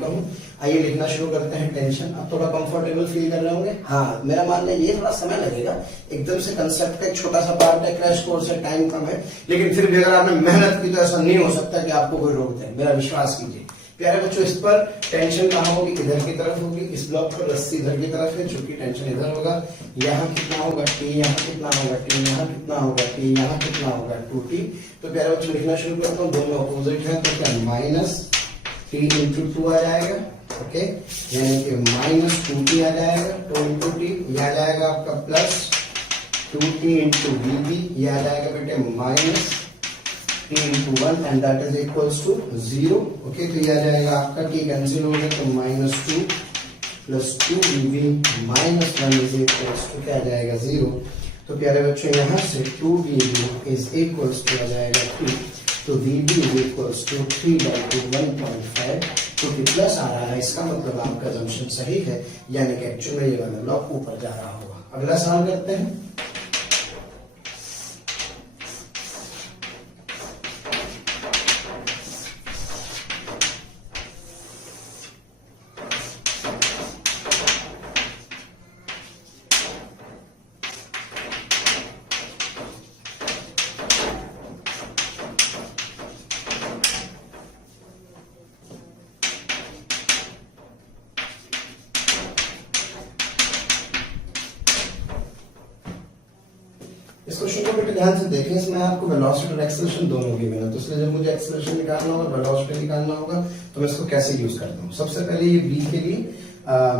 कहूँ? आइए लिखना शुरू करते हैं। टेंशन, अब थोड़ा कंफर्टेबल फील कर रहे होंगे। हाँ, मेरा मानना ये थोड़ा समय लगेगा, एकदम से कंसेप्ट का एक छोटा सा पार्ट है, क्रैश कोर्स है, टाइम कम है, लेकिन फिर भी अगर आपने मेहनत की तो ऐसा नहीं हो सकता कि आपको कोई रोक दे। मेरा विश्वास कीजिए प्यारे बच्चों, इस पर टेंशन कहाँ होगी? इधर की तरफ होगी। इस ब्लॉक पर रस्सी इधर की तरफ है, चूंकि टेंशन इधर होगा। यहाँ कितना होगा? T, यहाँ कितना होगा? T, यहाँ कितना होगा? T, यहाँ कितना होगा? 2T। तो प्यारे बच्चों लिखना शुरू करता हूँ, दोनों अपोजिट है, तो क्या माइनस T इंटू 2 आ जाएगा। ओके, यानी कि माइनस 2T आ जाएगा, 2 इंटू T। यह आ जाएगा आपका प्लस 2T इंटू VB, यह आ जाएगा बेटे minus T into 1 and that is equals to 0। Okay, तो ये आ जाएगा आपका T कैंसिल हो गया, तो -2 + 2 VB -1 इज इक्वल्स टू क्या आ जाएगा? 0। तो प्यारे बच्चों यहाँ से 2db इज इक्वल्स टू आ जाएगा 2, तो db इज इक्वल्स टू 3/2 1.5, तो प्लस आ रहा है, इसका मतलब आपका जंक्शन सही है, यानी कि एक्चुअल में ये वाला ब्लॉक ऊपर जा रहा होगा। अगला सवाल करते हैं। इस क्वेश्चन को बेटे ध्यान से देखें, इसमें आपको वेलोसिटी और एक्सेलरेशन दोनों गिवन है, तो इसलिए जब मुझे एक्सेलरेशन निकालना होगा, वेलोसिटी निकालना होगा, तो मैं इसको कैसे यूज करता हूँ। सबसे पहले ये बी के लिए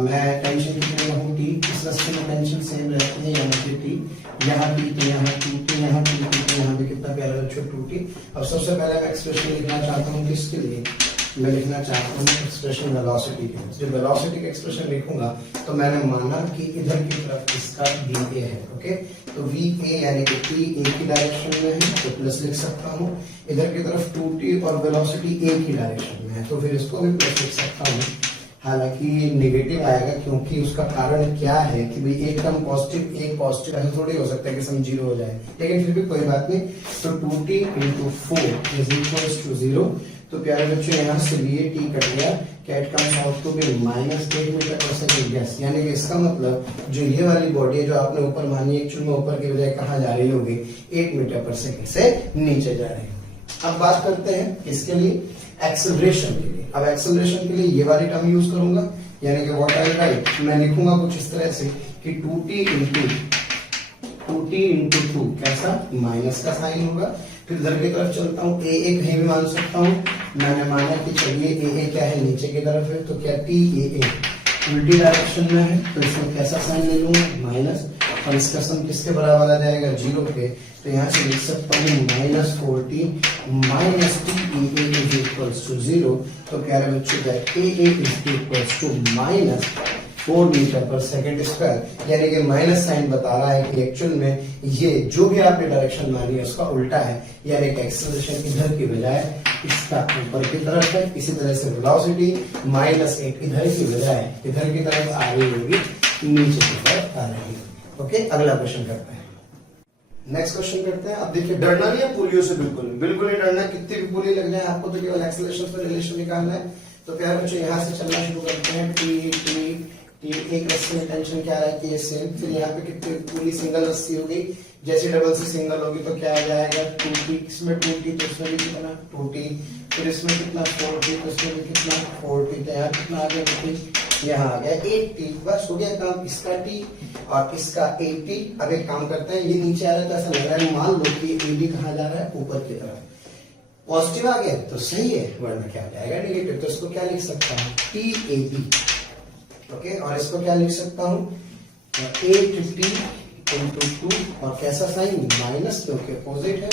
मैं टेंशन कितनी रहूँ टी, इस रास्ते में टेंशन सेम रहती है, यानी कि टी यहाँ टी तो यहाँ टी तो यहाँ टी तो यहाँ भी कितना प्यारा बच्चों 2t। अब सबसे पहले मैं एक्सप्रेशन लिखना चाहता हूँ किसके लिए, मैं लिखना चाहता हूँ एक्सप्रेशन वेलोसिटी के लिए। जब वेलोसिटी का एक्सप्रेशन लिखूंगा तो मैंने माना कि इधर की तरफ इसका va है, ओके, तो va यानी कि t a की डायरेक्शन में है तो प्लस लिख सकता हूँ, इधर की तरफ 2t और वेलोसिटी a की डायरेक्शन में है तो फिर इसको भी प्लस लिख सकता हूँ। हालांकि नेगेटिव आएगा क्योंकि उसका कारण क्या है कि भाई एक टर्म पॉजिटिव एक पॉजिटिव, ऐसा थोड़ी हो सकता है कि सम जीरो हो जाए, लेकिन फिर भी कोई बात नहीं। तो 2t into 4 is equals to 0, तो प्यारे बच्चों यहाँ से लिए टी कट गया, cat comes out to be -8 metre पर सेकंड गैस, यानी कि इसका मतलब जो ये वाली बॉडी है जो आपने ऊपर मानी, एक्चुअल में ऊपर की बजाय कहाँ जा रही होगी, 8 मीटर पर सेकंड से नीचे जा रही होगी। अब बात करते हैं इसके लिए एक्सेलरेशन के लिए। अब एक्सेलरेशन के लिए ये वाली टर्म यूज करूंगा, यानी कि व्हाट आई राइट, मैं लिखूंगा कुछ इस तरह से कि 2t into 2 कैसा माइनस का साइन होगा, फिर इधर की तरफ चलता हूँ, a a कहीं भी मान सकता हूँ, मैंने माना कि चलिए a a क्या है नीचे की तरफ है, तो क्या t a a उल्टी डायरेक्शन में है, तो इसमें कैसा साइन ले लूंगा माइनस, और इसका सम किसके बराबर आ जाएगा 0 के, तो यहाँ से लिख सकता हूँ -4t minus t a a is equals to 0, तो प्यारे बच्चों का a a is equals to -4 metre पर सेकंड स्क्वायर, यानी कि माइनस साइन बता रहा है कि एक्चुअल में ये जो भी आपने डायरेक्शन मानी है उसका उल्टा है, यानी कि एक्सेलरेशन इधर की बजाय इसका ऊपर की तरफ है। इसी तरह से वेलोसिटी -8 इधर की बजाय इधर की तरफ आ रही होगी, नीचे की तरफ आ रही होगी। ओके, अगला क्वेश्चन करते हैं। नेक्स्ट क्वेश्चन करते हैं। अब देखिए डरना नहीं है पुलियों से, बिल्कुल नहीं डरना, कितनी भी पुली लग जाए आपको तो केवल एक्सेलरेशन पर रिलेशन निकालना है। तो प्यारे बच्चों यहाँ से चलना शुरू करते हैं, टी एक रस्सी में टेंशन क्या रहती है सेम, फिर यहाँ पे कितनी पूरी सिंगल रस्सी होगी, जैसे डबल से सिंगल होगी तो क्या आ जाएगा 2t, इसमें 2t तो इसमें भी कितना 2t, फिर इसमें कितना 4t तो इसमें भी कितना 4t, तो यहाँ कितना आ गया बेटे, यहाँ आ गया 8t, बस हो गया काम, इसका t और इसका 8t। अब एक काम करते हैं, ये नीचे आ रहा है तो ऐसा लग रहा है मान लो कि ab कहाँ जा रहा है ऊपर की तरफ, पॉजिटिव आ गया तो सही है, वरना क्या आ जाएगा नेगेटिव, तो इसको क्या लिख सकता हूँ tab, ओके, और इसको क्या लिख सकता हूँ 8t into 2 और कैसा साइन माइनस क्योंकि अपोजिट है,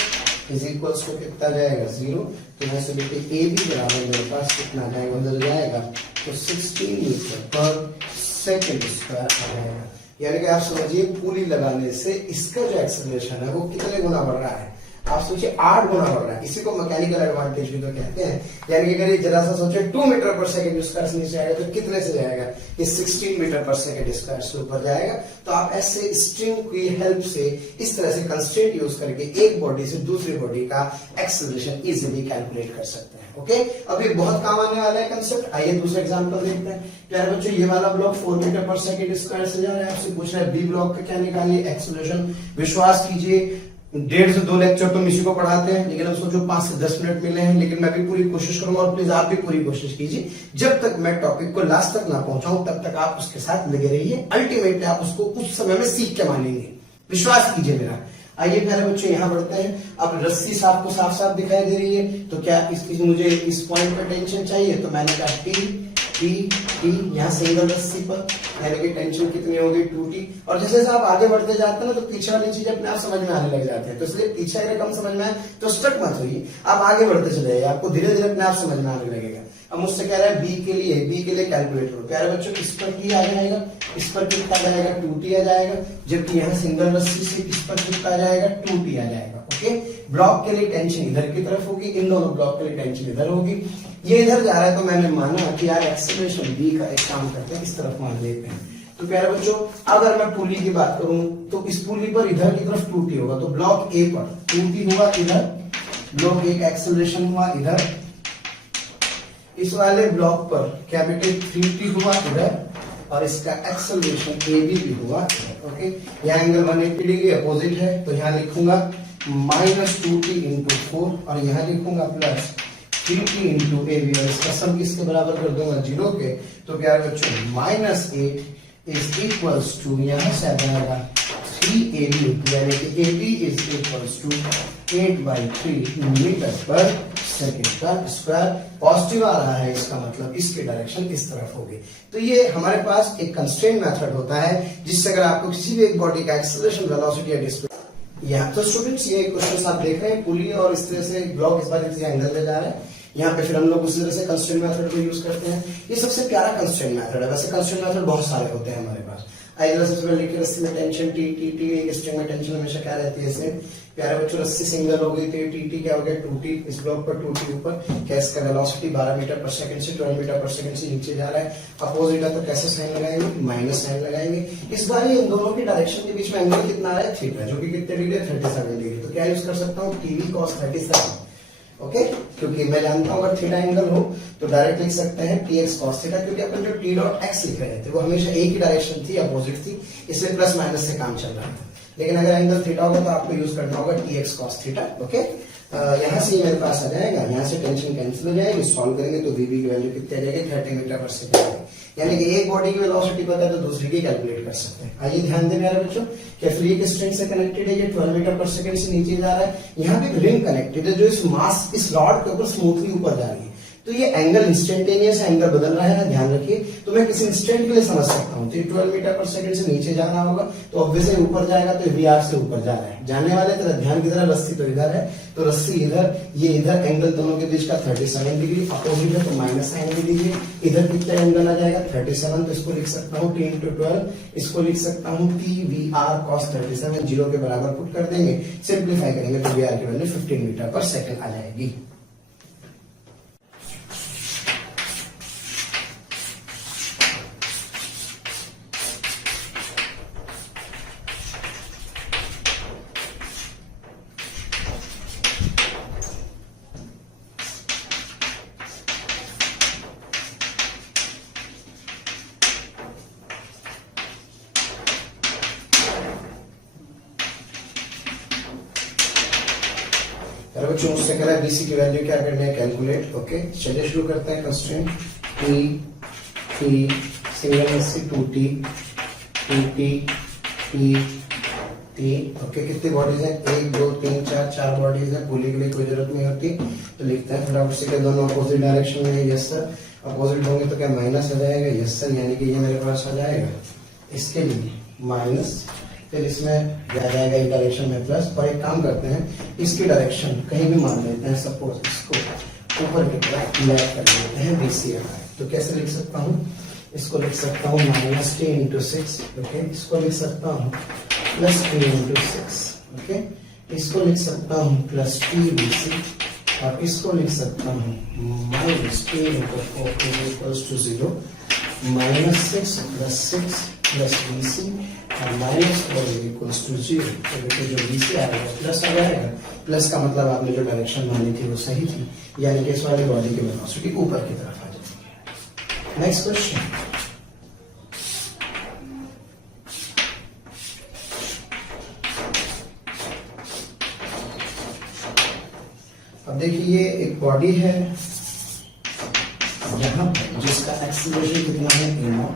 इज इक्वल्स टू कितना जाएगा 0, तो यहाँ से बेटे a भी बराबर मेरे पास कितना जाएगा बदल जाएगा, तो 16 मीटर पर सेकंड स्क्वायर आ जाएगा। यानी कि आप समझिए पुली लगाने से इसका जो एक्सेलरेशन है वो कितने गुना बढ़ रहा है, आप सोचिए 8 गुना बढ़ रहा है। इसी को मैकेनिकल एडवांटेज भी तो कहते हैं, यानी कि अगर ये जरा सा सोचे 2 मीटर पर सेकंड स्क्वायर से नीचे आएगा तो कितने से जाएगा, ये 16 मीटर पर सेकंड स्क्वायर से ऊपर जाएगा। तो आप ऐसे स्ट्रिंग की हेल्प से इस तरह से कंस्ट्रेंट यूज करके एक बॉडी से दूसरी बॉडी का एक्सेलरेशन इजीली कैलकुलेट कर सकते हैं। ओके, अभी बहुत काम आने वाला है कंसेप्ट। आइए दूसरा एग्जांपल देखते हैं। प्यारे बच्चों, ये वाला ब्लॉक 4 मीटर पर सेकंड स्क्वायर से जा रहा है, आपसे पूछ रहा है बी ब्लॉक का क्या निकालिए एक्सेलरेशन। विश्वास कीजिए 1.5 से 2 लेक्चर तो इसी को पढ़ाते हैं, लेकिन उसको जो 5 से 10 मिनट मिले हैं, लेकिन मैं भी पूरी कोशिश करूंगा और प्लीज आप भी पूरी कोशिश कीजिए। जब तक मैं टॉपिक को लास्ट तक ना पहुंचाऊं तब तक आप उसके साथ लगे रहिए, अल्टीमेटली आप उसको उस समय में सीख के मानेंगे, विश्वास कीजिए मेरा। आइए प्यारे बच्चों यहाँ बढ़ते हैं। अब रस्सी आपको साफ साफ दिखाई दे रही है, तो क्या मुझे इस पॉइंट पर टेंशन चाहिए, तो मैंने कहा टी टी टी, यहाँ सिंगल रस्सी पर, यानी कि टेंशन कितनी होगी 2T। और जैसे जैसे आप आगे बढ़ते जाते हैं ना तो पीछे वाली चीज अपने आप समझ में आने लग जाती है, तो इसलिए पीछे अगर कम समझ में आए तो स्टक मत होइए, आप आगे बढ़ते चले जाइए, आपको धीरे धीरे अपने आप समझ में आने लगेगा। अब मुझसे कह रहा है बी के लिए कैलकुलेट करो। प्यारे बच्चों इस पर टी आ जाएगा, इस पर कितना आ जाएगा 2T आ जाएगा, जबकि यहाँ सिंगल रस्सी से इस पर कितना आ जाएगा 2T आ जाएगा। ओके, ब्लॉक के लिए टेंशन इधर की तरफ होगी, इन दोनों ब्लॉक के लिए टेंशन इधर होगी, ये इधर जा रहा है तो मैंने माना कि यार एक्सेलरेशन बी का एक काम करते हैं, इस तरफ मान लेते हैं। तो प्यारे बच्चों अगर मैं पुली की बात करूं तो इस पुली पर इधर की तरफ 2T होगा, तो ब्लॉक ए पर 2T हुआ इधर, ब्लॉक ए का एक्सेलरेशन हुआ इधर, इस वाले ब्लॉक पर कैपिटल 3T हुआ इधर, और इसका एक्सेलरेशन ए भी हुआ इधर। ओके, यहाँ एंगल 180 डिग्री अपोजिट है, तो यहाँ लिखूंगा -2T इंटू 4 और यहाँ लिखूंगा plus 3T into A B, और इसका सब किसके बराबर कर दूंगा 0 के। तो प्यारे बच्चों -8 इज इक्वल्स टू, यहाँ से आ जाएगा 3AB, यानी कि AB is equals to 8/3 metre per second का स्क्वायर। पॉजिटिव आ रहा है, इसका मतलब इसकी डायरेक्शन इस तरफ होगी। तो ये हमारे पास एक कंस्ट्रेंट मेथड होता है जिससे अगर आपको किसी भी एक बॉडी का एक्सेलरेशन, वेलोसिटी या डिस्प्लेसमेंट, यहाँ तो स्टूडेंट्स ये क्वेश्चन आप देख रहे हैं, पुली और इस तरह से ब्लॉक इस बार एंगल ले जा रहा है, यहाँ पे फिर हम लोग उसी तरह से कंस्ट्रेंट मेथड को यूज करते हैं। ये सबसे प्यारा कंस्ट्रेंट मेथड है, वैसे कंस्ट्रेंट मेथड बहुत सारे होते हैं हमारे पास। आइए सबसे पहले लिखिए रस्सी में टेंशन टी टी टी, एक स्ट्रिंग में टेंशन हमेशा क्या रहती है सेम। प्यारे बच्चों रस्सी सिंगल हो गई तो टी टी क्या हो गया 2T, इस ब्लॉक पर 2T ऊपर, क्या इसका वेलोसिटी 12 मीटर पर सेकंड से 12 मीटर पर सेकंड से नीचे जा रहा है। अपोजिट है तो कैसे साइन लगाएंगे, माइनस साइन लगाएंगे। इस बार ये इन दोनों की डायरेक्शन के बीच में एंगल कितना आ रहा है थीटा, जो कि कितने डिग्री है 37 डिग्री। तो क्या यूज कर सकता हूँ टीवी cos 37, ओके, क्योंकि मैं जानता हूं अगर थीटा एंगल हो तो डायरेक्ट लिख सकते हैं tx cos थीटा, क्योंकि अपन जो t डॉट x लिख रहे थे वो हमेशा एक ही डायरेक्शन थी, अपोजिट थी, इसलिए प्लस माइनस से काम चल रहा था। लेकिन अगर एंगल थीटा होगा तो आपको यूज करना होगा tx cos थीटा। ओके, यहाँ से मेरे पास आ जाएगा, यहाँ से टेंशन कैंसिल हो जाएगी, सॉल्व करेंगे तो वीबी की वैल्यू कितनी आ जाएगी 30 मीटर पर सेकंड, यानी कि एक बॉडी की वेलोसिटी पता है तो दूसरी की कैलकुलेट कर सकते हैं। आइए ध्यान दें मेरे बच्चों, क्या फ्री एक स्ट्रिंग से कनेक्टेड है, ये 12 मीटर पर सेकंड से नीचे जा रहा है, यहाँ पे एक रिंग कनेक्टेड है जो इस मास, इस रॉड के ऊपर स्मूथली ऊपर जा रही है। तो ये एंगल इंस्टेंटेनियस एंगल बदल रहा है ना, ध्यान रखिए। तो मैं किसी इंस्टेंट के लिए समझ सकता हूँ, तो 12 मीटर पर सेकंड से नीचे जाना होगा तो ऑब्वियसली ऊपर जाएगा, तो वीआर से ऊपर जा रहा है। जाने वाले तरह ध्यान की तरह रस्सी तो इधर है, तो रस्सी इधर, ये इधर, एंगल दोनों के बीच का 37 डिग्री, अपोजिट है तो माइनस साइन भी दीजिए। इधर कितना एंगल आ जाएगा 37, तो इसको लिख सकता हूँ t इंटू 12, इसको लिख सकता हूँ TVR cos 37, 0 के बराबर पुट कर देंगे, सिंप्लीफाई करेंगे तो वीआर की वैल्यू 15 मीटर पर सेकंड आ जाएगी। बच्चों मुझसे कह रहा है बीसी की वैल्यू क्या करनी है कैलकुलेट। ओके, चलिए शुरू करते हैं। कंस्ट्रेंट टी टी सिंगल रस्सी 2T 2T T T. Okay, कितनी बॉडीज है 1 2 3 4, 4 बॉडीज है, पुली के लिए कोई जरूरत नहीं होती। तो लिखते हैं फटाफट से कि दोनों अपोजिट डायरेक्शन में है। यस सर, अपोजिट होंगे तो क्या माइनस आ जाएगा। यस सर, यानी कि ये मेरे पास आ जाएगा इसके लिए माइनस, फिर इसमें आ जाएगा एक डायरेक्शन में प्लस। और एक काम करते हैं, इसकी डायरेक्शन कहीं भी मान लेते हैं, सपोज इसको ऊपर की तरफ लेफ्ट कर लेते हैं BCFI। तो कैसे लिख सकता हूँ, इसको लिख सकता हूँ -t इंटू 6। ओके, इसको लिख सकता हूँ प्लस t इंटू 6। ओके, इसको लिख सकता हूँ प्लस TBC, और इसको लिख सकता हूँ -t into 4 equals to 0, -6 plus 6 plus BC और -4 इक्वल्स टू 0। तो देखिए जो BC आएगा प्लस आ जाएगा, प्लस का मतलब आपने जो डायरेक्शन मानी थी वो सही थी, यानी कि इस वाली बॉडी की वेलोसिटी ऊपर की तरफ आ जाएगी। नेक्स्ट क्वेश्चन, अब देखिए ये एक बॉडी है यहाँ पर जिसका एक्सीलरेशन कितना है a0,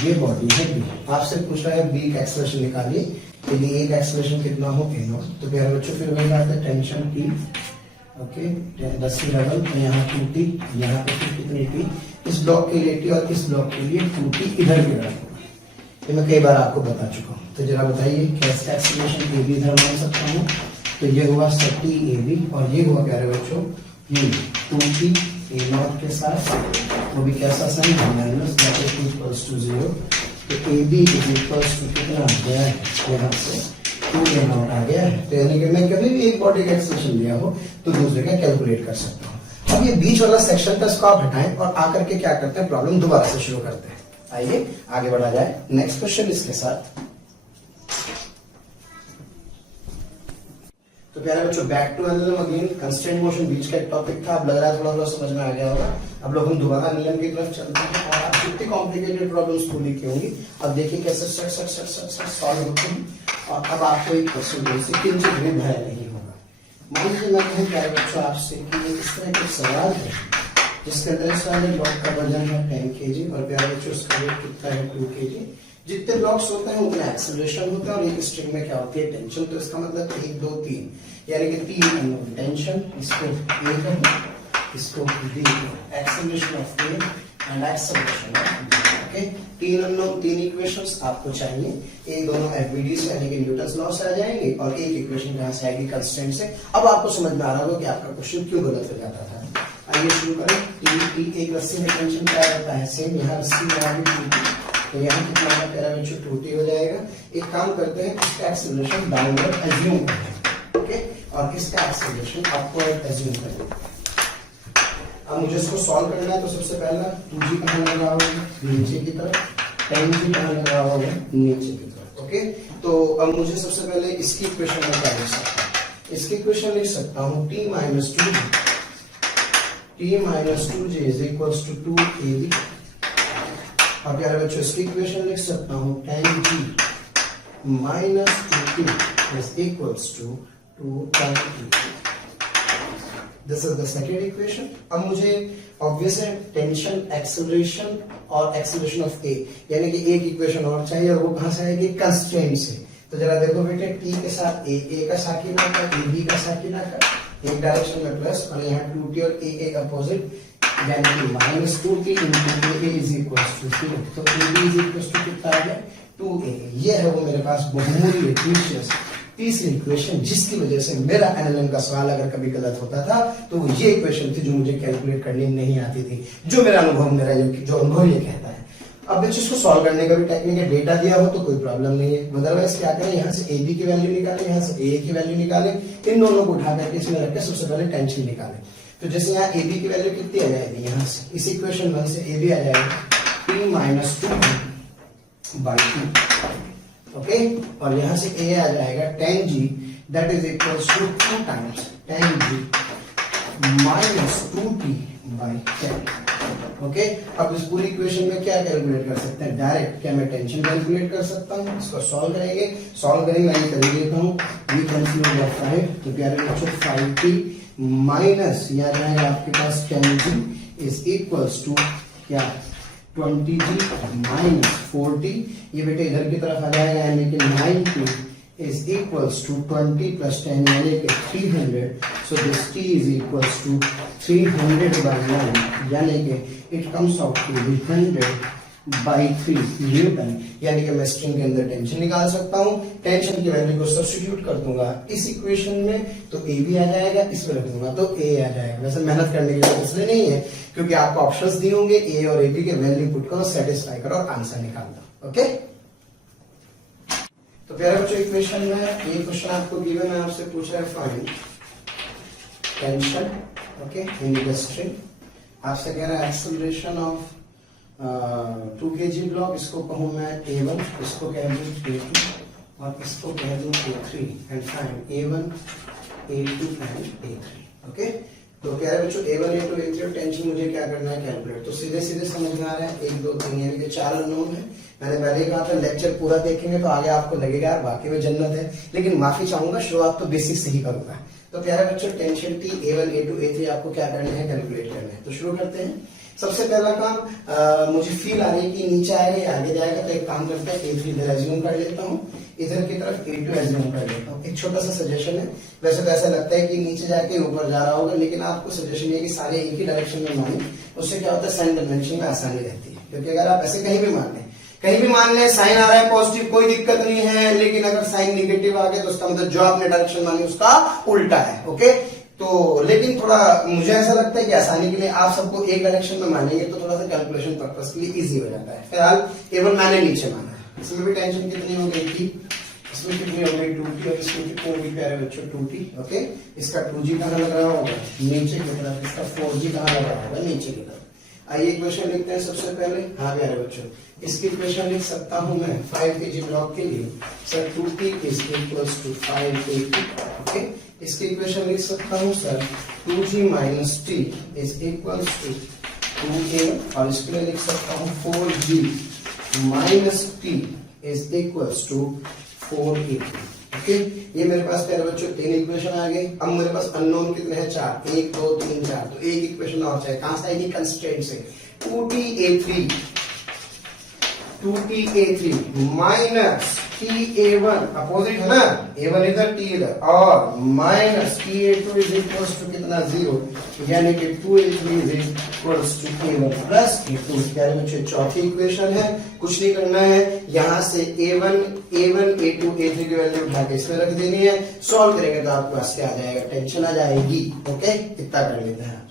ये बॉडी है B। आपसे पूछ रहा है B का एक्सेलरेशन निकालिए, यदि A का एक्सेलरेशन कितना हो a0। तो प्यारे बच्चों फिर वही बात है, टेंशन T ओके 10 की डबल, तो यहाँ 2t, यहाँ पे फिर कितनी t, इस ब्लॉक के लिए t और इस ब्लॉक के लिए 2t इधर की तरफ होगा। ये मैं कई बार आपको बता चुका हूँ। तो जरा बताइए कैसे एक्सीलरेशन ए बी इधर मान सकता हूँ। तो ये हुआ 30ab और ये हुआ प्यारे बच्चों ये 2t a0 के साथ, वो भी कैसा sine minus that is equals to 0। तो ab इज इक्वल्स टू कितना आ गया है यहाँ से 2a0 आ गया है। तो यानी कि मैं कभी भी एक बॉडी का एक्सप्रेशन लिया हो तो दूसरे का कैलकुलेट कर सकता हूँ। अब ये बीच वाला सेक्शन का इसको आप हटाएं और आकर के क्या करते हैं, प्रॉब्लम दोबारा से शुरू करते हैं। आइए आगे बढ़ा जाए नेक्स्ट क्वेश्चन इसके साथ। तो प्यारे बच्चों बैक टू एनालिज्म अगेन, कंस्ट्रेंट मोशन बीच का एक टॉपिक था। अब लग रहा है थोड़ा थोड़ा समझ में आ गया होगा। अब लोग हम दोबारा नियम की तरफ चलते हैं और आप जितनी कॉम्प्लिकेटेड प्रॉब्लम्स पूरी की होंगी अब देखिए कैसे सॉल्व होते हैं। और अब आपको एक क्वेश्चन से किंचित भी भय नहीं होगा। मान लीजिए मैं कहूँ प्यारे बच्चों आपसे कि इस तरह के सवाल है जिसके अंदर इस वाले ब्लॉक का वजन है 10 kg और प्यारे बच्चों उसका वेट कितना है 2 kg। जितने ब्लॉक्स होते हैं उतना एक्सेलरेशन होता है और एक स्ट्रिंग में क्या होती है टेंशन। तो इसका मतलब 1 2 3 यानी कि 3 अननोन टेंशन, इसको ए कहो, इसको बी कहो, acceleration of A and acceleration of B. Okay 3 unknown 3 equations आपको चाहिए। एक दोनों एफबीडी से यानी कि न्यूटन्स लॉ से आ जाएंगे और एक इक्वेशन कहां से आएगी कंस्ट्रेंट से। अब आपको समझ में आ रहा होगा कि आपका क्वेश्चन क्यों गलत हो जाता था। आइए शुरू करें। एक रस्सी में टेंशन क्या रहता है सेम, यहाँ रस्सी में तो यहाँ कितना है प्यारा बच्चों 2t हो जाएगा। एक काम करते हैं इसका एक्सेलरेशन डाउनवर्ड एज्यूम करते हैं, ओके, और इसका एक्सेलरेशन अपवर्ड एज्यूम करते हैं। अब मुझे इसको सॉल्व करना है तो सबसे पहला 2g कहाँ लगा होगा नीचे की तरफ, 10g कहाँ लगा होगा नीचे की तरफ। ओके तो अब मुझे सबसे पहले इसकी इक्वेशन में क्या लिख सकता हूँ, इसकी इक्वेशन लिख सकता हूँ t minus 2j is equals to 2ab। अब प्यारे बच्चों इसकी इक्वेशन लिख सकता हूँ 10g minus 2t is equals to 2t। This is the second equation। अब मुझे ऑब्वियस है टेंशन, एक्सेलरेशन और एक्सेलरेशन ऑफ ए यानी कि एक इक्वेशन और चाहिए और वो कहां से आएगी कंस्ट्रेंट से। तो जरा देखो बेटे टी के साथ ए का साकिना का ए बी का साकिना का एक डायरेक्शन में प्लस और यहाँ 2t और ए अपोजिट यानी कि -2t into a is equals to 0। तो a is equals to कितना आ गया 2a। ये है वो मेरे पास बहुमूल्य प्रीशियस तीसरी इक्वेशन जिसकी वजह से मेरा एनालिम का सवाल अगर कभी गलत होता था तो वो ये इक्वेशन थी जो मुझे कैलकुलेट करनी नहीं आती थी, जो मेरा अनुभव ये कहता है। अब बच्चों इसको सॉल्व करने का भी टेक्निक है, डेटा दिया हो तो कोई प्रॉब्लम नहीं है। अदरवाइज क्या करें यहाँ से ए बी की वैल्यू निकालें, यहाँ से ए की वैल्यू निकालें, इन दोनों को उठा करके इसमें रख के सबसे पहले टेंशन निकालें। तो जैसे यहाँ ए बी की वैल्यू कितनी आ जाएगी, यहाँ से इस इक्वेशन 1 से ए बी आ जाएगा t minus 2 by 2। ओके और यहाँ से ए आ जाएगा 10g that is equals to 2 times 10g minus 2t by 10। Okay अब इस पूरी इक्वेशन में क्या कैलकुलेट कर सकते हैं, डायरेक्ट क्या मैं टेंशन कैलकुलेट कर सकता हूँ। इसको सॉल्व करेंगे मैं ये कर देता हूँ वी कैंसिल बाय 5। तो प्यारे बच्चों 5t माइनस यहाँ जाएगा आपके पास 10g इज इक्वल्स टू क्या 20g माइनस 4t। ये बेटे इधर की तरफ आ जाएगा यानी कि 9t is equals to 20 plus 10 यानी कि 300। so this t is equals to 300 by 9 यानी कि it comes out to be 100 by 3 Newton. यानी कि मैं स्ट्रिंग के अंदर टेंशन निकाल सकता हूँ, टेंशन की वैल्यू को सब्स्टिट्यूट कर दूंगा इस इक्वेशन में तो ए भी आ जाएगा, इसमें रख दूंगा तो ए आ जाएगा। वैसे मेहनत करने की जरूरत इसलिए नहीं है क्योंकि आपको ऑप्शंस दिए होंगे, ए और ए बी के वैल्यू पुट करो, सेटिस्फाई करो और आंसर निकाल दो। ओके तो प्यारे बच्चों इक्वेशन में ये क्वेश्चन आपको गिवन है, आपसे पूछ रहा है find tension okay in the string. आपसे कह रहा है एक्सेलरेशन ऑफ 2 kg ब्लॉक, इसको कहूं मैं a1, इसको कह दूं a2 और इसको कह दूं a3 and find a1 a2 and a3। Okay तो कह रहे बच्चों a1 a2 a3 और टेंशन मुझे क्या करना है कैलकुलेट। तो सीधे सीधे समझ में आ रहा है 1 2 3 यानी कि 4 अननोन है। मैंने पहले ही कहा था लेक्चर पूरा देखेंगे तो आगे आपको लगेगा यार बाकी में जन्नत है, लेकिन माफी चाहूंगा शुरुआत तो बेसिक से ही करूंगा। तो प्यारे बच्चों tension t a1 a2 a3 आपको क्या करना है कैलकुलेट करना है। तो शुरू करते हैं। सबसे पहला काम मुझे फील आ रही है कि नीचे आएगा या आगे जाएगा, तो एक काम करते हैं A3 इधर एज्यूम कर लेता हूँ, इधर की तरफ A2 एज्यूम कर लेता हूँ। एक छोटा सा सजेशन है, वैसे तो ऐसा लगता है कि नीचे जाके ऊपर जा रहा होगा, लेकिन आपको सजेशन है कि सारे एक ही डायरेक्शन में माने, उससे क्या होता है साइन कन्वेंशन में आसानी रहती है। क्योंकि अगर आप ऐसे कहीं भी मान लें साइन आ रहा है पॉजिटिव, कोई दिक्कत नहीं है, लेकिन अगर साइन निगेटिव आ गया तो उसका मतलब जो आपने डायरेक्शन मानी उसका उल्टा है। ओके, तो लेकिन थोड़ा मुझे ऐसा लगता है कि आसानी के लिए आप सबको एक डायरेक्शन में मानेंगे तो थोड़ा सा कैलकुलेशन पर्पस के लिए इजी हो जाता है। फिलहाल केवल मैंने नीचे माना है, इसमें भी टेंशन कितनी हो गई थी, इसमें कितनी हो गई 2t, और इसमें कितनी होगी प्यारे बच्चों 2t। ओके, इसका 2g कहाँ लग रहा होगा, नीचे की तरफ, इसका 4g कहाँ लग रहा होगा, नीचे की तरफ। आइए इक्वेशन लिखते हैं सबसे पहले। हाँ प्यारे बच्चों, इसकी इक्वेशन लिख सकता हूं मैं 5 kg ब्लॉक के लिए, sir 2t is equals to 5 kg। Okay, इसकी इक्वेशन लिख सकता हूं sir 2g minus t is equals to 2a, और इसके लिए लिख सकता हूं 4g minus t is equals to 4a। Okay, ये मेरे पास प्यारे बच्चों 3 इक्वेशन आ गई। अब मेरे पास अननोन कितने हैं, 4, 1 2 3 4, तो एक इक्वेशन और चाहिए, कहां से आएगी, कंस्ट्रेंट से। 2ta3 माइनस ta1, अपोजिट है ना, a1 इधर t इधर, और minus ta2 is equals to कितना 0, यानी कि 2a3 is equals to a1 plus a2। प्यारे बच्चों चौथी इक्वेशन है, कुछ नहीं करना है, यहां से a1 a2 a3 की वैल्यू उठा के इसमें रख देनी है, सॉल्व करेंगे तो आपके पास क्या आ जाएगा, टेंशन आ जाएगी। ओके, इतना कर लेते हैं।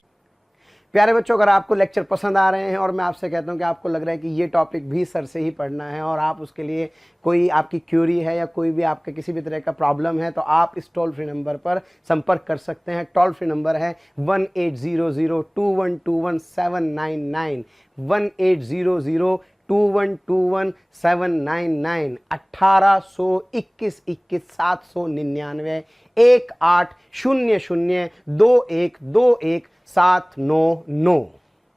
प्यारे बच्चों, अगर आपको लेक्चर पसंद आ रहे हैं और मैं आपसे कहता हूं कि आपको लग रहा है कि ये टॉपिक भी सर से ही पढ़ना है और आप उसके लिए कोई आपकी क्यूरी है या कोई भी आपके किसी भी तरह का प्रॉब्लम है, तो आप इस टोल फ्री नंबर पर संपर्क कर सकते हैं। टोल फ्री नंबर है 18002121 18002121 1821 799 18002121 799।